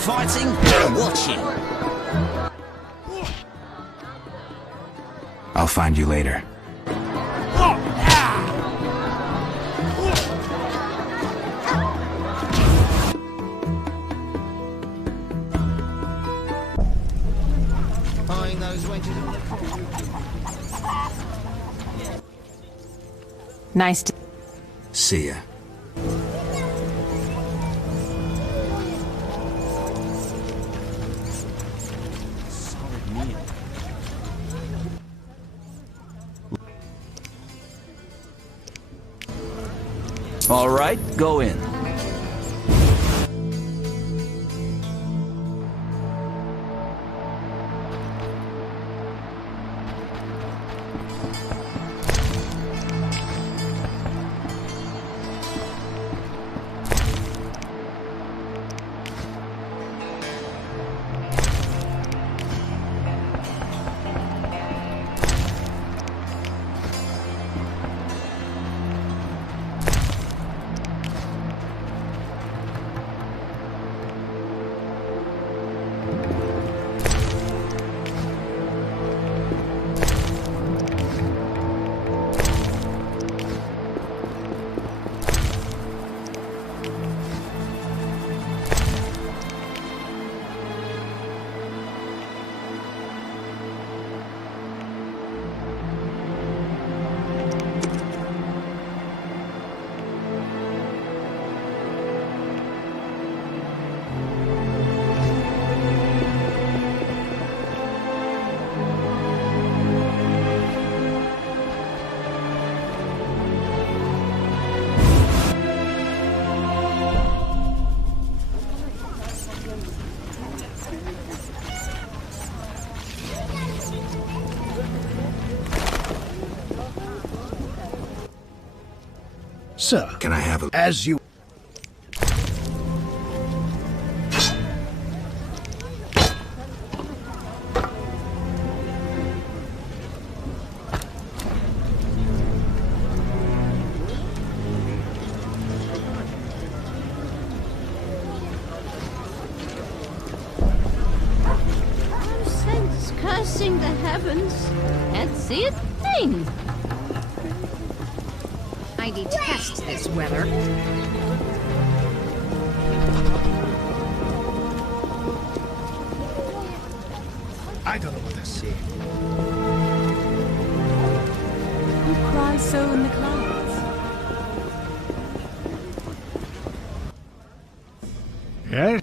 Fighting or watching? I'll find you later. Nice to see ya. All right, go in. Sir, Can I have a... as you... No sense cursing the heavens. Can't see a thing. I detest this weather. I don't know what to say. Who cries so in the clouds? Yes?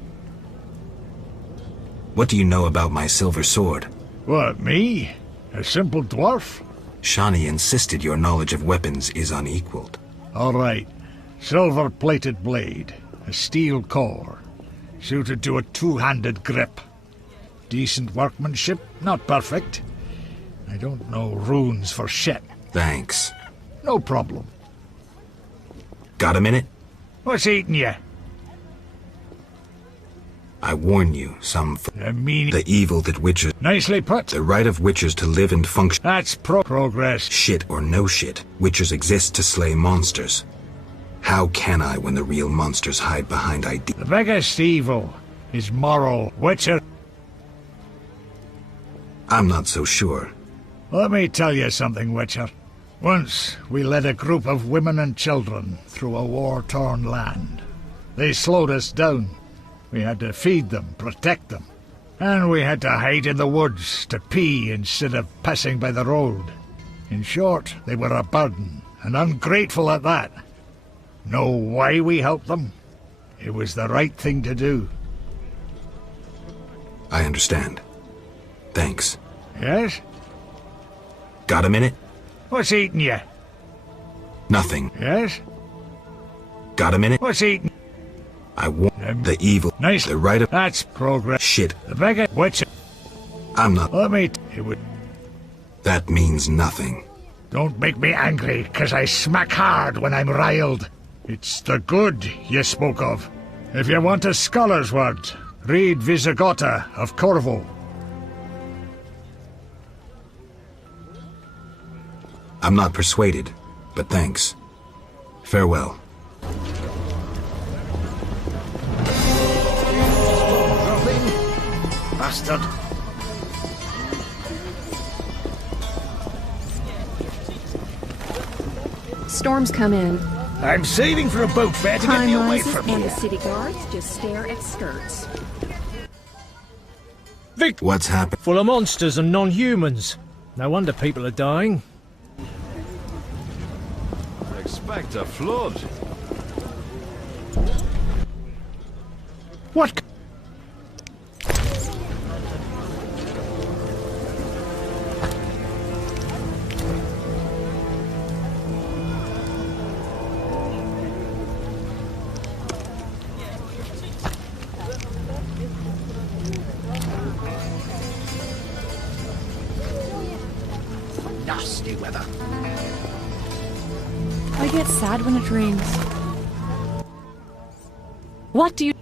What do you know about my silver sword? What, me? A simple dwarf? Shawnee insisted your knowledge of weapons is unequaled. All right. Silver-plated blade. A steel core. Suited to a two-handed grip. Decent workmanship, not perfect. I don't know runes for shit. Thanks. No problem. Got a minute? What's eating you? I warn you, the evil that witchers... Nicely put. The right of witchers to live and function... That's progress. Shit or no shit, witchers exist to slay monsters. How can I when the real monsters hide behind ID? The biggest evil is moral. Witcher... I'm not so sure. Let me tell you something, Witcher. Once, we led a group of women and children through a war-torn land. They slowed us down. We had to feed them, protect them. And we had to hide in the woods to pee instead of passing by the road. In short, they were a burden, and ungrateful at that. Know why we helped them? It was the right thing to do. I understand. Thanks. Yes? Got a minute? What's eating you? Nothing. Yes? Got a minute? What's eating? I want the evil. Nice. The right of... That's progress. Shit. The biggest Witcher... I'm not... Let me... It would... That means nothing. Don't make me angry, 'cause I smack hard when I'm riled. It's the good you spoke of. If you want a scholar's word, read Visigotta of Corvo. I'm not persuaded, but thanks. Farewell. Bastard. Storms come in. I'm saving for a boat fair to get Time me away rises from and here. the city guards just stare at skirts. What's happened? Full of monsters and non-humans. No wonder people are dying. Expect a flood. What? Nasty weather. I get sad when it rains. What do you...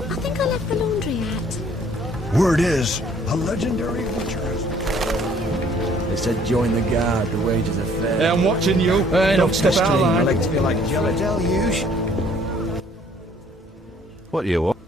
I think I left the laundry at. Word is, a legendary witcher has... They said join the guard, the wages are fair. Yeah, I'm watching you. Don't step out of line. I like to feel like jelly. Deluge. What you want?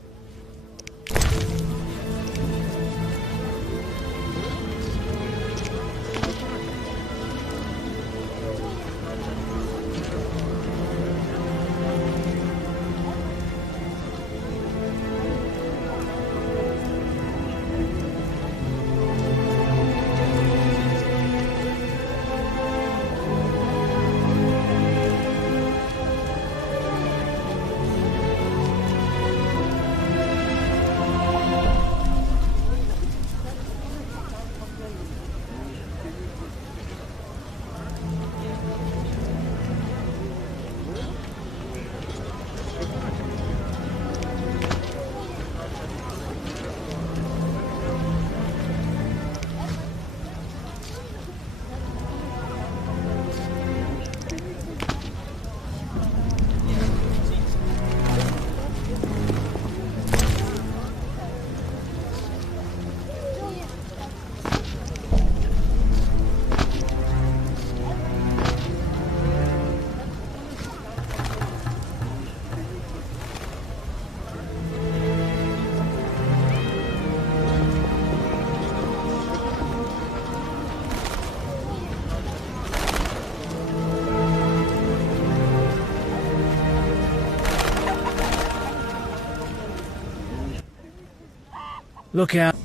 Look out.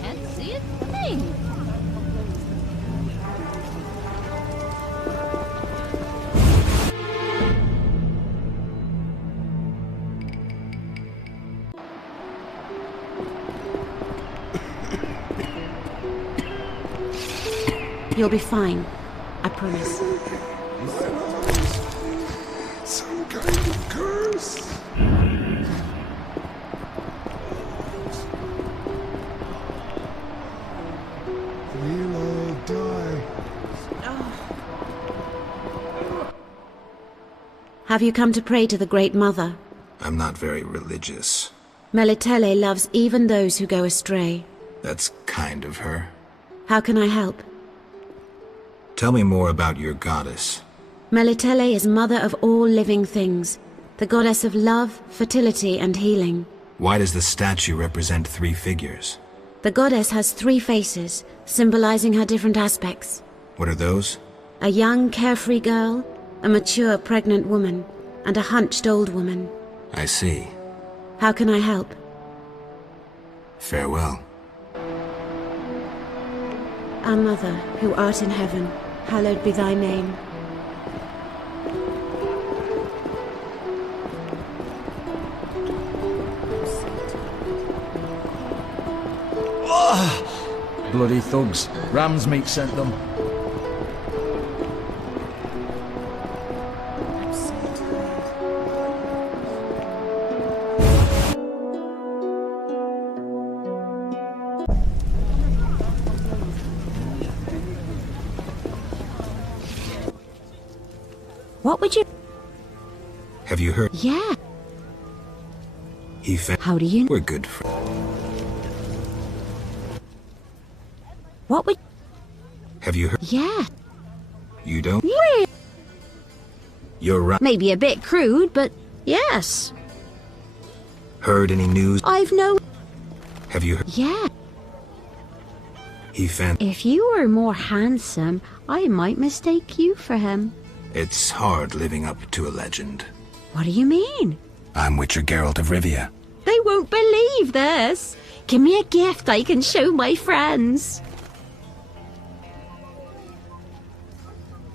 Can't see a thing. You'll be fine. I promise. Some kind of curse. We'll all die. Have you come to pray to the Great Mother? I'm not very religious. Melitele loves even those who go astray. That's kind of her. How can I help? Tell me more about your goddess. Melitele is mother of all living things, the goddess of love, fertility, and healing. Why does the statue represent 3 figures? The goddess has 3 faces, symbolizing her different aspects. What are those? A young, carefree girl, a mature, pregnant woman, and a hunched old woman. I see. How can I help? Farewell. Our Mother, who art in heaven, hallowed be thy name. Bloody thugs. Ram's meat sent them. What would you... Have you heard? Yeah. He found... How do you... We're good friends. What would... Have you heard? Yeah. You don't? Yeah. You're right. Maybe a bit crude, but yes. Heard any news? I've no... Have you heard? Yeah. He found... If you were more handsome, I might mistake you for him. It's hard living up to a legend. What do you mean? I'm Witcher Geralt of Rivia. They won't believe this. Give me a gift I can show my friends.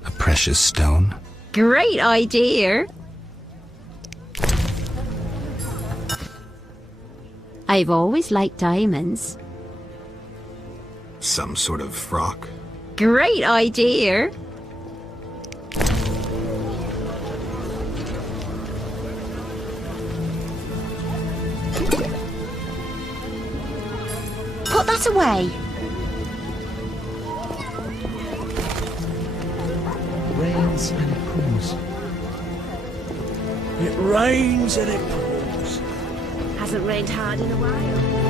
A precious stone? Great idea. I've always liked diamonds. Some sort of frock? Great idea. Put that away. Rains and it pours. It rains and it pours. Hasn't rained hard in a while.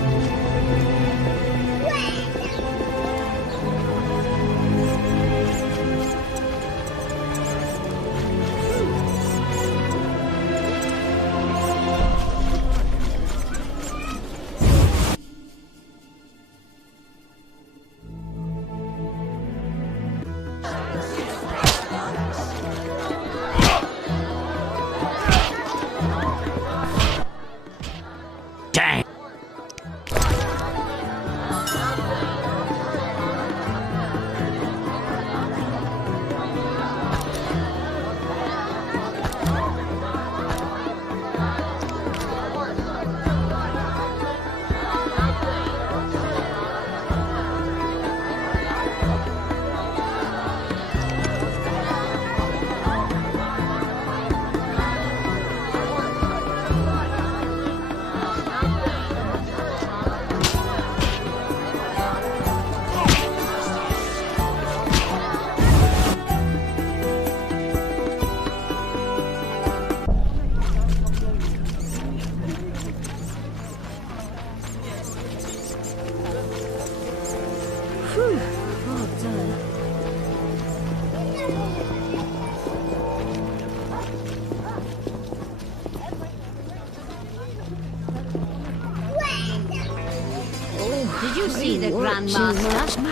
Did you see the Grandmaster?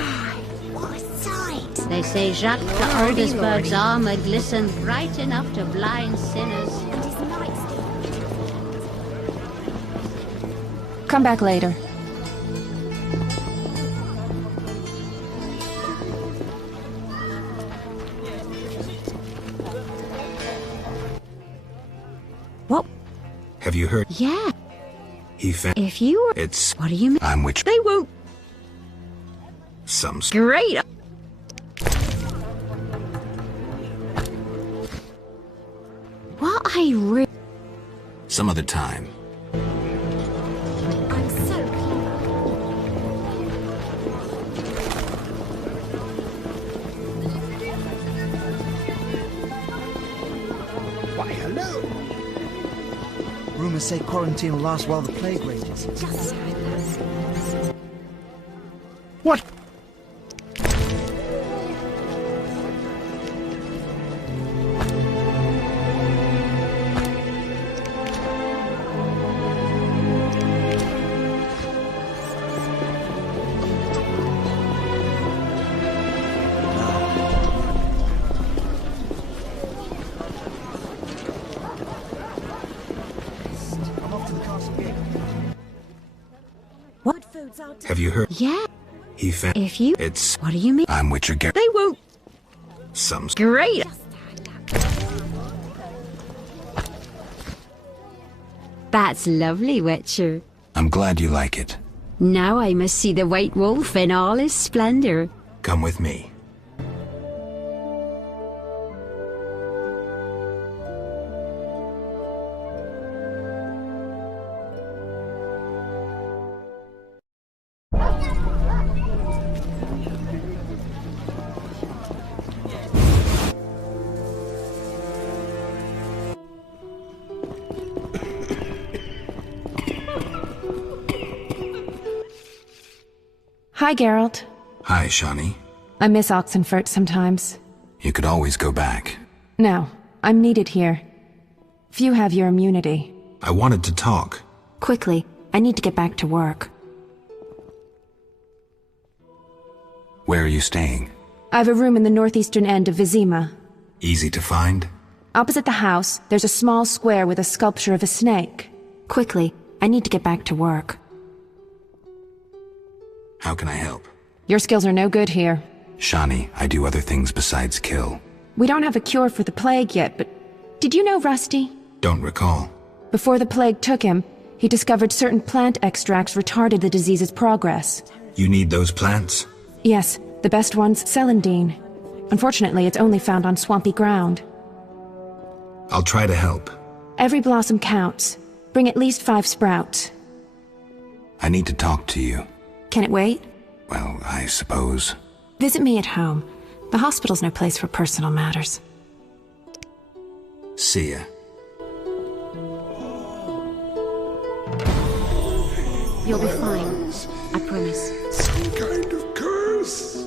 What a sight! They say Jacques de Aldersberg's armor glistened bright enough to blind sinners. Come back later. What? Have you heard? Yeah. He found... If you were... It's... What do you mean? I'm witch... They won't... Some... Great! What I Some other time. I'm so Why, hello! Rumors say quarantine will last while the plague rages. What? What foods are... Have you heard? Yeah. He found... If you... It's... What do you mean? I'm Witcher Gar... They won't... Some... Great! That's lovely, Witcher. I'm glad you like it. Now I must see the White Wolf in all his splendor. Come with me. Hi, Geralt. Hi, Shani. I miss Oxenfurt sometimes. You could always go back. No, I'm needed here. Few have your immunity. I wanted to talk. Quickly, I need to get back to work. Where are you staying? I have a room in the northeastern end of Vizima. Easy to find? Opposite the house, there's a small square with a sculpture of a snake. Quickly, I need to get back to work. How can I help? Your skills are no good here. Shani, I do other things besides kill. We don't have a cure for the plague yet, but... Did you know Rusty? Don't recall. Before the plague took him, he discovered certain plant extracts retarded the disease's progress. You need those plants? Yes, the best one's celandine. Unfortunately, it's only found on swampy ground. I'll try to help. Every blossom counts. Bring at least 5 sprouts. I need to talk to you. Can it wait? Well, I suppose. Visit me at home. The hospital's no place for personal matters. See ya. You'll be fine. I promise. Some kind of curse.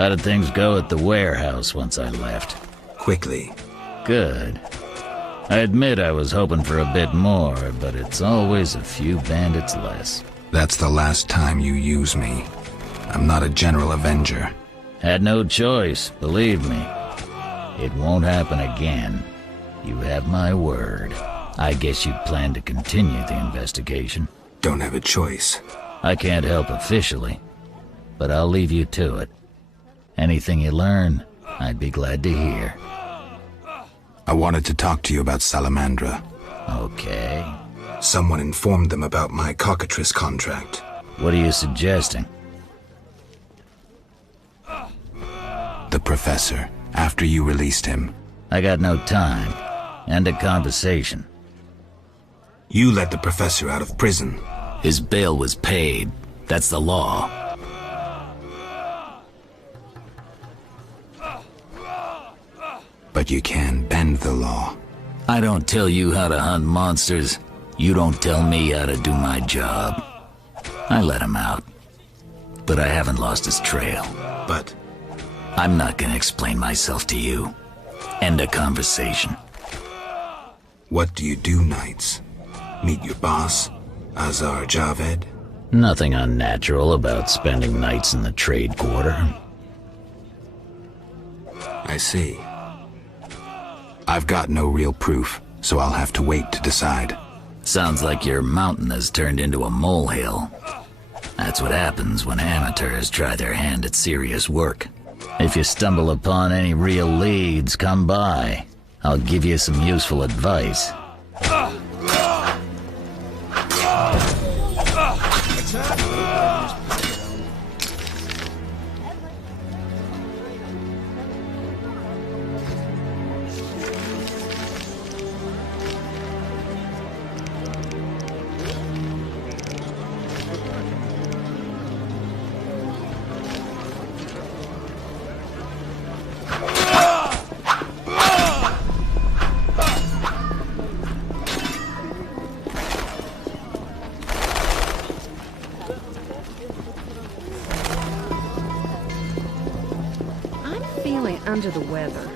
How did things go at the warehouse once I left? Quickly. Good. I admit I was hoping for a bit more, but it's always a few bandits less. That's the last time you use me. I'm not a general avenger. Had no choice, believe me. It won't happen again. You have my word. I guess you plan to continue the investigation. Don't have a choice. I can't help officially, but I'll leave you to it. Anything you learn, I'd be glad to hear. I wanted to talk to you about Salamandra. Okay. Someone informed them about my cockatrice contract. What are you suggesting? The professor, after you released him. I got no time. End of conversation. You let the professor out of prison. His bail was paid. That's the law. But you can bend the law. I don't tell you how to hunt monsters. You don't tell me how to do my job. I let him out. But I haven't lost his trail. But I'm not gonna explain myself to you. End of conversation. What do you do nights? Meet your boss, Azar Javed? Nothing unnatural about spending nights in the trade quarter. I see. I've got no real proof, so I'll have to wait to decide. Sounds like your mountain has turned into a molehill. That's what happens when amateurs try their hand at serious work. If you stumble upon any real leads, come by. I'll give you some useful advice. Under the weather.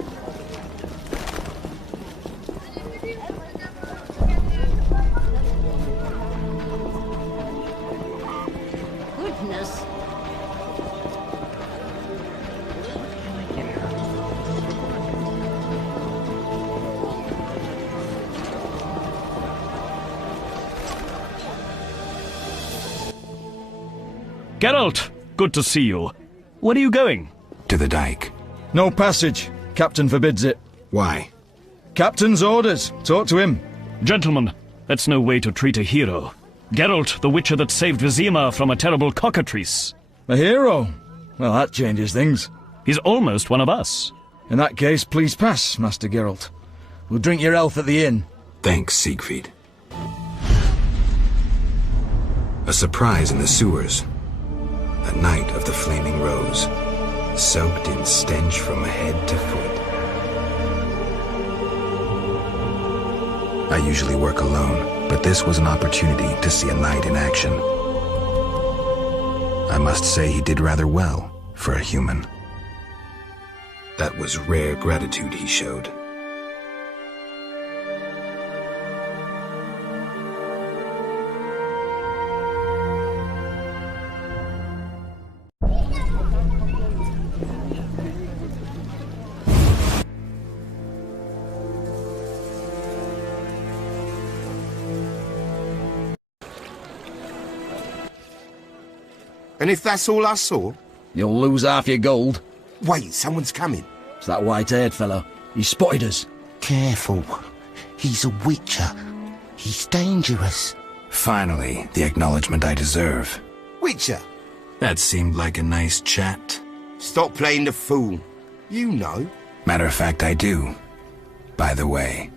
Goodness. Geralt, good to see you. Where are you going? To the dike. No passage. Captain forbids it. Why? Captain's orders. Talk to him. Gentlemen, that's no way to treat a hero. Geralt, the witcher that saved Vizima from a terrible cockatrice. A hero? Well, that changes things. He's almost one of us. In that case, please pass, Master Geralt. We'll drink your health at the inn. Thanks, Siegfried. A surprise in the sewers. A night of the Flaming Rose. Soaked in stench from head to foot. I usually work alone, but this was an opportunity to see a knight in action. I must say he did rather well for a human. That was rare gratitude he showed. And if that's all I saw? You'll lose half your gold. Wait, someone's coming. It's that white-haired fellow. He spotted us. Careful. He's a witcher. He's dangerous. Finally, the acknowledgement I deserve. Witcher? That seemed like a nice chat. Stop playing the fool. You know. Matter of fact, I do. By the way,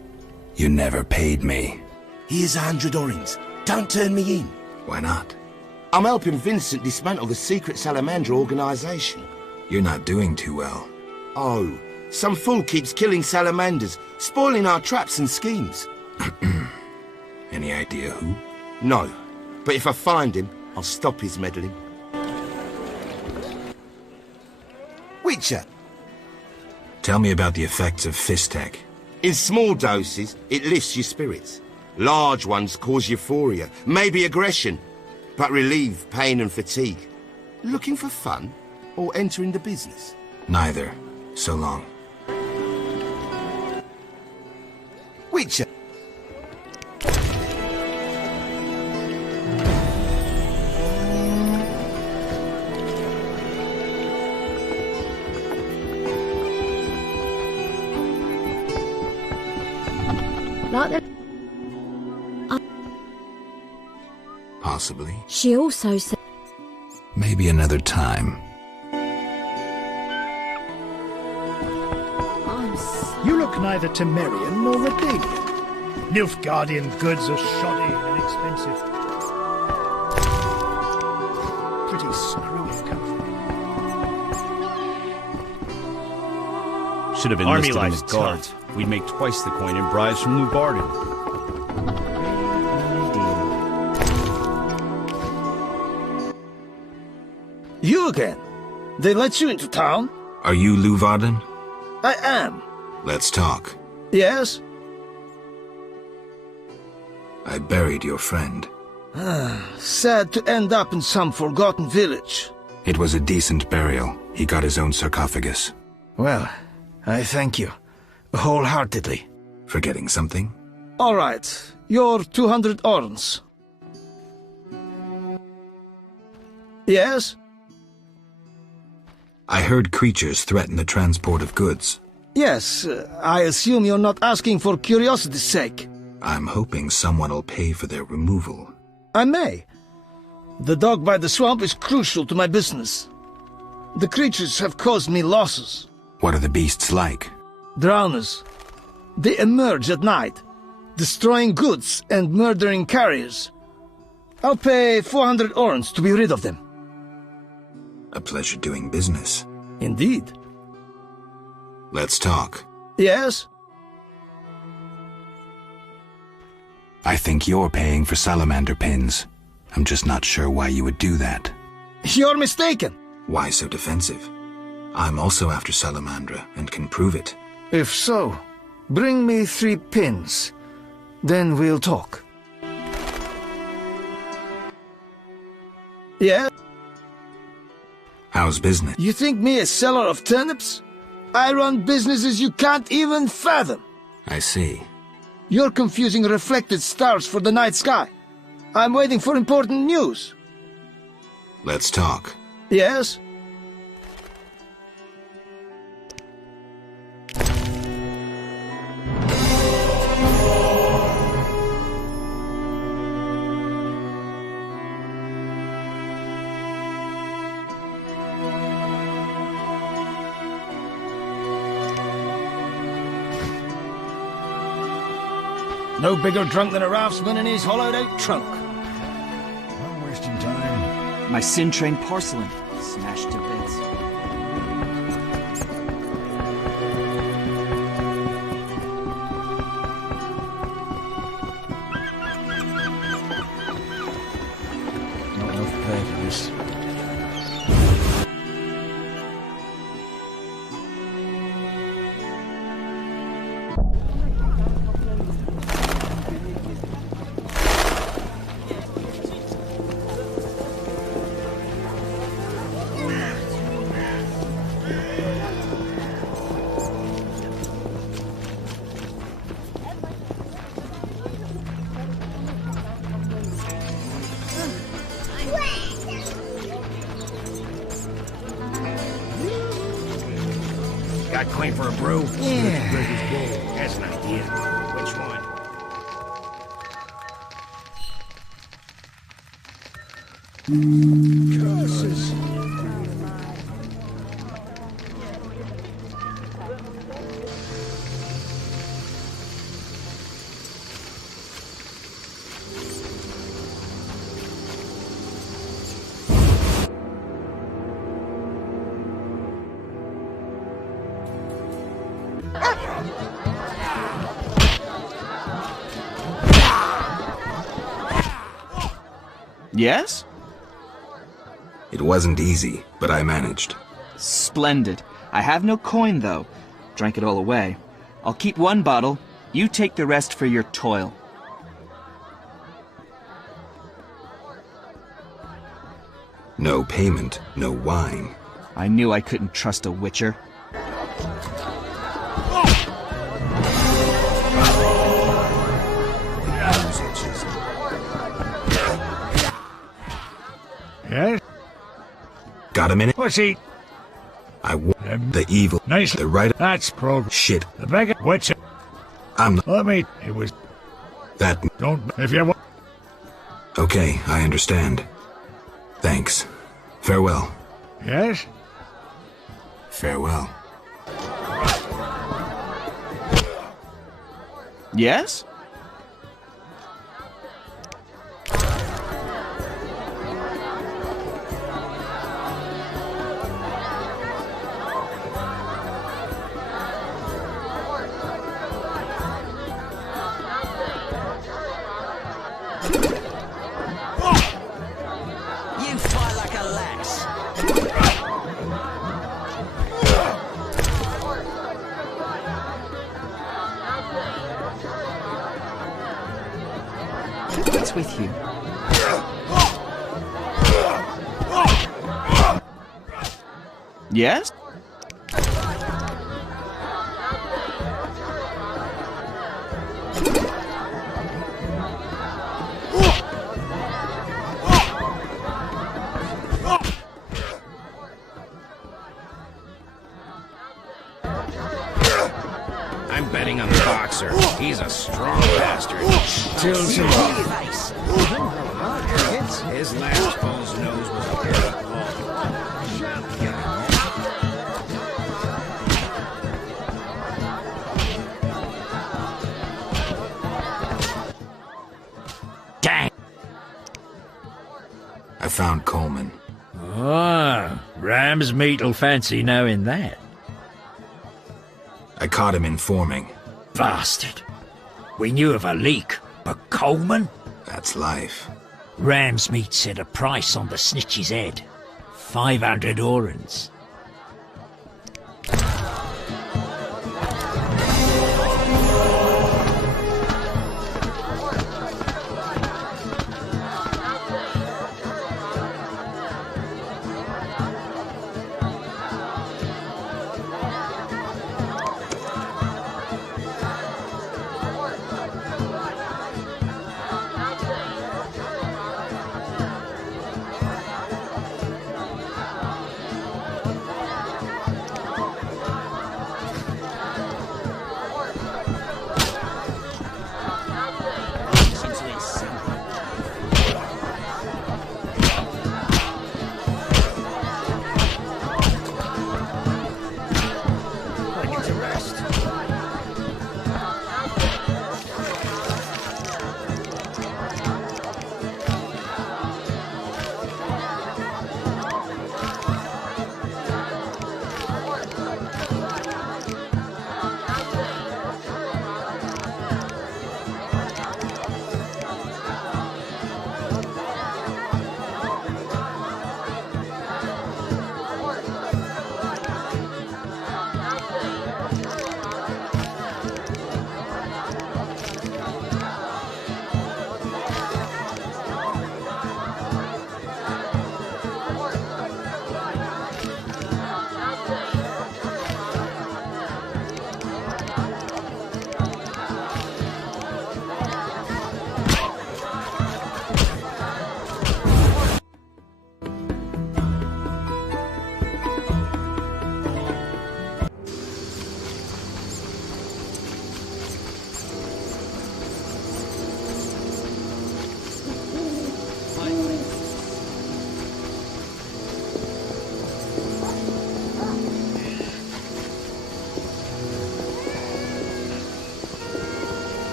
you never paid me. Here's 100 orings. Don't turn me in. Why not? I'm helping Vincent dismantle the secret Salamander organization. You're not doing too well. Oh, some fool keeps killing salamanders, spoiling our traps and schemes. Any idea who? No, but if I find him, I'll stop his meddling. Witcher. Tell me about the effects of Fistek. In small doses, it lifts your spirits. Large ones cause euphoria, maybe aggression, but relieve pain and fatigue. Looking for fun or entering the business? Neither. So long. Witcher. Like the... Possibly. She also said... Maybe another time. You look neither Temerian nor Redanian. Nilfgaardian goods are shoddy and inexpensive. Pretty screwy country. Should have enlisted him as guards. We'd make twice the coin in bribes from New Barden. You again? They let you into town? Are you Luvarden? I am. Let's talk. Yes? I buried your friend. Sad to end up in some forgotten village. It was a decent burial. He got his own sarcophagus. Well, I thank you. Wholeheartedly. Forgetting something? All right. Your 200 orns. Yes? I heard creatures threaten the transport of goods. Yes, I assume you're not asking for curiosity's sake. I'm hoping someone will pay for their removal. I may. The dog by the swamp is crucial to my business. The creatures have caused me losses. What are the beasts like? Drowners. They emerge at night, destroying goods and murdering carriers. I'll pay 400 orns to be rid of them. A pleasure doing business. Indeed. Let's talk. Yes? I think you're paying for salamander pins. I'm just not sure why you would do that. You're mistaken. Why so defensive? I'm also after salamandra and can prove it. If so, bring me 3 pins. Then we'll talk. Yeah? How's business? You think me a seller of turnips? I run businesses you can't even fathom. I see. You're confusing reflected stars for the night sky. I'm waiting for important news. Let's talk. Yes? No bigger drunk than a raftsman in his hollowed-out trunk. I'm wasting time. My sin-trained porcelain, smashed to bits. Not enough pay for this. Got coin for a brew? Yeah. That's an idea. Which one? Curses. Yes? It wasn't easy, but I managed. Splendid. I have no coin, though. Drank it all away. I'll keep one bottle. You take the rest for your toil. No payment, no wine. I knew I couldn't trust a witcher. Yes? Got a minute? What's he? I want the evil. Nice. The right. That's progress. Shit. The beggar. Witcher. I'm not. Let me. It was. That. Don't. If you want. Okay, I understand. Thanks. Farewell. Yes? Farewell. Yes? You fight like a lass. What's with you? Yes? I'm betting on the boxer. He's a strong bastard. Till tomorrow. His last bull's nose was a hairy paw. Dang! I found Coleman. Ah, ram's meat'll fancy knowing that. I caught him informing. Bastard. We knew of a leak, but Coleman? That's life. Ram's meat set a price on the snitch's head. 500 orens.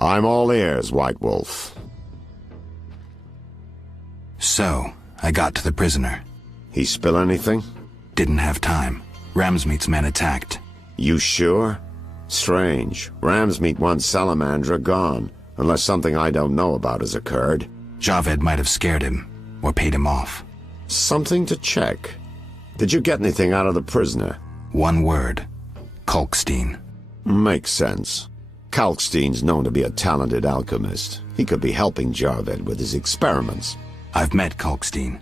I'm all ears, White Wolf. So, I got to the prisoner. He spill anything? Didn't have time. Ramsmeat's men attacked. You sure? Strange. Ramsmeat wants Salamandra gone, unless something I don't know about has occurred. Javed might have scared him, or paid him off. Something to check. Did you get anything out of the prisoner? One word. Kalkstein. Makes sense. Kalkstein's known to be a talented alchemist. He could be helping Javed with his experiments. I've met Kalkstein.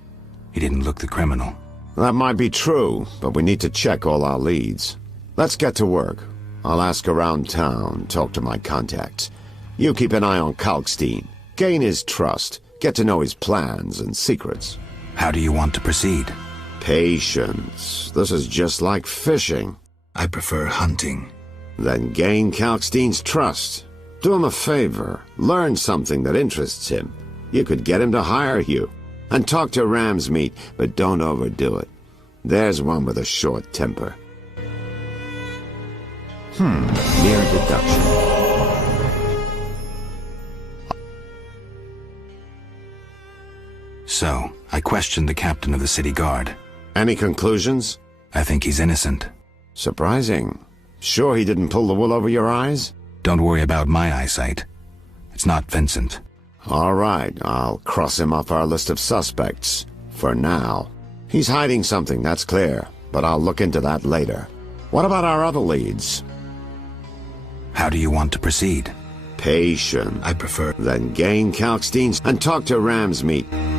He didn't look the criminal. That might be true, but we need to check all our leads. Let's get to work. I'll ask around town, talk to my contacts. You keep an eye on Kalkstein. Gain his trust. Get to know his plans and secrets. How do you want to proceed? Patience. This is just like fishing. I prefer hunting. Then gain Kalkstein's trust. Do him a favor. Learn something that interests him. You could get him to hire you. And talk to Ramsmeat, but don't overdo it. There's one with a short temper. Mere deduction. So, I questioned the captain of the city guard. Any conclusions? I think he's innocent. Surprising. Sure he didn't pull the wool over your eyes? Don't worry about my eyesight. It's not Vincent. All right, I'll cross him off our list of suspects. For now. He's hiding something, that's clear, but I'll look into that later. What about our other leads? How do you want to proceed? Patient. I prefer. Then gain Kalkstein's and talk to Ramsmeat.